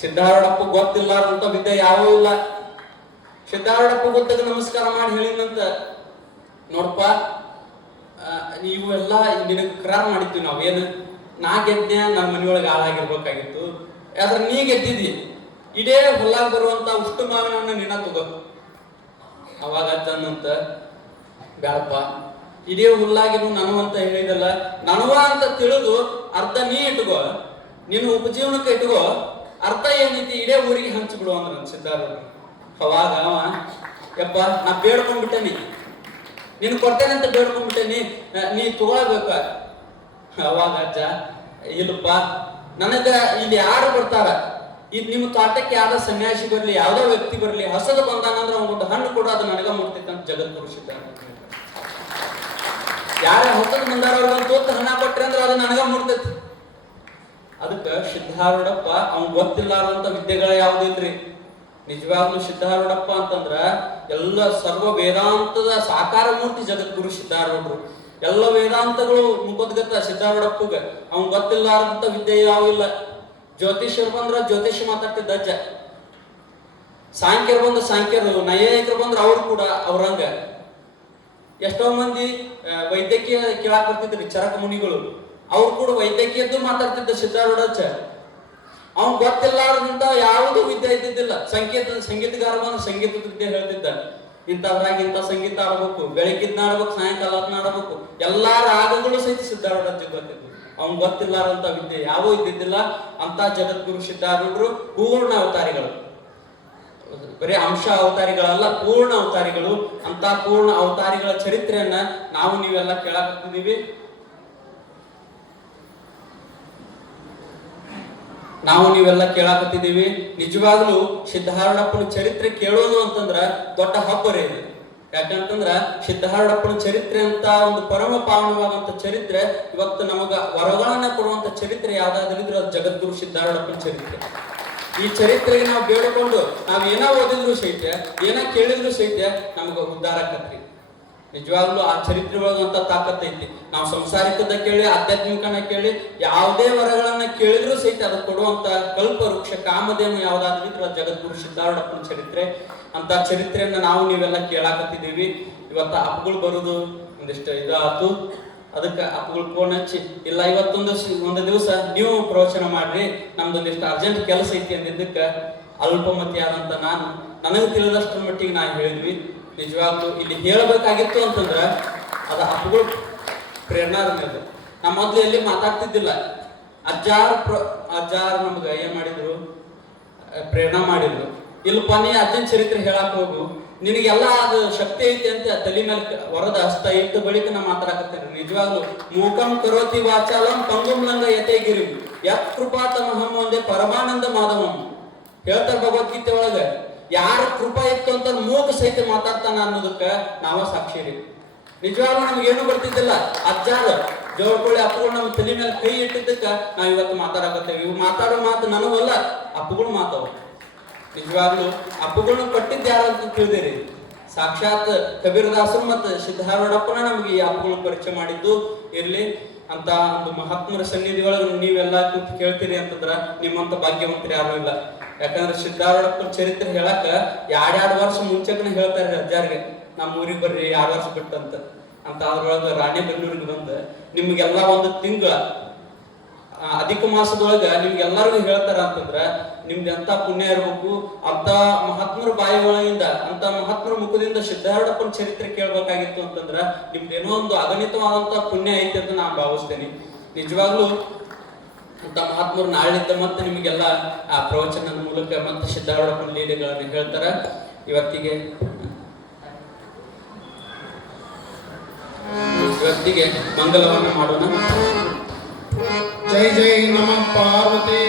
ಸಿದ್ಧಾರೂಢಪ್ಪ ಗೊತ್ತಿಲ್ಲಾರಂತ ವಿದ್ಯೆ ಯಾವೂ ಇಲ್ಲ. ಸಿದ್ಧಾರೂಢಪ್ಪ ಬುದ್ಧಗೆ ನಮಸ್ಕಾರ ಮಾಡಿ ಹೇಳಿದಂತ, ನೋಡಪ್ಪ ನೀವೆಲ್ಲ ನಿನಗೆ ಕರಾರ್ ಮಾಡಿದ್ವಿ ನಾವೇನು, ನಾ ಗೆದ್ದೆ ನನ್ನ ಮನೆಯೊಳಗೆ ಹಾಳಾಗಿರ್ಬೇಕಾಗಿತ್ತು, ಆದ್ರೆ ನೀ ಗೆದ್ದಿದ್ದಿ, ಇಡೇ ಹೊಲ್ಲಾಗ ಬರುವಂತ ಉಷ್ಟು ಮಾವಿನವನ್ನ ನಿನ್ನ ತಗೋ. ಅವಾಗ ಅಜ್ಜನಂತ, ಬ್ಯಾಡಪ್ಪ ಇಡೇ ಹುಲ್ಲಾಗಿನು ನನವ ಅಂತ ಹೇಳಿದಲ್ಲ, ನನವ ಅಂತ ತಿಳಿದು ಅರ್ಧ ನೀ ಇಟ್ಕೋ, ನಿನ್ನ ಉಪಜೀವನಕ್ಕೆ ಇಟ್ಕೋ, ಅರ್ಥ ಏನೈತಿ ಇಡೇ ಊರಿಗೆ ಹಂಚ್ಬಿಡು ಅಂದ್ರ ಸಿದ್ಧಾರೂಢ. ಅವಾಗ ಅವ, ಯಪ್ಪ ನಾ ಬೇಡ್ಕೊಂಡ್ಬಿಟ್ಟೇನಿ, ನೀನು ಕೊಡ್ತೇನೆ ಅಂತ ಬೇಡ್ಕೊಂಡ್ಬಿಟ್ಟೇನಿ, ನೀ ತಗೊಳ್ಬೇಕ. ಅವಾಗ ಅಜ್ಜ, ಇಲ್ಲಪ್ಪ ನನಗ ಇಲ್ಲಿ ಯಾರು ಬರ್ತಾರ, ಇದು ನಿಮ್ಮ ತೋಟಕ್ಕೆ ಯಾವ್ದೋ ಸನ್ಯಾಸಿ ಬರ್ಲಿ, ಯಾವ್ದೋ ವ್ಯಕ್ತಿ ಬರ್ಲಿ, ಹಸದು ಬಂದಾನಂದ್ರೆ ಅವ್ಗೊಂದು ಹಣ್ಣು ಕೂಡ ಅದು ನನಗ ಮುಟ್ತೈತೆ ಅಂತ ಜಗದ್ಗುರು ಸಿದ್ಧಾರೂಢ. ಯಾರ ಹೊಸದು ಬಂದಾರ ಅವ್ರಿಗೊಂದು ತೂತು ಹಣ ಕೊಟ್ರಿ ಅಂದ್ರೆ ಅದು ನನಗ ಮುಟ್ತೈತಿ. ಅದಕ್ಕ ಸಿದ್ಧಾರೂಢಪ್ಪ ಅವ್ನ್ ಗೊತ್ತಿಲ್ಲಾರಂತ ವಿದ್ಯೆಗಳ ಯಾವ್ದು ಇಲ್ರಿ. ನಿಜವಾಗ್ಲೂ ಸಿದ್ಧಾರೂಢಪ್ಪ ಅಂತಂದ್ರ ಎಲ್ಲ ಸರ್ವ ವೇದಾಂತದ ಸಾಕಾರ ಮೂರ್ತಿ ಜಗದ್ಗುರು ಸಿದ್ಧಾರೂಢರು. ಎಲ್ಲ ವೇದಾಂತಗಳು ಮುಖದ್ಗತ್ತ ಸಿದ್ಧಾರೂಢಪ್ಪಗ. ಅವ್ನ್ ಗೊತ್ತಿಲ್ಲಾರಂತ ವಿದ್ಯೆ ಯಾವ ಇಲ್ಲ. ಜ್ಯೋತಿಷ್ಯರು ಬಂದ್ರ ಜ್ಯೋತಿಷ್ಯ ಮಾತಾಡ್ತಿದ್ದ ಅಜ್ಜ, ಸಾಂಖ್ಯರು ಬಂದ್ರ ಸಾಂಖ್ಯರು, ನೈಯಾಯಿಕರು ಬಂದ್ರ ಅವ್ರು ಕೂಡ ಅವ್ರಂಗ. ಎಷ್ಟೋ ಮಂದಿ ವೈದ್ಯಕೀಯ ಕೇಳಾಕ್ ಬರ್ತಿದ್ರಿ, ಚರಕ ಮುನಿಗಳು, ಅವ್ರು ಕೂಡ ವೈದ್ಯಕೀಯದ್ದು ಮಾತಾಡ್ತಿದ್ದ ಸಿದ್ಧಾರೂಢ ಅಜ್ಜ. ಅವ್ನ್ ಗೊತ್ತಿಲ್ಲಾರದಂತ ಯಾವುದು ವಿದ್ಯೆ ಇದ್ದಿದ್ದಿಲ್ಲ. ಸಂಗೀತಗಾರ ಬಂದ್ರೆ ಸಂಗೀತದ ವಿದ್ಯೆ ಹೇಳ್ತಿದ್ದ, ಇಂಥದ್ರಾಗ ಇಂಥ ಸಂಗೀತ ಆಡ್ಬೇಕು, ಬೆಳಗ್ಗಿದ್ನ ಆಡ್ಬೇಕು, ಸಾಯಂಕಾಲ ಆಡ್ಬೇಕು, ಎಲ್ಲಾ ರಾಗಗಳು ಸಹಿತ ಸಿದ್ಧಾರೂಢ ಅಜ್ಜ ಗೊತ್ತಿದ್ವು. ಅವ್ನ್ ಗೊತ್ತಿಲ್ಲಾರಂತ ವಿದ್ಯೆ ಯಾವೂ ಇದ್ದಿದ್ದಿಲ್ಲ. ಅಂತ ಜಗದ್ಗುರು ಸಿದ್ಧಾರೂಢರು ಪೂರ್ಣ ಅವತಾರಿಗಳು, ಬರೀ ಅಂಶ ಅವತಾರಿಗಳಲ್ಲ, ಪೂರ್ಣ ಅವತಾರಿಗಳು. ಅಂತ ಪೂರ್ಣ ಅವತಾರಿಗಳ ಚರಿತ್ರೆಯನ್ನ ನಾವು ನೀವೆಲ್ಲ ಕೇಳಾಕತ್ತಿದೀವಿ. ನಿಜವಾಗ್ಲೂ ಸಿದ್ಧಾರೂಢಪ್ಪನ ಚರಿತ್ರೆ ಕೇಳೋದು ಅಂತಂದ್ರ ದೊಡ್ಡ ಹಬ್ಬರೇ ಇದೆ. ಯಾಕಂತಂದ್ರ ಸಿದ್ಧಾರೂಢಪ್ಪನ ಚರಿತ್ರೆ ಅಂತ ಒಂದು ಪರಮ ಪಾವನವಾದಂತ ಚರಿತ್ರೆ, ಇವತ್ತು ನಮಗ ವರಗಳನ್ನ ಕೊಡುವಂತ ಚರಿತ್ರೆ ಯಾವ್ದಾದ್ರಿದ್ರು ಅದು ಜಗದ್ಗುರು ಸಿದ್ಧಾರೂಢಪ್ಪನ ಚರಿತ್ರೆ. ಈ ಚರಿತ್ರೆಗೆ ನಾವು ಬೇಡಿಕೊಂಡು ನಾವ್ ಏನೋ ಓದಿದ್ರು ಸಹಿತ, ಏನೋ ಕೇಳಿದ್ರು ಸಹಿತ ನಮಗ ಉದ್ಧಾರ ಆಕತ್ರಿ. ನಿಜವಾಗ್ಲೂ ಆ ಚರಿತ್ರೆ ಒಳಗಂತ ತಾಕತ್ ಐತಿ. ನಾವು ಸಂಸಾರಿಕದ ಕೇಳಿ, ಆಧ್ಯಾತ್ಮಿಕನ ಕೇಳಿ, ಯಾವುದೇ ವರಗಳನ್ನ ಕೇಳಿದ್ರು ಸಹಿತ ಅದು ಕೊಡುವಂತ ಕಲ್ಪ ವೃಕ್ಷ ಕಾಮಧೇನು ಯಾವ್ದಾದ್ರು ಇದ್ರೆ ಜಗದ್ಗುರು ಸಿದ್ಧಾರೂಢಪ್ಪನ ಚರಿತ್ರೆ. ಅಂತ ಚರಿತ್ರೆಯನ್ನ ನಾವು ನೀವೆಲ್ಲ ಕೇಳಾಕತ್ತಿದೀವಿ. ಇವತ್ತ ಅಪ್ಪಗಳು ಬರುದು ಒಂದಿಷ್ಟು ಇದಾತು, ಅದಕ್ಕೆ ಅಪ್ಪಗಳು ಫೋನ್ ಹಚ್ಚಿ, ಇಲ್ಲ ಒಂದು ದಿವಸ ನೀವು ಪ್ರವಚನ ಮಾಡ್ರಿ, ನಮ್ದೊಂದಿಷ್ಟು ಅರ್ಜೆಂಟ್ ಕೆಲಸ ಐತಿ ಅಂದಿದ್ದಕ್ಕ ಅಲ್ಪಮತಿ ಆದಂತ ನನಗೆ ತಿಳಿದಷ್ಟರ ಮಟ್ಟಿಗೆ ನಾವು ಹೇಳಿದ್ವಿ. ನಿಜವಾಗ್ಲೂ ಇಲ್ಲಿ ಹೇಳಬೇಕಾಗಿತ್ತು ಅಂತಂದ್ರ ಅದ ಅಪ್ಪಗಳು ಪ್ರೇರಣಾದ. ನಮ್ಮ ಮೊದ್ಲು ಎಲ್ಲಿ ಮಾತಾಡ್ತಿದ್ದಿಲ್ಲ. ಅಜ್ಜಾರ್ ನಮ್ಗ ಏನ್ ಮಾಡಿದ್ರು, ಪ್ರೇರಣಾ ಮಾಡಿದ್ರು. ಇಲ್ಲಪ್ಪ ನೀ ಅಜ್ಜನ ಚರಿತ್ರೆ ಹೇಳಕ್ ಹೋಗು, ನಿನಗೆಲ್ಲ ಅದು ಶಕ್ತಿ ಐತಿ ಅಂತ ತಲೆ ಮೇಲೆ ವರದ ಹಸ್ತ ಇಟ್ಟು ಬಳಿಕ ನಾ ಮಾತಾಡಕತ್ತೇನೆ. ನಿಜವಾಗ್ಲು ಮೂಕಂ ಕರೋತಿ ವಾಚಾಲಂ ಪಂಗುಂ ಲಂಗ ಯತೇಗಿರಿ ಯತ್ ಕೃಪಾ ತಮಹಂ ಒಂದೇ ಪರಮಾನಂದ ಮಾಧವಂ ಹೇಳ್ತಾರ ಭಗವದ್ಗೀತೆ ಒಳಗ. ಯಾರ ಕೃಪಾ ಇತ್ತು ಅಂತ ಮೂಕ ಸಹಿತ ಮಾತಾಡ್ತಾನ ಅನ್ನೋದಕ್ಕ ನಾವ ಸಾಕ್ಷಿ ರೀ. ನಿಜವಾಗ್ಲೂ ನಮ್ಗೇನು ಬರ್ತಿದ್ದಿಲ್ಲ. ಅಜ್ಜಾರ ಜೋಡ್ಕೊಳ್ಳಿ ಅಪ್ಪಗಳು ನಮ್ಮ ತಲೆ ಮೇಲೆ ಕೈ ಇಟ್ಟಿದ್ದಕ್ಕ ನಾವ್ ಇವತ್ತು ಮಾತಾಡಕತ್ತೇವೆ. ಇವ್ ಮಾತಾಡೋ ಮಾತು ನನಗಲ್ಲ, ಅಪ್ಪಗಳು ಮಾತಾವ. ನಿಜವಾಗ್ಲೂ ಅಪ್ಪಗಳನ್ನ ಕೊಟ್ಟಿದ್ದ ಯಾರು ಅಂತ ತಿಳಿದಿರಿ. ಸಾಕ್ಷಾತ್ ಕಬೀರದಾಸರು ಮತ್ತು ಸಿದ್ಧಾರೂಢಪ್ಪನ ನಮ್ಗೆ ಈ ಅಪ್ಪಗಳನ್ನ ಪರಿಚಯ ಮಾಡಿದ್ದು. ಇರ್ಲಿ, ಅಂತ ಒಂದು ಮಹಾತ್ಮರ ಸನ್ನಿಧಿ ಒಳಗೆ ನೀವೆಲ್ಲ ಕುಂತು ಕೇಳ್ತೀರಿ ಅಂತಂದ್ರ ನಿಮ್ಮಂತ ಭಾಗ್ಯವಂತರು ಯಾರು ಇಲ್ಲ. ಯಾಕಂದ್ರೆ ಸಿದ್ಧಾರೂಢಪ್ಪನ ಚರಿತ್ರೆ ಹೇಳಕ್ಕ 2 ವರ್ಷ ಮುಂಚೆಕನ ಹೇಳ್ತಾರೆ ಅಜ್ಜಾರಿಗೆ, ನಮ್ಮ ಊರಿಗೆ ಬರ್ರಿ 2 ವರ್ಷ ಬಿಟ್ಟಂತ. ಅಂತ ಅದ್ರೊಳಗ ರಾಣೆಬೆನ್ನೂರಿಗೆ ಬಂದ ನಿಮ್ಗೆಲ್ಲ ಒಂದು ತಿಂಗಳ ಅಧಿಕ ಮಾಸದೊಳಗ ನಿಮ್ಗೆಲ್ಲರಿಗೂ ಹೇಳ್ತಾರ ಅಂತಂದ್ರ ನಿಮ್ದು ಎಂತ ಪುಣ್ಯ ಇರ್ಬೇಕು. ಅಂತ ಮಹಾತ್ಮರ ಬಾಯಿ ಒಳಗಿಂದ, ಅಂತ ಮಹಾತ್ಮರ ಮುಖದಿಂದ ಸಿದ್ಧಾರೂಢಪ್ಪನ ಚರಿತ್ರೆ ಕೇಳ್ಬೇಕಾಗಿತ್ತು ಅಂತಂದ್ರ ನಿಮ್ದೇನೋ ಒಂದು ಅಗಣಿತವಾದಂತ ಪುಣ್ಯ ಐತಿ ಅಂತ ನಾನು ಭಾವಿಸ್ತೇನೆ. ನಿಜವಾಗ್ಲೂ ಅಂತ ಮಹಾತ್ಮರು ನಾಳಿದ್ದ ಮತ್ತೆ ನಿಮಗೆಲ್ಲ ಆ ಪ್ರವಚನದ ಮೂಲಕ ಮತ್ತೆ ಸಿದ್ಧಾರೂಢಪ್ಪನ ಲೀಲೆಗಳನ್ನ ಹೇಳ್ತಾರ. ಇವತ್ತಿಗೆ ಮಂಗಲವನ್ನ ಮಾಡೋಣ. ಜೈ ಜೈ ನಮಃ ಪಾರ್ವತಿ.